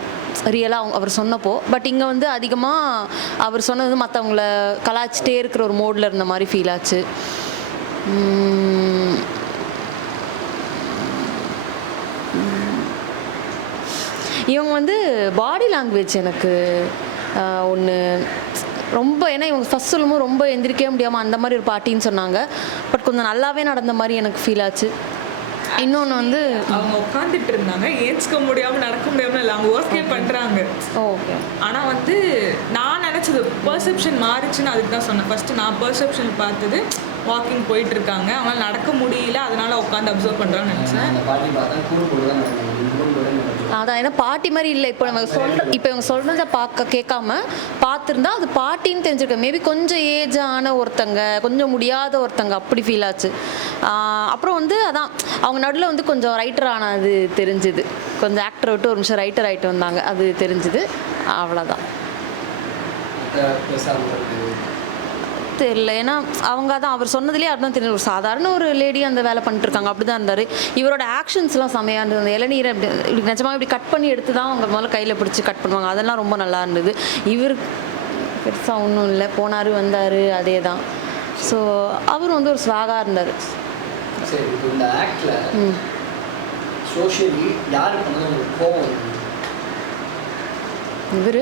ரியலாக அவர் சொன்னப்போ. பட் இங்கே வந்து அதிகமாக அவர் சொன்னது மற்றவங்கள கலாச்சிட்டே இருக்கிற ஒரு மோடில் இருந்த மாதிரி ஃபீல் ஆச்சு. இவங்க வந்து பாடி லாங்குவேஜ் எனக்கு ஒன்று ரொம்ப, ஏன்னா இவங்க ஃபஸ்ட் சொல்லும்போது ரொம்ப எந்திரிக்கவே முடியாமல் அந்த மாதிரி ஒரு பாட்டின்னு சொன்னாங்க. பட் கொஞ்சம் நல்லாவே நடந்த மாதிரி எனக்கு ஃபீல் ஆச்சு. இன்னொன்று வந்து அவங்க உட்காந்துட்டு இருந்தாங்க, ஏஞ்சிக்க முடியாமல் நடக்க முடியாமல் இல்லை, அவங்க ஒர்க்கே பண்ணுறாங்க. ஓகே. ஆனால் வந்து நான் நினச்சது பர்செப்ஷன் மாறிச்சுன்னு அதுக்கு தான் சொன்னேன். ஃபஸ்ட்டு நான் பர்செப்ஷன் பார்த்தது வாக்கிங் போயிட்டு இருக்காங்க, அவங்களால நடக்க முடியல, அதனால உட்காந்து அப்சர்வ் பண்ணுறான்னு நினச்சேன். அதான் ஏன்னா பாட்டி மாதிரி இல்லை. இப்போ இவங்க சொல்கிறத கேட்காம பார்த்துருந்தா அது பாட்டின்னு தெரிஞ்சிருக்க. மேபி கொஞ்சம் ஏஜான ஒருத்தங்க, கொஞ்சம் முடியாத ஒருத்தங்க அப்படி ஃபீல் ஆச்சு. அப்புறம் வந்து அதான் அவங்க நடுவில் வந்து கொஞ்சம் ரைட்டர் ஆனது தெரிஞ்சுது. கொஞ்சம் ஆக்டரை விட்டு ஒரு நிமிஷம் ரைட்டர் ஆகிட்டு வந்தாங்க, அது தெரிஞ்சுது. அவ்வளோதான். தெரியல. ஏன்னா அவங்க தான் அவர் சொன்னதுலேயே அதுதான் தெரியும். ஒரு சாதாரண ஒரு லேடி அந்த வேலை பண்ணிட்டு இருக்காங்க, அப்படி தான் இருந்தார். இவரோட ஆக்ஷன்ஸ்லாம் செமையாக இருந்தது. அந்த இளநீரை இப்படி நிஜமாக இப்படி கட் பண்ணி எடுத்து தான் அவங்க முதல்ல கையில் பிடிச்சி கட் பண்ணுவாங்க. அதெல்லாம் ரொம்ப நல்லா இருந்தது. இவர் பெருசாக ஒன்றும் இல்லை, போனார் வந்தார், அதே தான். ஸோ அவர் வந்து ஒரு ஸ்வாகாக இருந்தார். சரி, இப்போ இந்த ஆக்டில் சோஷியலி யார் பண்ணது உங்களுக்கு கோவம்? இவர்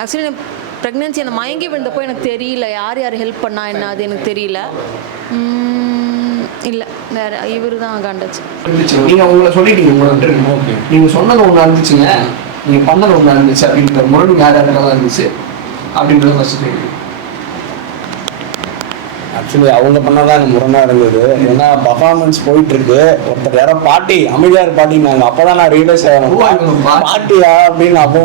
ஆக்சுவலி நான் ப்ரெக்னென்சி அந்த மயங்கி விழுந்தப்போ எனக்கு தெரியல யார் யார் ஹெல்ப் பண்ணா என்ன, அது எனக்கு தெரியல. இல்லை, வேறு இவர் தான் கண்டுச்சு. நீங்கள் உங்களை சொல்லிட்டீங்க, உங்களை நீங்கள் சொன்னது ஒன்று இருந்துச்சுங்க, நீங்கள் பண்ணது ஒன்று இருந்துச்சு அப்படின்ற முரண் யார் யாருக்கெல்லாம் இருந்துச்சு அப்படின்றத ஃபஸ்ட்டு தெரியும். ஆக்சுவலி அவங்க பண்ணதான் முரணாக இருந்தது. ஏன்னா பர்ஃபார்மன்ஸ் போயிட்டுருக்கு, ஒருத்தர் யாரோ பாட்டி அமைதியார் பாட்டினாங்க. அப்போ தான் நான் ரியலைஸ் ஆகணும், பாட்டியா அப்படின்னு. அப்போ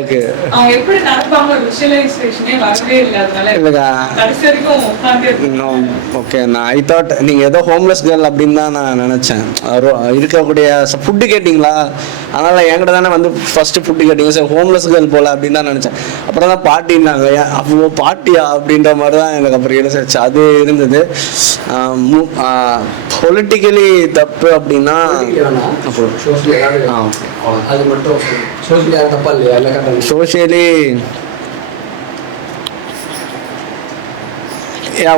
ஓகே ஓகே, நான் ஐ தாட் நீங்கள் ஏதோ ஹோம்லெஸ் கேர்ள் அப்படின்னு தான் நான் நினச்சேன். இருக்கக்கூடிய ஃபுட்டு கேட்டிங்களா, அதனால் என்கிட்ட தானே வந்து ஃபஸ்ட்டு ஃபுட்டு கேட்டிங்க, சார் ஹோம்லெஸ் கேர்ள் போல் அப்படின்னு தான் நினச்சேன். அப்புறம் தான் பாட்டின்னாங்க. அப்போ பாட்டியா அப்படின்ற மாதிரி தான் எனக்கு அப்புறம் யோசிச்சு அது இருந்தது. பொலிட்டிக்கலி தப்பு அப்படின்னா சோஷியலி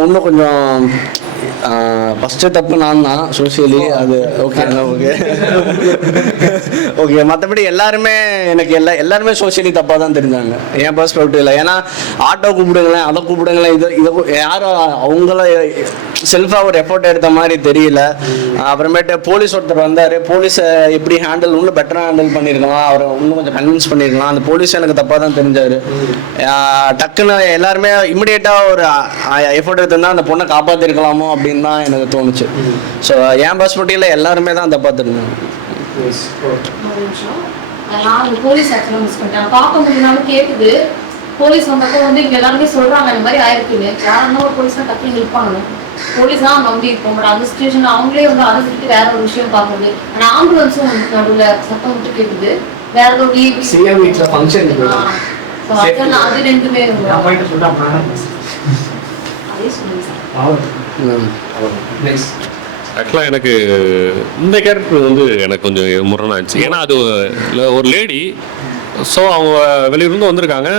இன்னும் கொஞ்சம் ஃபஸ்ட்டு தப்பு நான் தான் சோஷியலி. அது ஓகே ஓகே ஓகே. மற்றபடி எல்லாருமே எனக்கு எல்லாருமே சோஷியலி தப்பாக தான் தெரிஞ்சாங்க என் பெர்ஸ்பெக்டிவ்ல. ஏன்னா ஆட்டோ கூப்பிடுங்களேன், அதை கூப்பிடுங்களேன், இதை யாரும் அவங்கள செல்ஃபாக ஒரு எஃபோர்ட் எடுத்த மாதிரி தெரியல. அப்புறமேட்டு போலீஸ் ஒருத்தர் வந்தார், போலீஸை எப்படி இன்னும் பெட்டராக ஹேண்டில் பண்ணியிருக்கலாம், அவரை இன்னும் கொஞ்சம் கன்வின்ஸ் பண்ணியிருக்கலாம். அந்த போலீஸ் எனக்கு தப்பாக தான் தெரிஞ்சார். டக்குன்னு எல்லாருமே இமிடியேட்டாக ஒரு எஃபோர்ட் எடுத்திருந்தா அந்த பொண்ணை காப்பாற்றிருக்கலாமோ அப்படின்னு தான் எனக்கு தோணுச்சு. ஸோ என் பெர்ஸ்பெக்டிவ்ல எல்லாருமே தான் தப்பாக தெரிஞ்சாங்க. நான் அந்த போலீஸ் ஆக்சுவலாக மிஸ் பண்ணிட்டேன். பார்க்க முடியும்னாலும் கேட்குது. போலீஸ் வந்தப்போ வந்து இங்கே எல்லாருமே சொல்கிறாங்க இந்த மாதிரி ஆயிருக்குன்னு. யாருன்னா ஒரு போலீஸ்லாம் டக்குன்னு நிற்பாங்க. போலீஸ் தான் நம்பி இருப்போம். பட் அந்த சுச்சுவேஷன் அவங்களே வந்து அதை விட்டு வேற ஒரு விஷயம் பார்க்குது. ஆனால் ஆம்புலன்ஸும் வந்து நடுவில் சத்தம் விட்டு கேட்குது. வேற ஏதோ வீட்டில் ஃபங்க்ஷன் அது ரெண்டுமே அதே ஆக்சுவலாக எனக்கு இந்த கேரக்டர் வந்து எனக்கு கொஞ்சம் முரணாச்சு. ஏன்னா அது ஒரு லேடி, ஸோ அவங்க வெளியிருந்து வந்திருக்காங்க.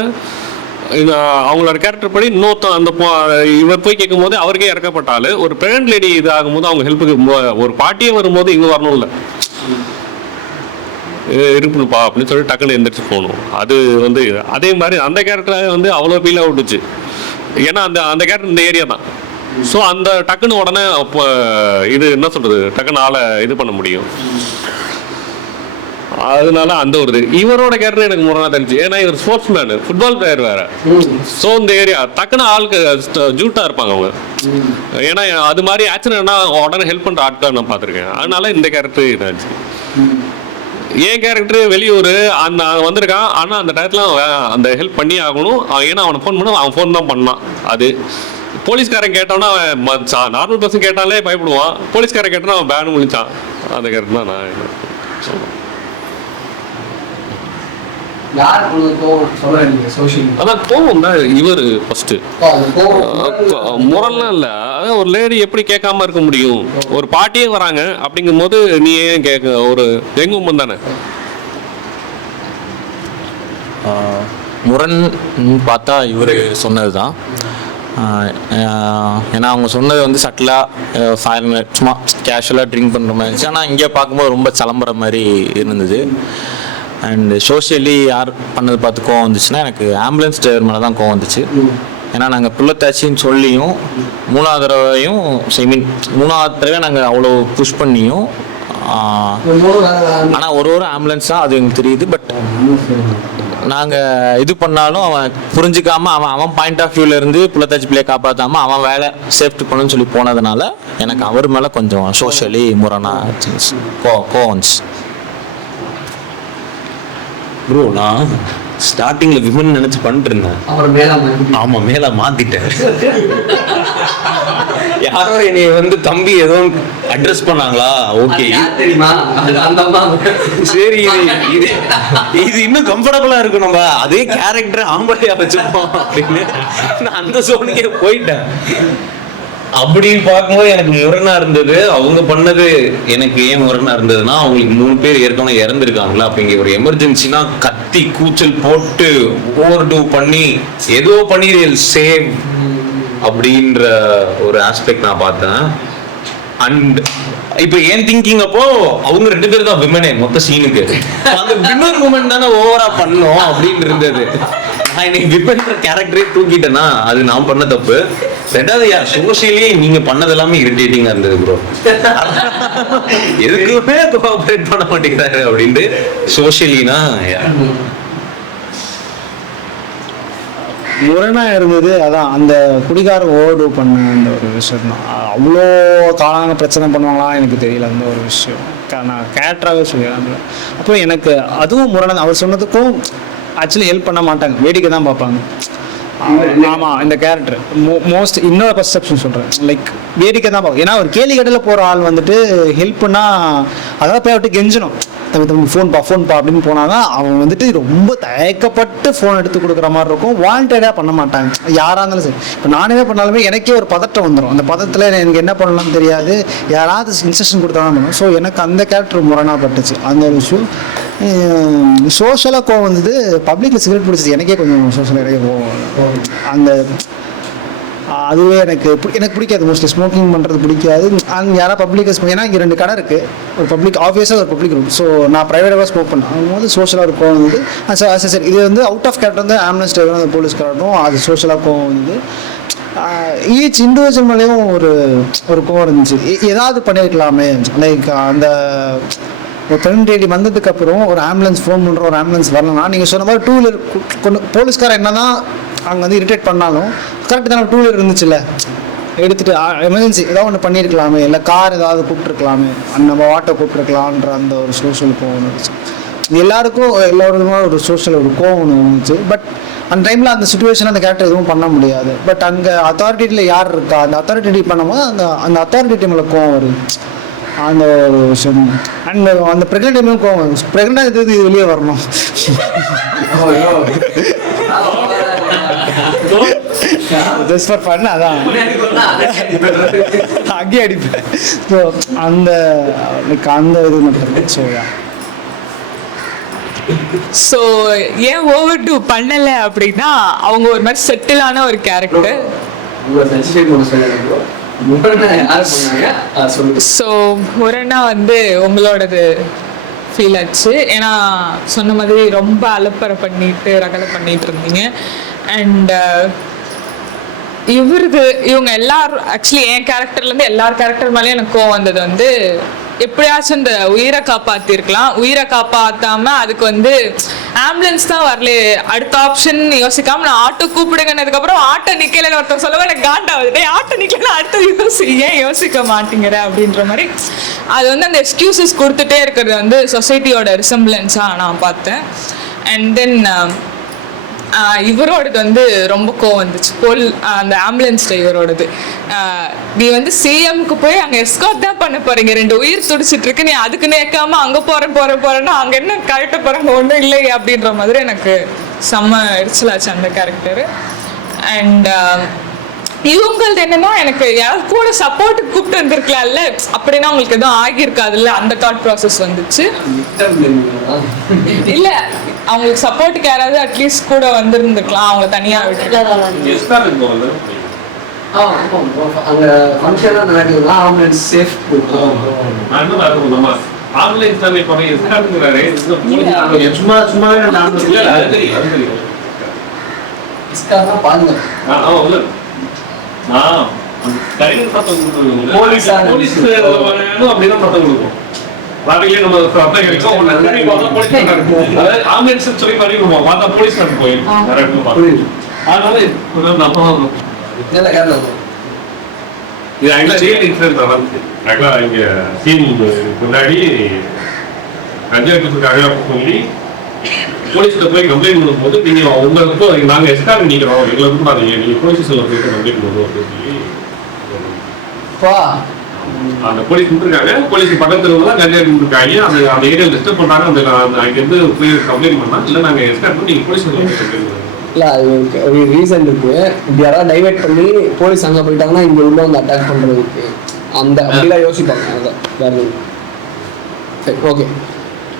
அவங்களோட கேரக்டர் படி இன்னொருத்தன் அந்த இவர் போய் கேட்கும் போது அவருக்கே இறக்கப்பட்டால் ஒரு ப்ரெக்னென்ட் லேடி இது ஆகும்போது அவங்க ஹெல்ப்புக்கு ஒரு பாட்டியே வரும்போது இங்கே வரணும்ல, இருக்குப்பா அப்படின்னு சொல்லி டக்குன்னு எந்திரிச்சு போகணும். அது வந்து அதே மாதிரி அந்த கேரக்டரை வந்து அவ்வளோ ஃபீலாக விட்டுச்சு. ஏன்னா அந்த கேரக்டர் இந்த ஏரியா தான். ஸோ அந்த டக்குன்னு உடனே இப்போ இது என்ன சொல்கிறது, டக்குன்னு ஆளை இது பண்ண முடியும். அதனால அந்த ஒரு இவரோட கேரக்டர் எனக்கு முரணா தெரிஞ்சு. ஏன்னா இவர் ஸ்போர்ட்ஸ் மேனு, ஃபுட்பால் பிளேயர் வேற. ஸோ இந்த ஏரியா டக்குன்னு ஆளுக்கு ஜூட்டாக இருப்பாங்க அவங்க. ஏன்னா அது மாதிரி ஆக்சிடென்ட்னா உடனே ஹெல்ப் பண்ணுற ஆட்கள் நான் பார்த்துருக்கேன். அதனால இந்த கேரக்டர் இதாச்சு. என் கேரக்டர் வெளியூர் அந்த வந்திருக்கான், ஆனால் அந்த டயத்தில் அந்த ஹெல்ப் பண்ணி ஆகணும். ஏன்னா அவனை ஃபோன் பண்ண அவன் ஃபோன் தான் பண்ணான். அது போலீஸ்காரன் கேட்டோன்னா அவன் நார்மல் பர்சன் கேட்டாலே பயப்படுவான். போலீஸ்காரன் கேட்டோன்னா அவன் பேனு முழிச்சான். அந்த கேரக்டர் தான் நான் சொல்லுவேன். அதான் கோவம் தான் இவர் ஃபர்ஸ்ட். முரல்லாம் இல்லை, அதான் ஒரு லேடி எப்படி கேட்காம இருக்க முடியும்? ஒரு பாட்டியே வராங்க அப்படிங்கும் போது நீ ஏன் கேட்க, ஒரு எங்கும் தானே. முரண் பார்த்தா இவர் சொன்னது தான். ஏன்னா அவங்க சொன்னது வந்து சட்டிலாக சும்மா கேஷுவலாக ட்ரிங்க் பண்ணுற மாதிரி இருந்துச்சு. ஆனால் இங்கே பார்க்கும்போது ரொம்ப சலம்புற மாதிரி இருந்தது. அண்டு சோஷியலி யார் பண்ணது பார்த்து கோவம் வந்துச்சுன்னா எனக்கு ஆம்புலன்ஸ் டிரைவர் மேலே தான் கோவம் வந்துச்சு. ஏன்னா நாங்கள் புள்ளத்தாச்சின்னு சொல்லியும் மூணாவது தடவை நாங்கள் அவ்வளோ புஷ் பண்ணியும் ஆனால் ஒரு ஆம்புலன்ஸ் தான் அது எங்களுக்கு தெரியுது. பட் நாங்கள் இது பண்ணாலும் அவன் புரிஞ்சிக்காமல் அவன் பாயிண்ட் ஆஃப் வியூவில் இருந்து புள்ளத்தாச்சி பிள்ளையை காப்பாற்றாமல் அவன் வேலை சேஃப்டி பண்ணணும்னு சொல்லி போனதுனால எனக்கு அவர் மேலே கொஞ்சம் சோஷியலி முரணாக கோவம் வந்துச்சு. ப்ரோ நான் ஸ்டார்டிங்கில் விமன் நினச்சி பண்ணிட்டு இருந்தேன். அப்புறம் மேலே ஆமாம், மேலே மாற்றிட்டேன். யாரோ என்னை வந்து தம்பி ஏதோ அட்ரஸ் பண்ணாங்களா, ஓகே தெரியுமா அந்த அம்மா. சரி இது இது இன்னும் கம்ஃபர்டபுளாக இருக்கும், நம்ம அதே கேரக்டர் ஆம்பளையா வச்சுப்போம் அப்படின்னு நான் அந்த சோனுக்கே போயிட்டேன். அப்படின்னு பார்க்கும்போது எனக்கு முரணா இருந்தது. அவங்க பண்ணது எனக்கு ஏன் முரணா இருந்ததுன்னா, அவங்களுக்கு 3 பேர் ஏற்கனவே இறந்துருக்காங்களா, அப்ப இங்க ஒரு எமர்ஜென்சினா கத்தி கூச்சல் போட்டு ஓவர் டூ பண்ணி ஏதோ பண்ணி சேவ் அப்படின்ற ஒரு ஆஸ்பெக்ட் நான் பார்த்தேன். அண்ட் இப்போ ஏன் திங்கிங் அப்போ அவங்க 2 பேர் தான் விமனே மொத்த சீனுக்கு, அந்த விமன் உமன் தானே ஓவரா பண்ணோம் அப்படின்னு இருந்தது. நான் இன்னைக்கு விமன்ற கேரக்டரே தூக்கிட்டேன்னா அது நான் பண்ண தப்பு. ரெண்டாவது சோசியலி நீங்க பண்ணது எல்லாமே இரிட்டேட்டிங்கா இருந்தது ப்ரோ. எதுக்குமே கோஆபரேட் பண்ண மாட்டேங்கிறாரு அப்படின்ட்டு சோசியலினா முரணாக இருந்தது. அதான் அந்த குடிகாரம் ஓவர்டூ பண்ண அந்த ஒரு விஷயம் தான். அவ்வளோ காலாங்க பிரச்சனை பண்ணுவாங்களா எனக்கு தெரியல அந்த ஒரு விஷயம். நான் கேரக்டராகவே சொல்லிடுறேன். அப்புறம் எனக்கு அதுவும் முரணாக அவர் சொன்னதுக்கும் ஆக்சுவலி ஹெல்ப் பண்ண மாட்டாங்க, வேடிக்கை தான் பார்ப்பாங்க. ஆமாம், இந்த கேரக்டர் மோஸ்ட் இன்னொரு பர்செப்ஷன் சொல்கிறேன், லைக் வேடிக்கை தான் பார்க்கும். ஏன்னா ஒரு கேலி கடையில் போகிற ஆள் வந்துட்டு ஹெல்ப்னா அதாவது போய் விட்டு கெஞ்சணும், தம்பி ஃபோன் பா அப்படின்னு போனாங்க. அவன் வந்துட்டு ரொம்ப தயக்கப்பட்டு ஃபோன் எடுத்து கொடுக்குற மாதிரி இருக்கும். வாண்டடாக பண்ண மாட்டாங்க யாராக இருந்தாலும் சரி. இப்போ நானே பண்ணாலுமே எனக்கே ஒரு பதட்டம் வந்துடும். அந்த பதத்தில் எனக்கு என்ன பண்ணலாம்னு தெரியாது, யாராவது இன்ஸ்ட்ரக்ஷன் கொடுத்தாலும் பண்ணும். ஸோ எனக்கு அந்த கேரக்டர் முரணாக பட்டுச்சு அந்த ஒரு விஷயம். சோஷியலாக கோவம் வந்தது, பப்ளிக்கில் சிகரெட் பிடிச்சது எனக்கே கொஞ்சம் சோஷியலாக நிறைய கோவம். அந்த அதுவே எனக்கு பிடிக்காது. மோஸ்ட்லி ஸ்மோக்கிங் பண்ணுறது பிடிக்காது. அங்கே யாராவது பப்ளிக்காக ஏன்னா இங்கே 2 கடை இருக்குது, ஒரு பப்ளிக் ஆஃபீஸாக ஒரு பப்ளிக் ரூம். ஸோ நான் ப்ரைவேட்டாக ஸ்மோக் பண்ணேன். அதுபோது சோஷியலாக ஒரு கோவம் வந்து சரி இது வந்து அவுட் ஆஃப் கேரக்டர் வந்து ஆம்புலன்ஸ் டிரைவர் அந்த போலீஸ் காரட்டும் அது சோஷியலாக கோவம் வந்து ஈச் இண்டிவிஜுவல் மேலேயும் ஒரு கோவம் இருந்துச்சு. ஏதாவது பண்ணியிருக்கலாமே, லைக் அந்த ஒரு பெர்மனன்ட் வந்ததுக்கப்புறம் ஒரு ஆம்புலன்ஸ் ஃபோன் பண்ணுற ஒரு ஆம்புலன்ஸ் வரலன்னா நீங்கள் சொன்ன மாதிரி 2 வீலர் கொண்டு போலீஸ்காரன் என்ன தான் அங்கே வந்து இரிட்டேட் பண்ணாலும் கரெக்டு தானே 2 வீலர் இருந்துச்சுல்ல, எடுத்துகிட்டு எமர்ஜென்சி ஏதாவது ஒன்று பண்ணியிருக்கலாமே, இல்லை கார் ஏதாவது கூப்பிட்ருக்கலாமே, நம்ம ஆட்டோ கூப்பிட்ருக்கலான்ற அந்த ஒரு சோஷியல் கோவம் இருந்துச்சு. எல்லாருக்குமே ஒரு சோஷியல் ஒரு கோவம் இருந்துச்சு. பட் அந்த டைமில் அந்த சுச்சுவேஷன் அந்த கேரக்டர் எதுவும் பண்ண முடியாது. பட் அங்கே அத்தாரிட்டியில் யார் இருக்கா, அந்த அத்தாரிட்டி பண்ணும்போது அந்த அத்தாரிட்டி மேலே கோவம் வருது அந்த ஒரு விஷயம். அண்ட் அந்த ப்ரெக்னென்ட் டைமும் கோவம் வரும். ப்ரெக்னென்டாக இது வெளியே வரணும். Just for fun. அதான் அங்கேயே அடிப்பேன். ஸோ அந்த இது மட்டும். ஸோ ஏன் ஓவர் டூ பண்ணலை அப்படின்னா, அவங்க ஒரு மாதிரி செட்டிலான ஒரு கேரக்டர். ஸோ முரணா வந்து உங்களோடது ஃபீல் ஆச்சு. ஏன்னா சொன்ன மாதிரி ரொம்ப அலப்பறை பண்ணிட்டு ரகலை பண்ணிட்டு இருந்தீங்க. அண்ட் இவங்க எல்லாரும் ஆக்சுவலி என் கேரக்டர்லேருந்து எல்லார் கேரக்டர் மேலேயும் எனக்கு கோவம் வந்தது வந்து, எப்படியாச்சும் இந்த உயிரை காப்பாற்றிருக்கலாம். உயிரை காப்பாற்றாம அதுக்கு வந்து ஆம்புலன்ஸ் தான் வரல, அடுத்த ஆப்ஷன் யோசிக்காம நான் ஆட்டோ கூப்பிடுங்கன்னதுக்கப்புறம் ஆட்டோ நிற்கலன்னு ஒருத்தர் சொல்லவே எனக்கு காண்டாகுது. ஆட்டோ நிற்கல அடுத்த ஏன் யோசிக்க மாட்டேங்கிற அப்படின்ற மாதிரி அது வந்து அந்த எக்ஸ்கியூசஸ் கொடுத்துட்டே இருக்கிறது வந்து சொசைட்டியோட ரிசம்பிளன்ஸாக நான் பார்த்தேன். அண்ட் தென் இவரோடது வந்து ரொம்ப கோவம் வந்துச்சு. அந்த ஆம்புலன்ஸ் டிரைவரோடது, நீ வந்து சிஎம்க்கு போய் அங்கே எஸ்கார்ட் தான் பண்ண போறீங்க, 2 உயிர் துடிச்சிட்டு இருக்கு, நீ அதுக்கு நேக்காம அங்கே போறேன்னா அங்கே என்ன கரெக்டாக போறாங்க ஒன்றும் இல்லை அப்படின்ற மாதிரி எனக்கு செம்ம எரிச்சலாச்சு அந்த கேரக்டரு. அண்ட் இவங்களது என்னன்னா, எனக்கு யாராவது கூட சப்போர்ட்டுக்கு கூப்பிட்டு வந்திருக்கலாம்ல, அப்படின்னா உங்களுக்கு எதுவும் ஆகியிருக்காதுல்ல, அந்த தாட் ப்ராசஸ் வந்துச்சு. இல்லை அவங்களுக்கு சப்போர்ட்டுக்கு யாராவது அட்லீஸ்ட் கூட வந்திருந்துருக்கலாம், அவங்க தனியாக விட்டு. அங்கே ஃபங்க்ஷனாக நடக்குதுலாம் ஆம்புலன்ஸ் சேஃப் ஆம்புலன்ஸ் தான் இப்போ எஸ்கார்ட்ங்கறாரே சும்மாவே நான் இஸ்கார்னா பாருங்க. உள்ள போலீஸ் அப்படிதான் பத்தம் கொடுக்கும். வாட்டிலே நம்ம சத்தம் கிடைக்கும். ஆம்புலன்ஸ் சொல்லி பண்ணிடுவோம், பார்த்தா போலீஸ் கார்டு போயிடும். அதனால நம்ம இது ஆக்சுவலா ரியல் இன்சிடென்ட் நடந்துச்சு. ஆக்சுவலா இங்க சீன் முன்னாடி கஞ்சா எடுத்துக்காக சொல்லி போலீஸ்கிட்ட போய் கம்ப்ளைண்ட் பண்ணும்போது நீங்கள் உங்களுக்கு நாங்கள் எஸ்கார்ட் நிற்கிறோம் எங்களை கூடாதீங்க நீங்கள் போலீஸ் ஸ்டேஷனில் போயிட்டு கம்ப்ளைண்ட் பண்ணுவோம் அப்படின்னு சொல்லி அந்த போலீஸ் கொடுத்துருக்காங்க. போலீஸ் பக்கத்தில் தான் கஞ்சா கொடுத்துருக்காங்க. அந்த ஏரியா டிஸ்டர்ப் பண்ணுறாங்க. அந்த அங்கேருந்து போய் கம்ப்ளைண்ட் பண்ணால் இல்லை நாங்கள் எஸ்கார்ட் பண்ணி நீங்கள் போலீஸ் ஸ்டேஷனில் இல்லை அது ஒரு ரீசன் இருக்கு. இப்படி யாராவது டைவெர்ட் பண்ணி போலீஸ் அங்கே போயிட்டாங்கன்னா இங்கே உள்ள வந்து அட்டாக் பண்ணுறதுக்கு அந்த அப்படிலாம் யோசிப்பாங்க. அதான் வேறு சரி ஓகே.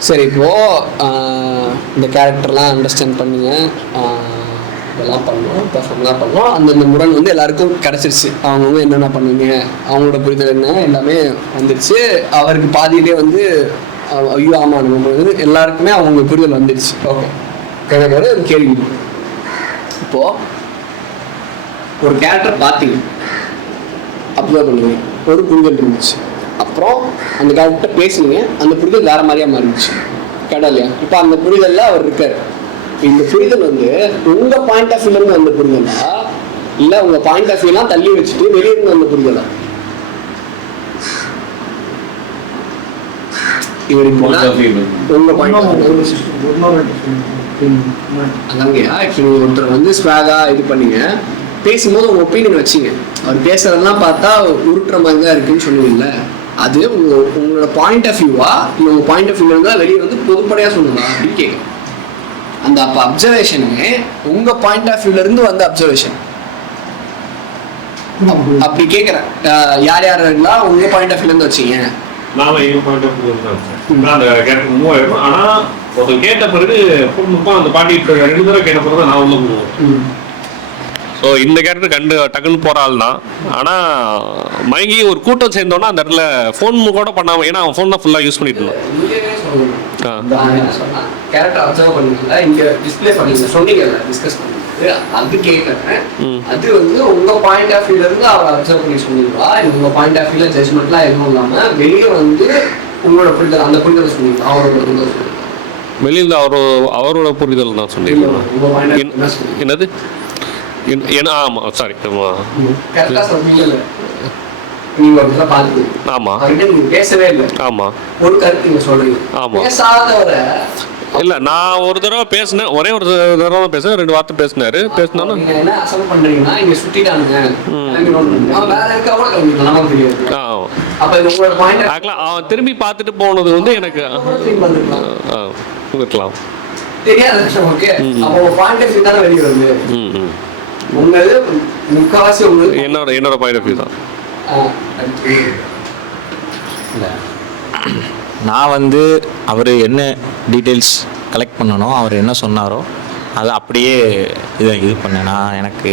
சரி இப்போது இந்த கேரக்டர்லாம் அண்டர்ஸ்டாண்ட் பண்ணிங்க, இதெல்லாம் பண்ணோம், பர்ஃபார்ம்லாம் பண்ணோம். அந்தந்த முரண் வந்து எல்லாருக்கும் கிடச்சிருச்சு. அவங்கவுங்க என்னென்ன பண்ணுவீங்க, அவங்களோட புரிதல் என்ன எல்லாமே வந்துடுச்சு. அவருக்கு பாதியிலே வந்து ஐயோ ஆமாம் நம்ம வந்து எல்லாருக்குமே அவங்க புரிதல் வந்துடுச்சு. ஓகே எனக்கு ஒரு கேள்வி. இப்போது ஒரு கேரக்டர் பார்த்தீங்க, அப்சர்வ் பண்ணுவீங்க, ஒரு புரிதல் இருந்துச்சு. அப்புறம் அந்த கேரக்டர் பேசுனீங்க, அந்த புரிதல் வேறு மாதிரியாக மாறிடுச்சு. கேட்டா இல்லையா? இப்போ அந்த புரிதலில் அவர் இருக்கார். இந்த புரிதல் வந்து உங்கள் பாயிண்ட் ஆஃப் வியூலேருந்து வந்த புரிதலா இல்லை உங்கள் பாயிண்ட் ஆஃப் வியூலாம் தள்ளி வச்சுட்டு வெளியே இருந்து வந்த புரிதலா? உங்க பாயிண்ட் அதாங்கய்யா. ஆக்சுவலி ஒருத்தர் வந்து ஸ்வாகா இது பண்ணீங்க, பேசும்போது உங்க ஒப்பீனியன் வச்சிங்க. அவர் பேசுறதெல்லாம் பார்த்தா உருட்டுற மாதிரி தான் இருக்குன்னு சொன்னீங்கல்ல, அது உங்களோட பாயிண்ட் ஆஃப் வியூவா இல்லை உங்க பாயிண்ட் ஆஃப் வியூல இருந்தா வெளியே வந்து பொதுப்படையா சொல்லுங்களா அப்படின்னு கேட்குறேன். அந்த அப்போ அப்சர்வேஷனுமே உங்க பாயிண்ட் ஆஃப் வியூல இருந்து வந்த அப்சர்வேஷன் அப்படி கேட்குறேன். யார் யாரெல்லாம் உங்க பாயிண்ட் ஆஃப் வியூல இருந்து வச்சீங்க? நான் எங்கள் பாயிண்ட் ஆஃப் வியூ தான் அந்த கேரக்டர் மூவ் ஆகிடும். ஆனால் ஒருத்தர் கேட்ட பிறகு அந்த பாட்டி 2 தடவை கேட்ட பிறகு தான் நான் உள்ள போவேன். ஸோ இந்த கேரக்டர் டக்குன்னு போகிற ஆள் தான். ஆனால் மயங்கி ஒரு கூட்டம் சேர்ந்தோன்னா அந்த இடத்துல ஃபோன் கூட பண்ணாமல், ஏன்னா அவன் ஃபோன் தான் ஃபுல்லாக யூஸ் பண்ணிட்டு இருந்தான். கேரக்டர் அப்சர்வ் பண்ணீங்கல்ல, இங்க டிஸ்ப்ளே பண்ணீங்க சொன்னீங்கல்ல, டிஸ்கஸ் பண்ணீங்க, அது கேட்கறேன். அது வந்து உங்க பாயிண்ட் ஆஃப் வியூல இருந்து அவர் அப்சர்வ் பண்ணி சொன்னீங்களா, உங்க பாயிண்ட் ஆஃப் வியூல ஜட்ஜ்மெண்ட்லாம் எதுவும் இல்லாம வெளியே வந்து உங்களோட புரிதல், அந்த புரிதல் சொன்னீங்களா, அவரோட புரிதல் சொன்னீங்களா? வெளியில் அவரோட புரிதல் தான் சொன்னீங்க. என்னது? ஆமாம் சாரி கரெக்டாக சொன்னீங்கல்ல, நீங்க ஒரு தடவை பார்த்து ஆமாம் நீங்க பேசவே இல்லை. ஆமாம் ஒரு கருத்து நீங்க சொல்றீங்க. ஆமாம் பேசாதவரை இல்லை, நான் ஒரு தடவை பேசினேன், ஒரே ஒரு தடவை தான் பேசுனேன், 2 வார்த்தை பேசினாரு. பேசினாலும் நீங்க என்ன அசல் பண்றீங்கன்னா இங்க சுத்திட்டானுங்க வேற இருக்கவங்க நமக்கு தெரியாது. அப்ப இது உங்களோட பாயிண்ட் ஆகலாம். அவன் திரும்பி பார்த்துட்டு போனது வந்து எனக்கு இருக்கலாம் தெரியாது. ஓகே, அப்போ உங்க பாயிண்ட் ஆஃப் வியூ தானே வெளியே வருது. உங்களது முக்காவாசி உங்களுக்கு என்னோட பாயிண்ட் ஆஃப் வியூ தான். நான் வந்து அவர் என்ன டீட்டெயில்ஸ் கலெக்ட் பண்ணனோ, அவர் என்ன சொன்னாரோ அதை அப்படியே இது பண்ணேன். நான் எனக்கு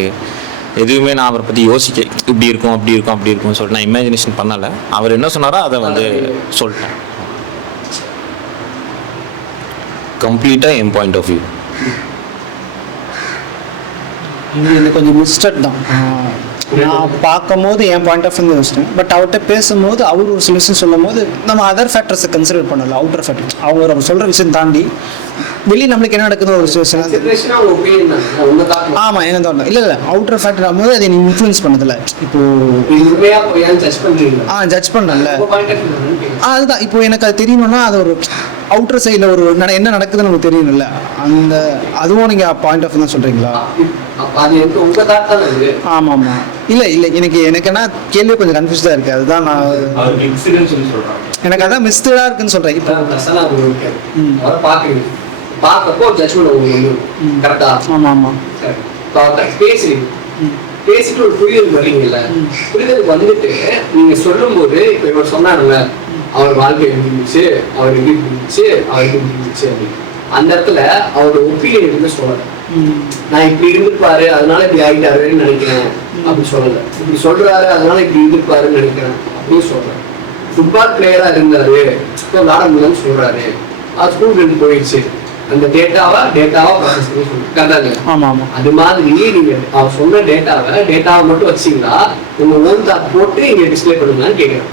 எதுவுமே நான் அவரை பற்றி யோசிக்க இப்படி இருக்கும் அப்படி இருக்கும் அப்படி இருக்கும்னு சொல்லிட்டு நான் இமேஜினேஷன் பண்ணலை. அவர் என்ன சொன்னாரோ அதை வந்து சொல்லிட்டேன். கம்ப்ளீட்டாக என் பாயிண்ட் ஆஃப் வியூ. இது கொஞ்சம் மிஸ்டேக் தான். நான் பார்க்கும் போது என் பாயிண்ட் ஆஃப் வியூ யோசிச்சேன். பட் அவர்கிட்ட பேசும்போது அவர் ஒரு சில விஷயம் சொல்லும் போது நம்ம அதர் ஃபேக்டர்ஸை கன்சிடர் பண்ணல. அவுட்டர் ஃபேக்டர் அவர் சொல்கிற விஷயம் தாண்டி வெளியே நம்மளுக்கு என்ன நடக்குது ஒரு சுச்சுவேஷன். ஆமாம், என்ன தோணும் இல்லை அவுட்டர் ஃபேக்டர் ஆகும்போது அதை நீங்கள் இன்ஃப்ளூயன்ஸ் பண்ணதில்ல. இப்போது ஜட்ஜ் பண்ணல அதுதான். இப்போ எனக்கு அது தெரியணும்னா அது ஒரு அவுட்டர் சைடில் ஒரு என்ன நடக்குதுன்னு நமக்கு தெரியணும்ல. அந்த அதுவும் நீங்கள் பாயிண்ட் ஆஃப் தான் சொல்கிறீங்களா? ஆமாம் ஆமாம். இல்லை எனக்கு என்ன கேள்வி கொஞ்சம் கன்ஃபியூஸ்டாக இருக்குது. அதுதான் நான் எனக்கு அதான் மிஸ்டேடாக இருக்குன்னு சொல்கிறேன். இப்போ பார்க்கப்போ ஜட்ஜ்மெண்ட் கரெக்டா? ஆமாம் ஆமாம். பேசிட்டு ஒரு புரிதல் வரீங்கல்ல, புரிதலுக்கு வந்துட்டு நீங்க சொல்லும்போது இப்போ இவர் சொன்னாருல்ல, அவர் வாழ்க்கை இருந்துச்சு, அவர் எப்படி இருந்துச்சு, அவருக்கு எப்படி இருந்துச்சு அப்படின்னு, அந்த இடத்துல அவரோட ஒப்பீனியன் எதுவுமே சொல்லலை. நான் இப்படி இருந்திருப்பாரு அதனால இப்படி ஆகிட்டாருன்னு நினைக்கிறேன் அப்படி சொல்லலை. இப்படி சொல்றாரு அதனால இப்படி இருந்திருப்பாருன்னு நினைக்கிறேன் அப்படின்னு சொல்றேன். ஃபுட்பால் பிளேயரா இருந்தாரு, இப்போ விளாட முடியலன்னு சொல்றாரு, அது ஸ்கூல் இருந்து போயிடுச்சு, அந்த டேட்டாவை ப்ராசஸ் பண்ணி சொல்லிட்டாங்க. ஆமா ஆமா. அது மாதிரி நீங்க அவர் சொன்ன டேட்டாவை மட்டும் வச்சிங்களா, உங்க ஓன் தாட் போட்டு இங்க டிஸ்பிளே பண்ணுங்கன்னு கேட்கிறேன்.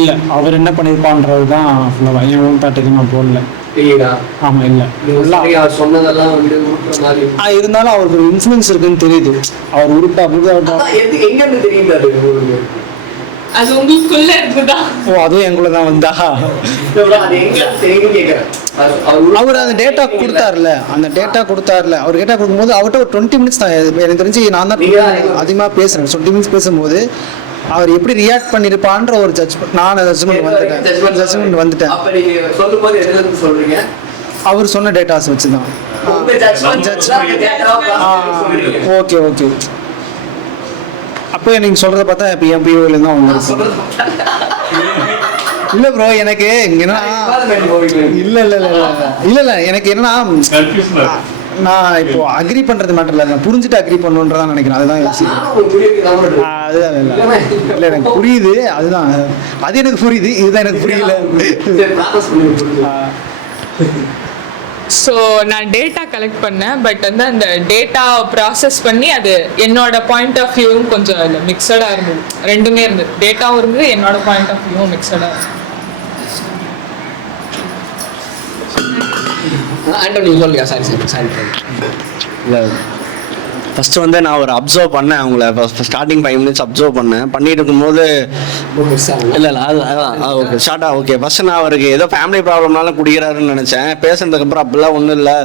இல்லை அவர் என்ன பண்ணியிருப்பான்றது தான் ஃபுல்லாக என் ஓன் தாட்டுக்கு நான் போடல. இல்லையா? ஆமாம் இல்லை அவர் சொன்னதெல்லாம் வந்து உருட்டுற மாதிரி இருந்தாலும் அவருக்கு ஒரு இன்ஃப்ளூயன்ஸ் இருக்குன்னு தெரியுது. அவர் உருட்டா எங்க இருந்து தெரியுது அது உங்களுக்கு? அது உங்களுக்குள்ள இருந்ததா? ஓ அதுவும் எங்குள்ள தான் வந்தா? அது எங்க கேட்குறேன். அவர் அந்த டேட்டா கொடுத்தாருல அவர் டேட்டா கொடுக்கும்போது அவர்கிட்ட ஒரு 20 மினிட்ஸ் தான் எனக்கு தெரிஞ்சு நான் தான் அதிகமாக பேசுகிறேன். 20 மினிட்ஸ் பேசும்போது அவர் எப்படி ரியாக்ட் பண்ணியிருப்பான்ற ஒரு ஜட்ஜ்மெண்ட் வந்துட்டேன். அவர் சொன்ன டேட்டாஸ் வச்சு தான். ஓகே அப்போ நீங்கள் சொல்கிறத பார்த்தா இப்போ என் பிஓவில் தான் அவங்க இல்லை ப்ரோ எனக்கு என்னன்னா இல்லை எனக்கு என்னன்னா நான் இப்போ அக்ரி பண்ணுறது மேட்டர் இல்லை, நான் புரிஞ்சுட்டு அக்ரி பண்ணணுன்றதான் நினைக்கிறேன். அதுதான் அதுதான் இல்லை எனக்கு புரியுது, அதுதான் அது எனக்கு புரியுது, இதுதான் எனக்கு புரியல. ஸோ நான் டேட்டா கலெக்ட் பண்ணேன். பட் வந்து அந்த டேட்டா ப்ராசஸ் பண்ணி அது என்னோட பாயிண்ட் ஆஃப் வியூவும் கொஞ்சம் இல்லை மிக்சடாக இருந்தது. ரெண்டுமே இருந்தது, டேட்டாவும் இருந்தது, என்னோட பாயிண்ட் ஆஃப் வியூவும் மிக்சடாக இருந்தது. ஆண்டனி சொல்லியா? சாரி இல்லை ஃபஸ்ட்டு வந்து நான் ஒரு அப்சர்வ் பண்ணேன் அவங்கள. ஸ்டார்டிங் 5 மினிட்ஸ் அப்சர்வ் பண்ணிட்டு இருக்கும்போது இல்லை ஓகே ஷார்ட்டாக ஓகே. ஃபஸ்ட்டு நான் அவருக்கு ஏதோ ஃபேமிலி ப்ராப்ளம்னால குடிக்கிறாருன்னு நினச்சேன். பேசுனதுக்கப்புறம் அப்படிலாம் ஒன்றும் இல்லை,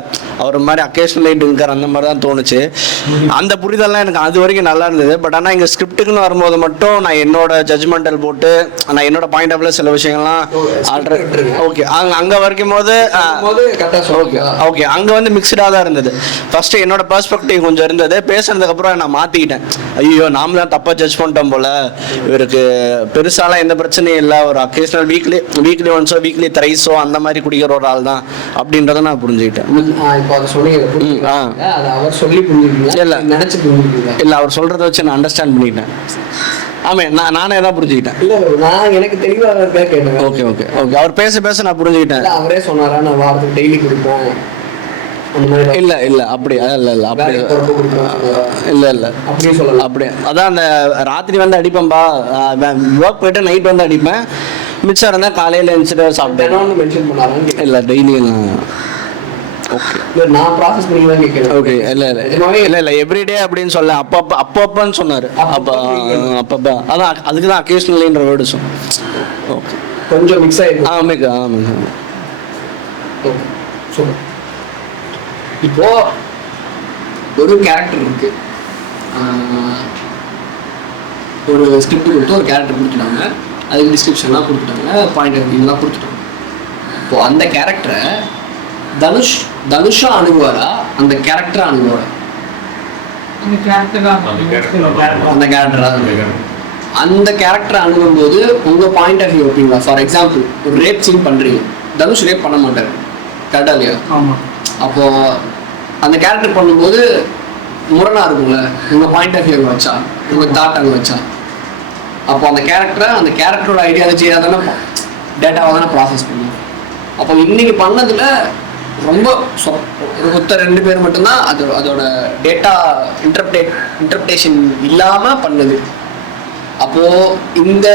அவர் மாதிரி அக்கேஷனலி ட்ரிங்கர் அந்த மாதிரி தான் தோணுச்சு. அந்த புரிதல்லாம் எனக்கு அது வரைக்கும் நல்லா இருந்தது. பட் ஆனால் இங்கே ஸ்கிரிப்டுக்குன்னு வரும்போது மட்டும் நான் என்னோட ஜட்ஜ்மெண்டல் போட்டு நான் என்னோட பாயிண்ட் ஆஃப் சில விஷயங்கள்லாம் ஓகே அங்கே வரைக்கும் போது ஓகே அங்கே வந்து மிக்சடாக தான் இருந்தது. ஃபஸ்ட்டு என்னோட பெர்ஸ்பெக்டிவ் கொஞ்சம் இருந்தது, பேசுனதுக்கப்புறம் நான் மாற்றிக்கிட்டேன். ஐயோ நாம தான் தப்பாக ஜட்ஜ் பண்ணிட்டோம் போல, இவருக்கு பெருசாலாம் எந்த பிரச்சனையும் இல்லை, ஒரு அக்கேஷனல் வீக்லி ஒன்ஸோ வீக்லி த்ரைஸோ அந்த மாதிரி குடிக்கிற ஒரு ஆள் தான் அப்படின்றத நான் புரிஞ்சுக்கிட்டேன். இல்லை அவர் சொல்கிறத வச்சு நான் அண்டர்ஸ்டாண்ட் பண்ணிக்கிட்டேன். ஆமாம் நானே தான் புரிஞ்சுக்கிட்டேன். எனக்கு தெளிவாக கேட்டேன். ஓகே அவர் பேச நான் புரிஞ்சுக்கிட்டேன். அவரே சொன்னாரா நான் வாரத்துக்கு டெய்லி கொடுப்பேன்? இல்ல அப்படி அதான் அந்த ராத்திரி வந்து அடிப்பேன்பா, ஒர்க் போயிட்டு நைட் வந்து அடிப்பேன், மிச்சம் இருந்தா காலையில எழுந்துட்டு சாப்பிட்டேன். இல்ல டெய்லி ஓகே இல்ல எவ்ரிடே அப்படின்னு சொல்ல அப்பப்பன்னு சொன்னாரு. அப்பப்ப அதான் அதுக்குதான் அக்கேஷனலின்ற வேர்டு ஓகே கொஞ்சம் மிக்ஸ் ஆயிருக்கு. ஆமாங்க. இப்போ ஒரு கேரக்டர் இருக்கு, ஒரு ஸ்கிரிப்ட் கொடுத்து ஒரு கேரக்டர் கொடுத்துட்டாங்க, அதுக்கு டிஸ்கிரிப்ஷன்லாம் கொடுத்துட்டாங்க, பாயிண்ட் ஆஃப் வியூலாம் கொடுத்துட்டாங்க. இப்போ அந்த கேரக்டரை தனுஷா அணுகுவாரா, அந்த கேரக்டரை அணுகுவாரா? அந்த கேரக்டரை அணுகும்போது உங்க பாயிண்ட் ஆஃப் வியூ வைப்பீங்களா? ஃபார் எக்ஸாம்பிள் ஒரு ரேப் சீன் பண்றீங்க, தனுஷ் ரேப் பண்ண மாட்டாரு, கரெக்டா இல்லையா? அப்போ அந்த கேரக்டர் பண்ணும்போது முரணா இருக்கும்ல, உங்க பாயிண்ட் ஆஃப் வியூ வச்சா, உங்க தாட் அங்கே வச்சா, அப்போ அந்த கேரக்டரோட ஐடியா வச்சு தானே டேட்டாவை தானே ப்ராசஸ் பண்ணுவோம். அப்போ இன்னைக்கு பண்ணதுல ரொம்ப 2 பேர் மட்டும்தான் அதோட டேட்டா இன்டர்பிரேஷன் இல்லாமல் பண்ணுது. அப்போது இந்த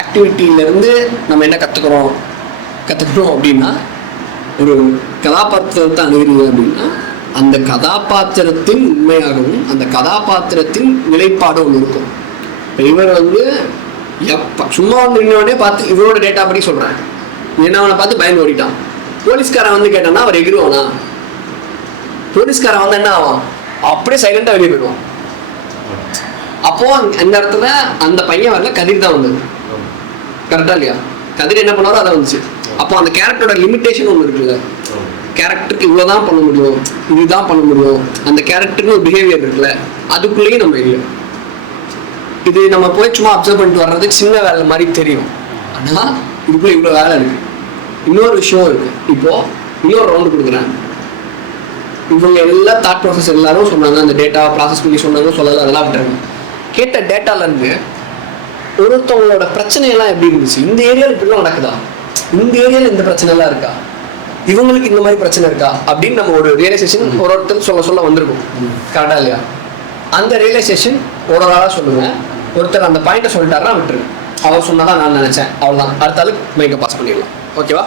ஆக்டிவிட்டியிலேருந்து நம்ம என்ன கற்றுக்குறோம் அப்படின்னா, ஒரு கதாபாத்திரத்தை அணுகிறீங்க அப்படின்னா அந்த கதாபாத்திரத்தின் உண்மையாகவும் அந்த கதாபாத்திரத்தின் நிலைப்பாடு ஒன்று இருக்கும். இப்போ இவர் வந்து சும்மா வந்து இன்னொன்னே பார்த்து இவரோட டேட்டா படி சொல்கிறேன், ஏன்னா அவனை பார்த்து பயந்து ஓடிட்டான். போலீஸ்காரன் வந்து கேட்டான்னா அவர் எகிருவானா? போலீஸ்காரன் வந்து என்ன ஆவான்? அப்படியே சைலண்டாக வெளியே போயிடுவான். அப்போ அந்த இடத்துல அந்த பையன் வரல, கதிர் தான் வந்தது, கரெக்டா இல்லையா? கதிர் என்ன பண்ணாரோ அதை வந்துச்சு. அப்போ அந்த கேரக்டரோட லிமிட்டேஷன் ஒன்று இருக்குல்ல, கேரக்டருக்கு இவ்வளோதான் பண்ண முடியும், இதுதான் பண்ண முடியும், அந்த கேரக்டருக்கு ஒரு பிஹேவியர் இருக்குல்ல, அதுக்குள்ளேயும் நம்ம இல்லை. இது நம்ம போய் சும்மா அப்சர்வ் பண்ணிட்டு வர்றதுக்கு சின்ன வேலை மாதிரி தெரியும், ஆனால் இதுக்குள்ளே இவ்வளோ வேலை இருக்கு. இன்னொரு விஷயம் இருக்கு. இப்போ இன்னொரு ரவுண்டு கொடுக்குறேன், இவங்க எல்லா தாட் ப்ராசஸ் எல்லாரும் சொன்னாங்க, அந்த டேட்டா ப்ராசஸ் பண்ணி சொன்னாங்க, சொல்லலை, அதெல்லாம் விட்டுறாங்க. கேட்ட டேட்டாலேருந்து ஒருத்தவங்களோட பிரச்சனையெல்லாம் எப்படி இருந்துச்சு, இந்த ஏரியாவில் இப்படிலாம் நடக்குதா, இந்த ஏரியாவில் இந்த பிரச்சனைலாம் இருக்கா, இவங்களுக்கு இந்த மாதிரி பிரச்சனை இருக்கா அப்படின்னு நம்ம ஒரு ரியலைசேஷன் ஒருத்தர் சொல்ல வந்திருக்கும், கரெக்டா இல்லையா? அந்த ரியலைசேஷன் ஒரு ஆளாக சொல்லுவேன். ஒருத்தர் அந்த பாயிண்ட்டை சொல்லிட்டாருன்னா விட்டுருங்க, அவர் சொன்னதான் நான் நினைச்சேன், அவ்வளோதான், அடுத்த ஆளுக்கு மைக்கை பாஸ் பண்ணிடலாம், ஓகேவா?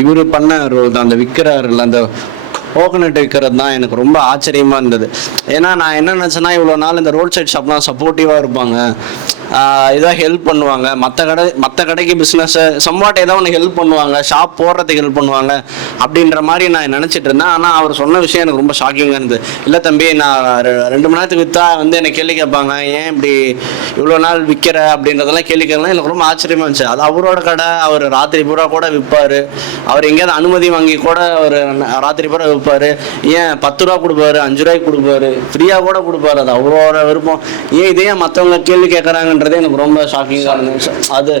இவர் பண்ண ரோல் தான் அந்த விற்கிறாருல்ல, அந்த கோகனட் விற்கிறது தான் எனக்கு ரொம்ப ஆச்சரியமாக இருந்தது. ஏன்னா நான் என்ன நினச்சேன்னா, இவ்வளோ நாள் இந்த ரோட் சைட் ஷாப்லாம் சப்போர்ட்டிவாக இருப்பாங்க, ஏதோ ஹெல்ப் பண்ணுவாங்க, மற்ற கடைக்கு பிஸ்னஸ் சம்வாட் ஏதோ ஒன்று ஹெல்ப் பண்ணுவாங்க, ஷாப் போடுறதுக்கு ஹெல்ப் பண்ணுவாங்க அப்படின்ற மாதிரி நான் நினச்சிட்டு இருந்தேன். ஆனால் அவர் சொன்ன விஷயம் எனக்கு ரொம்ப ஷாக்கிங்காக இருந்தது. இல்லை தம்பி, நான் 2 மணி நேரத்துக்கு விற்றா வந்து என்னை கேள்வி கேட்பாங்க, ஏன் இப்படி இவ்வளோ நாள் விற்கிற அப்படின்றதெல்லாம் கேள்வி கேட்கலாம். எனக்கு ரொம்ப ஆச்சரியமாக இருந்துச்சு. அது அவரோட கடை, அவர் ராத்திரி பூரா கூட விற்பார், அவர் எங்கேயாவது அனுமதி வாங்கி கூட அவர் ராத்திரி பூரா விற்பார். ஏன் 10 ரூபா கொடுப்பாரு, 5 ரூபாய்க்கு கொடுப்பாரு, ஃப்ரீயாக கூட கொடுப்பாரு. அது அவரோட விருப்பம். ஏன் இதே மற்றவங்க கேள்வி கேட்குறாங்கன்றதே எனக்கு ரொம்ப ஷாக்கிங்காக இருந்துச்சு. அது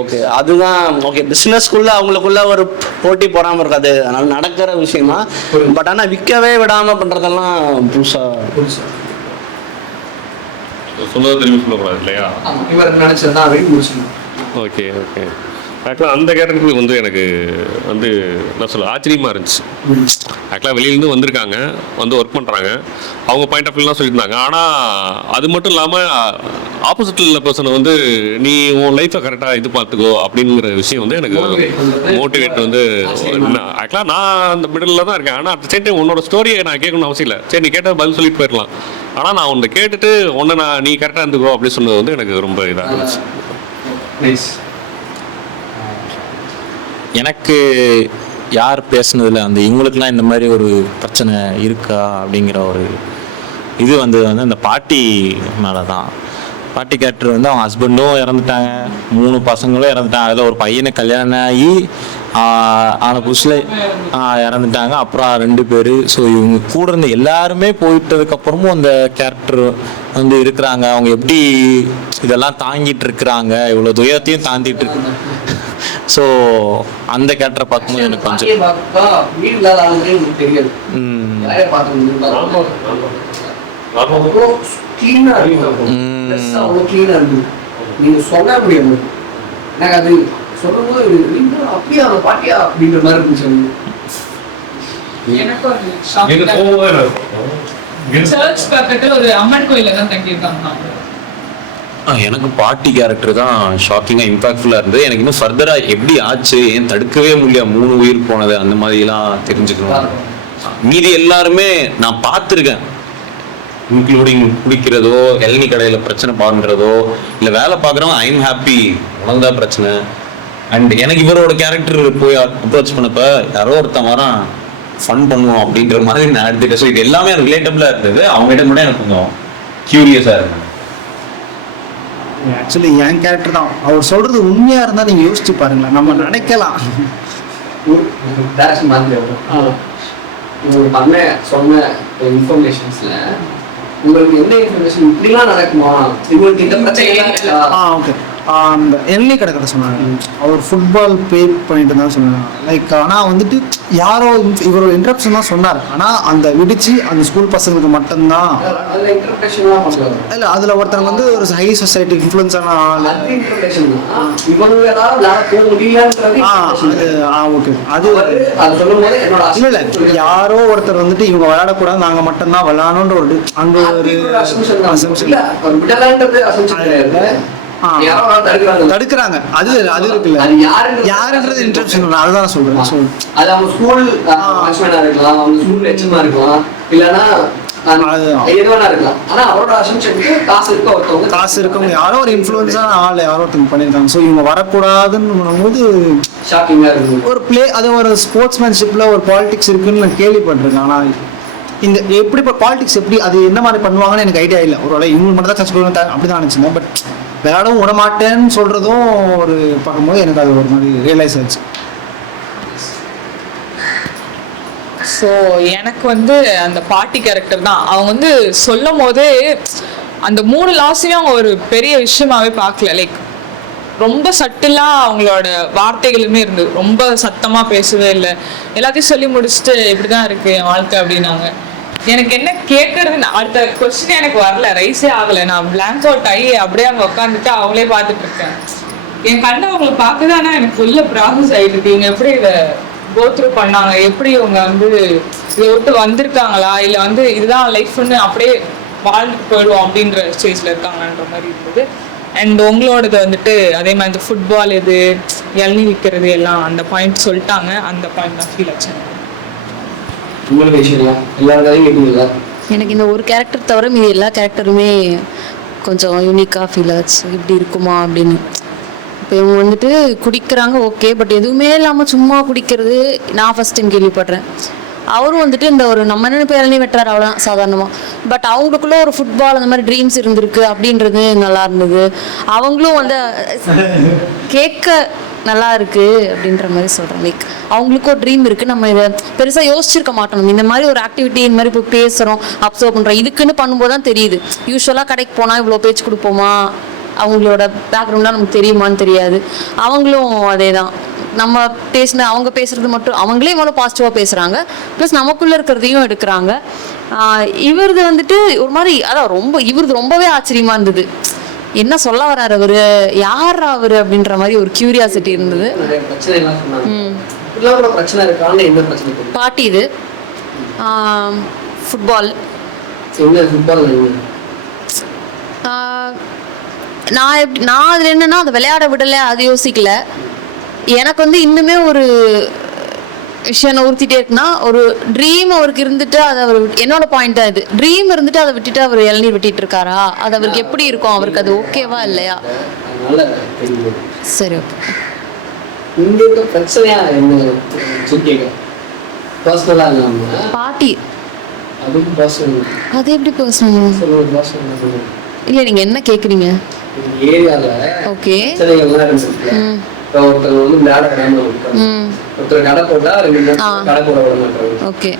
ஓகே, அதுதான் ஓகே. பிஸ்னஸ்க்குள்ளே அவங்களுக்குள்ள ஒரு போட்டி போடாமல் இருக்காது, அதனால நடக்கிற விஷயம் தான். பட் ஆனால் விற்கவே விடாமல் பண்ணுறதெல்லாம் புதுசாக சொன்னதை திரும்பி சொல்லக்கூடாது இல்லையா? இவர் நினச்சதுதான் அப்படின்னு முடிச்சுக்கணும். ஓகே. ஆக்சுவலாக அந்த கேரக்டருக்கு வந்து எனக்கு வந்து என்ன சொல்ல ஆச்சரியமாக இருந்துச்சு. ஆக்சுவலாக வெளியிலேருந்து வந்திருக்காங்க, வந்து ஒர்க் பண்ணுறாங்க, அவங்க பாயிண்ட் ஆஃப் வியூலாம் சொல்லியிருந்தாங்க. ஆனால் அது மட்டும் இல்லாமல் ஆப்போசிட்டில் உள்ள பர்சனை வந்து நீ உன் லைஃப்பை கரெக்டாக இது பார்த்துக்கோ அப்படிங்கிற விஷயம் வந்து எனக்கு மோட்டிவேட் வந்து ஆக்சுவலாக நான் அந்த மிடில் தான் இருக்கேன். ஆனால் அட் சேம் டைம் உன்னோட ஸ்டோரியை நான் கேட்கணும்னு அவசியம் இல்லை. சரி, நீ கேட்டால் பதில் சொல்லிட்டு போயிடலாம். ஆனால் நான் உன்னை கேட்டுட்டு நீ கரெக்டாக இருந்துக்கோ அப்படின்னு சொன்னது வந்து எனக்கு ரொம்ப இதாக இருந்துச்சு. எனக்கு யார் பேசுனதில் அந்த இவங்களுக்குலாம் இந்த மாதிரி ஒரு பிரச்சனை இருக்கா அப்படிங்கிற ஒரு இது வந்து அந்த பாட்டி மேலே தான். பாட்டி கேரக்டர் வந்து அவங்க ஹஸ்பண்டும் இறந்துட்டாங்க, 3 பசங்களும் இறந்துட்டாங்க. அதில் ஒரு பையனை கல்யாணம் ஆகி ஆன புதுசில் இறந்துட்டாங்க. அப்புறம் 2 பேர். ஸோ இவங்க கூட இருந்த எல்லாருமே போயிட்டதுக்கப்புறமும் அந்த கேரக்டர் வந்து இருக்கிறாங்க. அவங்க எப்படி இதெல்லாம் தாங்கிட்டு இருக்கிறாங்க, இவ்வளோ துயரத்தையும் தாண்டிட்டு இருக்கு. ஸோ அந்த கேரக்டரை பார்க்கும்போது எனக்கு கொஞ்சம் வீடு இல்லாத ஆளுங்களே தெரியாது. கிளீனாக இருக்கும், அவ்வளோ கிளீனாக இருக்குது. நீங்கள் சொல்ல முடியாது. எனக்கு அது சொல்லும்போது அப்படியா அந்த பாட்டியா அப்படின்ற மாதிரி இருந்துச்சு. சர்ச் பக்கத்துல ஒரு அம்மன் கோயில தான் தங்கியிருக்காங்க. எனக்கு பாட்டி கேரக்டர் தான் ஷாக்கிங்காக இம்பாக்ட்ஃபுல்லாக இருந்தது. எனக்கு இன்னும் ஃபர்தராக எப்படி ஆச்சு, ஏன் தடுக்கவே முடியல 3 உயிர் போனது, அந்த மாதிரிலாம் தெரிஞ்சுக்கணும். மீதி எல்லாருமே நான் பார்த்துருக்கேன், இன்க்ளூடிங் குடிக்கிறதோ, இளநீ கடையில் பிரச்சனை பண்ணுறதோ, இல்லை வேலை பார்க்குறவங்க ஐம் ஹாப்பி, உனக்கு தான் பிரச்சனை. அண்ட் எனக்கு இவரோட கேரக்டர் போய் அப்ரோச் பண்ணப்ப யாரோ ஒருத்தன் வரான் ஃபன் பண்ணுவோம் அப்படின்ற மாதிரி நான் எடுத்துக்கிட்டேன். ஸோ இது எல்லாமே ரிலேட்டபிளாக இருந்தது. அவங்ககிட்ட கூட எனக்கு கொஞ்சம் க்யூரியஸாக இருந்தது. ஆக்சுவலி என் கேரக்டர் தான். அவர் சொல்றது உண்மையா இருந்தா நீங்க யோசிச்சு பாருங்களேன், நம்ம நினைக்கலாம். சொன்ன இன்ஃபர்மேஷன்ஸ்ல உங்களுக்கு எந்த இன்ஃபர்மேஷன் இப்படிலாம் நடக்குமா, உங்களுக்கு இந்த பிரச்சனை ஓகே. அந்த எல்லை கடை சொன்னாங்க, அவர் ஃபுட்பால் பே பண்ணிட்டு தான் சொன்னாங்க. லைக் ஆனால் வந்துட்டு யாரோ இவரோட இன்ட்ரப்ஷன் தான் சொன்னார். ஆனால் அந்த விடிச்சு அந்த ஸ்கூல் பசங்களுக்கு மட்டும்தான் இல்லை. அதில் ஒருத்தவங்க வந்து ஒரு ஹை சொசைட்டி இன்ஃப்ளூயன்ஸ் ஆன ஆள். ஓகே, அது இல்லை இல்லை, யாரோ ஒருத்தர் வந்துட்டு இவங்க விளையாடக்கூடாது, நாங்கள் மட்டும்தான் விளையாடணுன்ற ஒரு அங்கே ஒரு தடுக்கிறாங்க. அது இருக்குல்ல, யாருன்றது இன்ட்ரப்ஷன், அதுதான் சொல்றேன். அது அவங்க ஸ்கூல் வாட்ச்மேனா இருக்கலாம், அவங்க ஸ்கூல் ஹெச்எம்மா இருக்கலாம், இல்லனா எதுவானா இருக்கலாம். ஆனா அவரோட அசம்ப்ஷனுக்கு காசு இருக்கவங்க யாரோ ஒரு இன்ஃப்ளூயன்ஸான ஆள் யாரோ ஒருத்தங்க பண்ணியிருக்காங்க. ஸோ இவங்க வரக்கூடாதுன்னு போது ஷாக்கிங்காக இருக்குது. ஒரு அது ஒரு ஸ்போர்ட்ஸ்மேன்ஷிப்ல ஒரு பாலிடிக்ஸ் இருக்குன்னு நான் கேள்விப்பட்டிருக்கேன். ஆனால் இந்த எப்படி இப்போ பாலிடிக்ஸ் எப்படி அது என்ன மாதிரி பண்ணுவாங்கன்னு எனக்கு ஐடியா இல்லை. ஒரு வேலை இவங்க மட்டும் தான் சர்ச் பண்ணுவாங்க அப்படி தான் நினச்சிருந்தேன். பட் விளையாடவும் விடமாட்டேன்னு சொல்கிறதும் ஒரு பார்க்கும்போது எனக்கு அது ஒரு மாதிரி ரியலைஸ் ஆச்சு. ஸோ எனக்கு வந்து அந்த பாட்டி கேரக்டர் தான். அவங்க வந்து சொல்லும் போதே அந்த 3 லாஸையும் அவங்க ஒரு பெரிய விஷயமாவே பார்க்கல. லைக் ரொம்ப சட்டிலாக அவங்களோட வார்த்தைகளுமே இருந்தது, ரொம்ப சத்தமாக பேசவே இல்லை. எல்லாத்தையும் சொல்லி முடிச்சுட்டு இப்படி தான் இருக்குது என் வாழ்க்கை அப்படின்னாங்க. எனக்கு என்ன கேட்கறது அடுத்த கொஸ்டின் எனக்கு வரல, ரைஸே ஆகலை. நான் பிளாங்க் அவுட் ஆகி அப்படியே அங்கே உட்காந்துட்டு அவங்களே பார்த்துட்டு இருக்கேன். என் கண்ணை அவங்களை பார்க்குதானா எனக்கு உள்ள ப்ராசஸ் ஆகிட்டு இருக்கு. இவங்க எப்படி இதை கோத்ரூ பண்ணாங்க, எப்படி இவங்க வந்து இதை விட்டு வந்திருக்காங்களா, இல்லை வந்து இதுதான் லைஃப்னு அப்படியே வாழ்ந்துட்டு போயிடுவோம் அப்படின்ற ஸ்டேஜில் இருக்காங்கன்ற மாதிரி இருந்தது. அண்ட் உங்களோடது வந்துட்டு அதே மாதிரி இந்த ஃபுட்பால் இது இளநீ விற்கிறது எல்லாம் அந்த பாயிண்ட் சொல்லிட்டாங்க. அந்த பாயிண்ட் தான் ஃபீல் ஆச்சு. எனக்கு இந்த ஒரு கேரக்டர் தவிர மீது எல்லா கேரக்டருமே கொஞ்சம் யூனிக்காக ஃபீல் ஆச்சு, இப்படி இருக்குமா அப்படின்னு. இப்போ இவங்க வந்துட்டு குடிக்கிறாங்க ஓகே, பட் எதுவுமே இல்லாமல் சும்மா குடிக்கிறது நான் ஃபஸ்ட் டைம் கேள்விப்படுறேன். அவரும் வந்துட்டு இந்த ஒரு நம்ம என்ன பேர் இளநீ வெட்டுறாரு அவ்வளோதான் சாதாரணமாக, பட் அவங்களுக்குள்ள ஒரு ஃபுட்பால் அந்த மாதிரி ட்ரீம்ஸ் இருந்திருக்கு அப்படின்றது நல்லா இருந்தது. அவங்களும் வந்து கேட்க நல்லா இருக்கு அப்படின்ற மாதிரி சொல்கிறேன். லைக் அவங்களுக்கும் ஒரு ட்ரீம் இருக்குது, நம்ம இதை பெருசாக யோசிச்சிருக்க மாட்டோம். இந்த மாதிரி ஒரு ஆக்டிவிட்டி இந்த மாதிரி போய் பேசுகிறோம், அப்சர்வ் பண்ணுறோம், இதுக்குன்னு பண்ணும்போது தான் தெரியுது. யூஸ்வலாக கடைக்கு போனால் இவ்வளோ பேச்சு கொடுப்போமா, அவங்களோட பேக்ரவுண்ட்லாம் நமக்கு தெரியுமான்னு தெரியாது. அவங்களும் அதே தான், நம்ம அவங்க பேசுகிறது மட்டும் அவங்களே இவ்வளோ பாசிட்டிவாக பேசுகிறாங்க, ப்ளஸ் நமக்குள்ளே இருக்கிறதையும் எடுக்கிறாங்க. இவரது வந்துட்டு ஒரு மாதிரி அதான் இவரது ரொம்பவே ஆச்சரியமாக இருந்தது. என்ன சொல்ல வர்றாரு அவர், யார் அவர் அப்படின்ற மாதிரி ஒரு கியூரியாசிட்டி இருந்தது. பாட்டி இது ஃபுட்பால் நான் அதில் என்னன்னா அதை விளையாட விடலை, அது யோசிக்கல. எனக்கு வந்து இன்னுமே ஒரு விஷயம் உறுத்திட்டே இருக்குன்னா, ஒரு ட்ரீம் அவருக்கு இருந்துட்டு அதை அவர் என்னோட பாயிண்ட் தான் இது, ட்ரீம் இருந்துட்டு அதை விட்டுட்டு அவர் இளநீர் வெட்டிட்டு இருக்காரா, அது அவருக்கு எப்படி இருக்கும், அவருக்கு அது ஓகேவா இல்லையா? சரி ஓகே. இங்க இருக்க பிரச்சனையா என்ன பர்சனலா இல்லாம பாட்டி அதுக்கு பர்சனல், அது எப்படி பர்சனல் இல்லை, நீங்க என்ன கேக்குறீங்க? ஏரியால ஓகே பிரச்சனைகள்லாம் இருந்துருக்கு. ஒருத்தர் வந்து விளையாட விடாம ஒருத்தர் கடை போட்டா 2 கடை போட விட மாட்டாங்க. ஓகே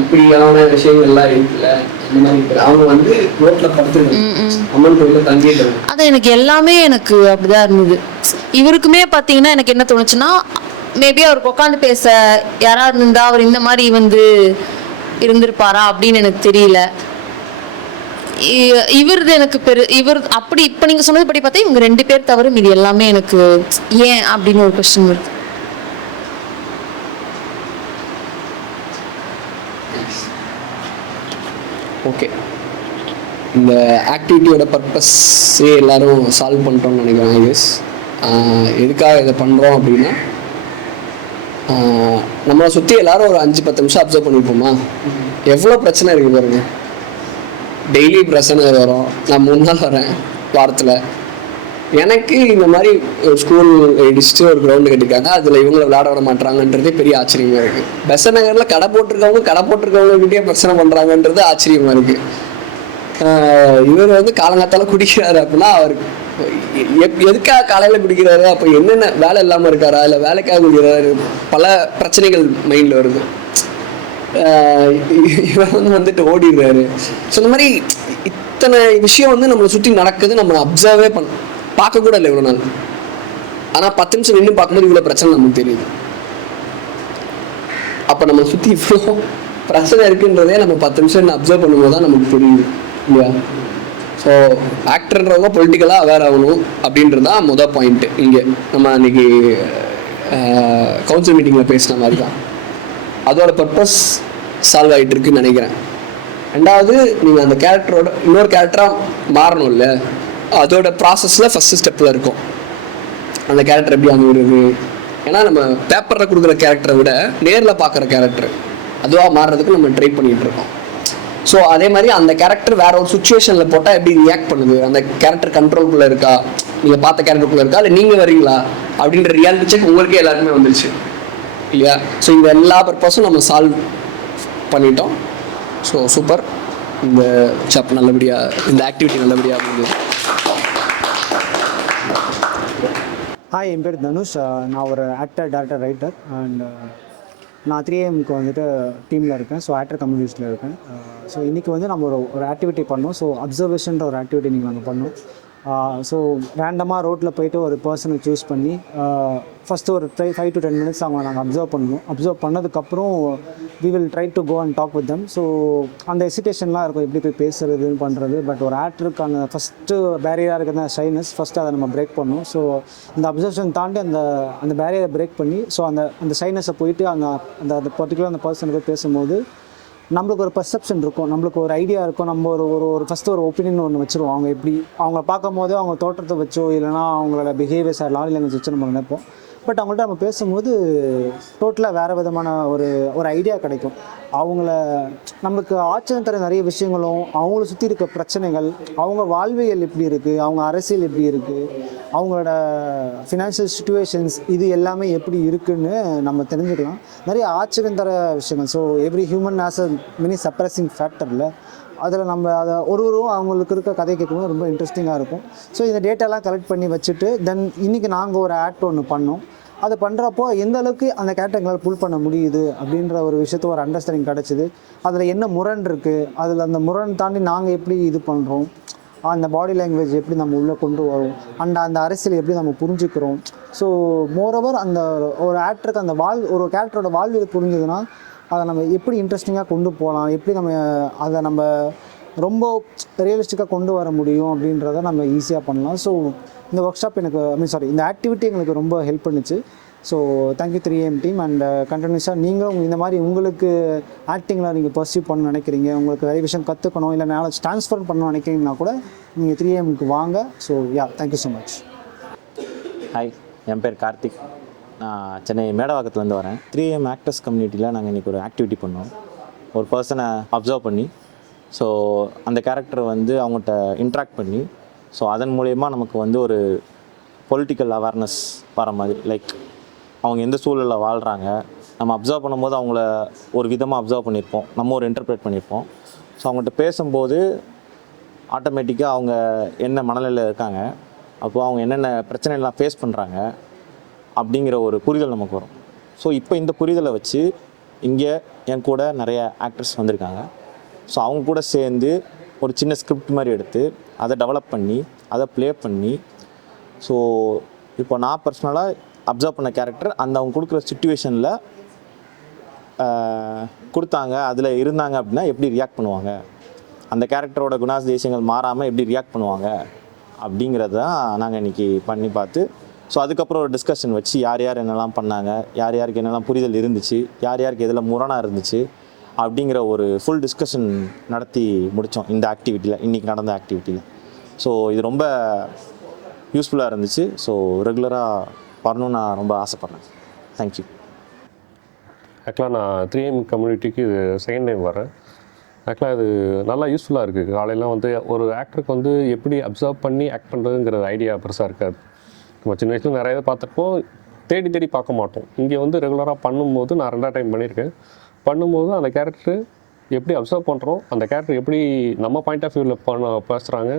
இப்படியான விஷயங்கள்லாம் இருக்குல்ல, இந்த மாதிரி அவங்க வந்து ரோட்ல படுத்துருக்காங்க, அம்மன் கோயில தங்கிட்டாங்க. அது எனக்கு எல்லாமே எனக்கு அப்படிதான் இருந்தது. இவருக்குமே பார்த்தீங்கன்னா எனக்கு என்ன தோணுச்சுன்னா, மேபி அவருக்கு உட்காந்து பேச யாராவது இருந்தா அவர் இந்த மாதிரி வந்து இருந்திருப்பாரா அப்படின்னு எனக்கு தெரியல. இவரது எனக்கு இவர் அப்படி இப்போ நீங்கள் சொன்னது படி பார்த்தா இவங்க 2 பேர் தவிர இது எல்லாமே எனக்கு ஏன் அப்படின்னு ஒரு கொஸ்டின் வருது. ஓகே, இந்த ஆக்டிவிட்டியோட பர்பஸே எல்லாரும் சால்வ் பண்ணிட்டோம்னு நினைக்கிறேன். ஐ கெஸ் எதுக்காக இதை பண்ணுறோம் அப்படின்னா, நம்மளை சுற்றி எல்லாரும் ஒரு 5-10 நிமிஷம் அப்சர்வ் பண்ணிப்போமா, எவ்வளோ பிரச்சனை இருக்குது பாருங்க. டெய்லி பிரச்சனை வரும். நான் 3 நாள் வரேன் வாரத்தில். எனக்கு இந்த மாதிரி ஒரு ஸ்கூல் இடிச்சுட்டு ஒரு கிரவுண்டு கட்டிருக்காங்க, அதில் இவங்களை விளையாட விட மாட்டாங்கன்றதே பெரிய ஆச்சரியமாக இருக்குது. பெசன் நகரில் கடை போட்டிருக்கவங்ககிட்டயே பிரச்சனை பண்ணுறாங்கன்றது ஆச்சரியமாக இருக்குது. இவர் வந்து காலங்காத்தால குடிக்கிறாரு அப்படின்னா அவருக்கு எதுக்காக காலையில் குடிக்கிறாரு, அப்போ என்னென்ன வேலை இல்லாமல் இருக்காரா, இல்லை வேலைக்காக குடிக்கிறாரு, பல பிரச்சனைகள் மைண்டில் வருது. இவன் வந்துட்டு ஓடிடுறாரு. ஸோ இந்த மாதிரி இத்தனை விஷயம் வந்து நம்மளை சுற்றி நடக்குது, நம்ம அப்சர்வே பார்க்க கூட இல்லை இவ்வளோ நாள். ஆனால் 10 நிமிஷம் நின்று பார்க்கும்போது இவ்வளோ பிரச்சனை நமக்கு தெரியுது. அப்போ நம்ம சுற்றி இவ்வளோ பிரச்சனை இருக்குன்றதே நம்ம 10 நிமிஷம் அப்சர்வ் பண்ணும்போது தான் நமக்கு தெரியுது இல்லையா? ஸோ ஆக்டர்ன்றவங்க பொலிட்டிக்கலாக அவேர் ஆகணும் அப்படின்றது தான் முதல் பாயிண்ட்டு. இங்கே நம்ம அன்றைக்கி கவுன்சில் மீட்டிங்கில் பேசின மாதிரி தான் அதோட பர்பஸ் சால்வ் ஆகிட்டு இருக்குன்னு நினைக்கிறேன். 2வது, நீங்கள் அந்த கேரக்டரோட இன்னொரு கேரக்டராக மாறணும் இல்லை, அதோட ப்ராசஸில் ஃபஸ்ட்டு ஸ்டெப்பில் இருக்கும் அந்த கேரக்டர் எப்படி அமைகிறது. ஏன்னா நம்ம பேப்பரில் கொடுக்குற கேரக்டரை விட நேரில் பார்க்குற கேரக்டர் அதுவாக மாறுறதுக்கு நம்ம ட்ரை பண்ணிகிட்டு இருக்கோம். ஸோ அதே மாதிரி அந்த கேரக்டர் வேற ஒரு சுச்சுவேஷனில் போட்டால் எப்படி ரியாக்ட் பண்ணுது, அந்த கேரக்டர் கண்ட்ரோல்குள்ளே இருக்கா, நீங்கள் பார்த்த கேரக்டருக்குள்ளே இருக்கா, இல்லை நீங்கள் வரீங்களா அப்படின்ற ரியாலிட்டி செக் உங்களுக்கே எல்லாருக்குமே வந்துருச்சு இல்லையா? ஸோ இந்த எல்லா பர்பஸும் நம்ம சால்வ் பண்ணிட்டோம். ஸோ சூப்பர், இந்த சாப் நல்லபடியாக, இந்த ஆக்டிவிட்டி நல்லபடியாக இருந்தது. ஹாய், என் பேர் தனுஷ். நான் ஒரு ஆக்டர், டேரக்டர், ரைட்டர். அண்ட் நான் 3AM வந்துட்டு டீமில் இருக்கேன். ஸோ ஆக்டர் கம்யூனிட்டியில் இருக்கேன். ஸோ இன்றைக்கி வந்து நம்ம ஒரு ஆக்டிவிட்டி பண்ணோம். ஸோ அப்சர்வேஷன்ற ஒரு ஆக்டிவிட்டி நீங்கள் நாங்கள் பண்ணோம். ஸோ ரேண்டமாக ரோட்டில் போய்ட்டு ஒரு பர்சனை சூஸ் பண்ணி ஃபஸ்ட்டு ஒரு 5 to 10 minutes அவங்க நாங்கள் அப்சர்வ் பண்ணுவோம். அப்சர்வ் பண்ணதுக்கப்புறம் we will try to go and talk with them. So அந்த ஹெசிடேஷன்லாம் இருக்கும், எப்படி போய் பேசுகிறதுன்னு பண்ணுறது. பட் ஒரு ஆக்டருக்கான ஃபஸ்ட்டு பேரியராக இருக்கிற ஷைனஸ், ஃபஸ்ட்டு அதை நம்ம பிரேக் பண்ணணும். ஸோ இந்த அப்சர்வேஷன் தாண்டி அந்த பேரியரை பிரேக் பண்ணி ஸோ அந்த ஷைனஸை போயிட்டு அந்த பர்டிகுலர் அந்த பர்சனை போய் பேசும்போது நம்மளுக்கு ஒரு பர்செப்ஷன் இருக்கும், நம்மளுக்கு ஒரு ஐடியா இருக்கும். நம்ம ஒரு ஃபஸ்ட்டு ஒரு ஒப்பீனியன் ஒன்று வச்சுருவோம். அவங்க எப்படி அவங்கள பார்க்கும் போது அவங்க தோற்றத்தை வச்சோ இல்லைனா அவங்களோட பிஹேவியர்ஸ் லாரி லாங்குவேஜ் வச்சு நம்ம நினைப்போம். பட் அவங்கள்ட்ட நம்ம பேசும்போது டோட்டலாக வேறு விதமான ஒரு ஐடியா கிடைக்கும். அவங்கள நமக்கு ஆச்சரியம் தர நிறைய விஷயங்களும், அவங்கள சுற்றி இருக்க பிரச்சனைகள், அவங்க வாழ்வியல் எப்படி இருக்குது, அவங்க அரசியல் எப்படி இருக்குது, அவங்களோட ஃபினான்ஷியல் சுச்சுவேஷன்ஸ் இது எல்லாமே எப்படி இருக்குன்னு நம்ம தெரிஞ்சுக்கலாம். நிறைய ஆச்சரியம் தர விஷயங்கள். So every human has a mini surprising ஃபேக்டரில் அதில் நம்ம அதை ஒருவரும் அவங்களுக்கு இருக்க கதை கேட்கும்போது ரொம்ப இன்ட்ரெஸ்டிங்காக இருக்கும். ஸோ இந்த டேட்டாலாம் கலெக்ட் பண்ணி வச்சுட்டு தென் இன்றைக்கி நாங்கள் ஒரு ஆக்ட் ஒன்று பண்ணோம். அதை பண்ணுறப்போ எந்த அளவுக்கு அந்த கேரக்டர் எங்களால் புல் பண்ண முடியுது அப்படின்ற ஒரு விஷயத்த ஒரு அண்டர்ஸ்டாண்டிங் கிடச்சிது. அதில் என்ன முரண் இருக்குது, அதில் அந்த முரண் தாண்டி நாங்கள் எப்படி இது பண்ணுறோம், அந்த பாடி லாங்குவேஜ் எப்படி நம்ம உள்ளே கொண்டு வரோம், அந்த அரசியல் எப்படி நம்ம புரிஞ்சுக்கிறோம். ஸோ மோரோவர் அந்த ஒரு ஆக்டருக்கு அந்த ஒரு கேரக்டரோட வாழ்வியல் புரிஞ்சதுன்னா அதை நம்ம எப்படி இன்ட்ரெஸ்டிங்காக கொண்டு போகலாம், எப்படி அதை நம்ம ரொம்ப ரியலிஸ்டிக்காக கொண்டு வர முடியும் அப்படின்றத நம்ம ஈஸியாக பண்ணலாம். ஸோ இந்த ஒர்க் ஷாப் எனக்கு இந்த ஆக்டிவிட்டி எங்களுக்கு ரொம்ப ஹெல்ப் பண்ணுச்சு. So thank you 3AM team. And கண்டினியூஸாக நீங்களும் இந்த மாதிரி உங்களுக்கு ஆக்டிங்கில் நீங்கள் பர்சியூ பண்ண நினைக்கிறீங்க, உங்களுக்கு நிறைய விஷயம் கற்றுக்கணும், இல்லை நாலேஜ் ட்ரான்ஸ்ஃபர் பண்ணணும்னு நினைக்கிறீங்கன்னா கூட நீங்கள் 3AMக்கு வாங்க. So thank you so much. Hi, என் பேர் கார்த்திக். நான் சென்னை மேடவாக்கத்துலேருந்து வரேன். 3AM ஆக்டர்ஸ் கம்யூனிட்டியில் நாங்கள் இன்றைக்கி ஒரு ஆக்டிவிட்டி பண்ணோம். ஒரு பர்சனை அப்சர்வ் பண்ணி, ஸோ அந்த கேரக்டரை வந்து அவங்கள்ட்ட இன்ட்ராக்ட் பண்ணி, ஸோ அதன் மூலயமா நமக்கு வந்து ஒரு பொலிட்டிக்கல் அவேர்னஸ் வர மாதிரி, லைக் அவங்க எந்த சூழலில் வாழ்கிறாங்க, நம்ம அப்சர்வ் பண்ணும்போது அவங்கள ஒரு விதமாக அப்சர்வ் பண்ணியிருப்போம், நம்ம ஒரு இன்டர்பிரேட் பண்ணியிருப்போம். ஸோ அவங்கள்ட்ட பேசும்போது ஆட்டோமேட்டிக்காக அவங்க என்ன மனநிலையில் இருக்காங்க, அப்போது அவங்க என்னென்ன பிரச்சனைலாம் ஃபேஸ் பண்ணுறாங்க அப்படிங்கிற ஒரு புரிதல் நமக்கு வரும். ஸோ இப்போ இந்த புரிதலை வச்சு இங்கே என் கூட நிறைய ஆக்டர்ஸ் வந்திருக்காங்க. ஸோ அவங்க கூட சேர்ந்து ஒரு சின்ன ஸ்கிரிப்ட் மாதிரி எடுத்து அதை டெவலப் பண்ணி அதை ப்ளே பண்ணி, ஸோ இப்போ நான் பர்சனலாக அப்சர்வ் பண்ண கேரக்டர் அவங்க கொடுக்குற சுச்சுவேஷனில் கொடுத்தாங்க, அதில் இருந்தாங்க அப்படின்னா எப்படி ரியாக்ட் பண்ணுவாங்க, அந்த கேரக்டரோட குணாதிசயங்கள் மாறாமல் எப்படி ரியாக்ட் பண்ணுவாங்க அப்படிங்கிறது தான் நாங்கள் இன்றைக்கி பண்ணி பார்த்து, ஸோ அதுக்கப்புறம் ஒரு டிஸ்கஷன் வச்சு யார் யார் என்னெல்லாம் பண்ணாங்க, யார் யாருக்கு என்னெல்லாம் புரிதல் இருந்துச்சு, யார் யாருக்கு எதில் முரணாக இருந்துச்சு அப்படிங்கிற ஒரு ஃபுல் டிஸ்கஷன் நடத்தி முடித்தோம் இந்த ஆக்டிவிட்டியில், இன்றைக்கி நடந்த ஆக்டிவிட்டியில். ஸோ இது ரொம்ப யூஸ்ஃபுல்லாக இருந்துச்சு. ஸோ ரெகுலராக வரணும்னு நான் ரொம்ப ஆசைப்பட்றேன். தேங்க்யூ. ஆக்சுவலாக நான் 3AM கம்யூனிட்டிக்கு இது செகண்ட் டைம் வரேன். ஆக்சுவலாக இது நல்லா யூஸ்ஃபுல்லாக இருக்குது. காலையில் வந்து ஒரு ஆக்டருக்கு வந்து எப்படி அப்சர்வ் பண்ணி ஆக்ட் பண்ணுறதுங்கிற ஐடியா பெருசாக இருக்காது. நம்ம சின்ன வயசில் நிறைய பார்த்துருப்போம், தேடி தேடி பார்க்க மாட்டோம். இங்கே வந்து ரெகுலராக பண்ணும்போது நான் 2 டைம் பண்ணியிருக்கேன். பண்ணும்போது அந்த கேரக்டர் எப்படி அப்சர்வ் பண்ணுறோம், அந்த கேரக்டர் எப்படி நம்ம பாயிண்ட் ஆஃப் வியூவில் பேசுகிறாங்க,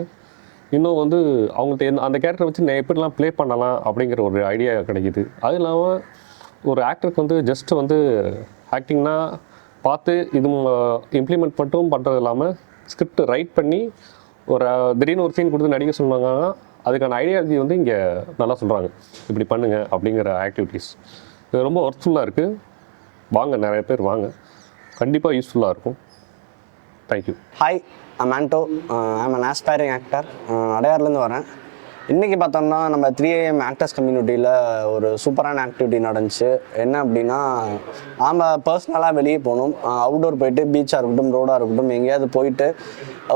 இன்னும் வந்து அவங்கள்ட்ட அந்த கேரக்டரை வச்சு நான் எப்படிலாம் ப்ளே பண்ணலாம் அப்படிங்கிற ஒரு ஐடியா கிடைக்கிது. அது இல்லாமல் ஒரு ஆக்டருக்கு வந்து ஜஸ்ட் வந்து ஆக்டிங்னா பார்த்து இது இம்ப்ளிமெண்ட் மட்டும் பண்ணுறது இல்லாமல் ஸ்கிரிப்ட் ரைட் பண்ணி ஒரு திடீர்னு ஒரு சீன் கொடுத்து நடிக்க சொன்னாங்கன்னா அதுக்கான ஐடியாலஜி வந்து இங்கே நல்லா சொல்கிறாங்க, இப்படி பண்ணுங்கள் அப்படிங்கிற ஆக்டிவிட்டீஸ். இது ரொம்ப ஒர்க்ஃபுல்லாக இருக்குது. வாங்க, நிறைய பேர் வாங்க, கண்டிப்பாக யூஸ்ஃபுல்லாக இருக்கும். Thank you. Hi, I'm Anto. I'm an aspiring actor. அடையார்லேருந்து வரேன். இன்றைக்கி பார்த்தோம்னா நம்ம 3AM ஆக்டர்ஸ் கம்யூனிட்டியில் ஒரு சூப்பரான ஆக்டிவிட்டி நடந்துச்சு. என்ன அப்படின்னா, நாம் பர்சனலாக வெளியே போகணும், அவுட்டோர் போயிட்டு பீச்சாக இருக்கட்டும், ரோடாக இருக்கட்டும், எங்கேயாவது போயிட்டு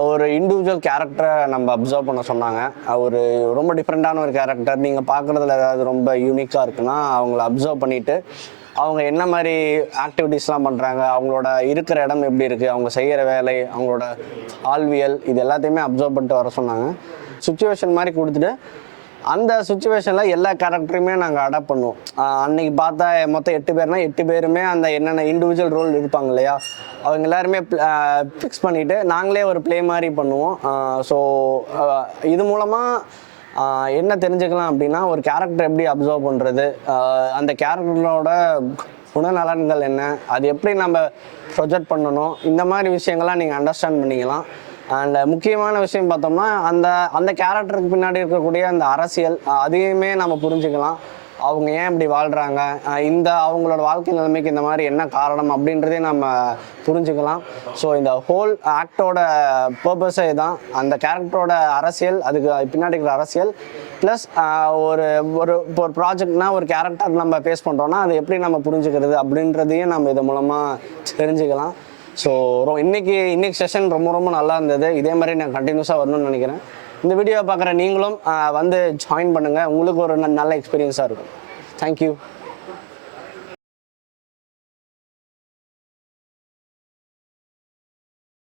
ஒரு இண்டிவிஜுவல் கேரக்டரை நம்ம அப்சர்வ் பண்ண சொன்னாங்க. ஒரு ரொம்ப டிஃப்ரெண்ட்டான ஒரு கேரக்டர் நீங்கள் பார்க்குறதுல ஏதாவது ரொம்ப யூனிக்காக இருக்குன்னா அவங்கள அப்சர்வ் பண்ணிவிட்டு அவங்க என்ன மாதிரி ஆக்டிவிட்டீஸ்லாம் பண்ணுறாங்க, அவங்களோட இருக்கிற இடம் எப்படி இருக்குது, அவங்க செய்கிற வேலை, அவங்களோட ஆள்வியல், இது எல்லாத்தையுமே அப்சர்வ் பண்ணிட்டு வர சொன்னாங்க. சுச்சுவேஷன் மாதிரி கொடுத்துட்டு அந்த சுச்சுவேஷனில் எல்லா கேரக்டரையுமே நாங்கள் அடாப்ட் பண்ணுவோம். அன்றைக்கி பார்த்தா மொத்தம் 8 பேர்னா 8 பேருமே அந்த என்னென்ன இண்டிவிஜுவல் ரோல் இருப்பாங்க இல்லையா, அவங்க எல்லாருமே ஃபிக்ஸ் பண்ணிவிட்டு நாங்களே ஒரு ப்ளே மாதிரி பண்ணுவோம். ஸோ இது மூலமாக என்ன தெரிஞ்சுக்கலாம் அப்படின்னா, ஒரு கேரக்டர் எப்படி அப்சர்வ் பண்ணுறது, அந்த கேரக்டரோட குணநலன்கள் என்ன, அது எப்படி நம்ம ப்ரொஜெக்ட் பண்ணணும், இந்த மாதிரி விஷயங்கள்லாம் நீங்கள் அண்டர்ஸ்டாண்ட் பண்ணிக்கலாம். அண்ட் முக்கியமான விஷயம் பார்த்தோம்னா, அந்த கேரக்டருக்கு பின்னாடி இருக்கக்கூடிய அந்த அரசியல், அதையுமே நம்ம புரிஞ்சுக்கலாம். அவங்க ஏன் இப்படி வாழ்கிறாங்க, அவங்களோட வாழ்க்கை நிலைமைக்கு இந்த மாதிரி என்ன காரணம் அப்படின்றதையும் நம்ம புரிஞ்சுக்கலாம். ஸோ இந்த ஹோல் ஆக்டோட பர்பஸே தான் அந்த கேரக்டரோட அரசியல், அதுக்கு பின்னாடி இருக்கிற அரசியல், ப்ளஸ் ஒரு ப்ராஜெக்ட்னா ஒரு கேரக்டர் நம்ம ஃபேஸ் பண்ணுறோன்னா அதை எப்படி நம்ம புரிஞ்சுக்கிறது அப்படின்றதையும் நம்ம இது மூலமாக தெரிஞ்சுக்கலாம். ஸோ இன்னைக்கு செஷன் ரொம்ப நல்லா இருந்தது. இதே மாதிரி நான் கண்டினியூஸாக வரணும்னு நினைக்கிறேன். இந்த வீடியோவை பார்க்குற நீங்களும் வந்து ஜாயின் பண்ணுங்கள், உங்களுக்கு ஒரு நல்ல எக்ஸ்பீரியன்ஸாக இருக்கும். தேங்க்யூ.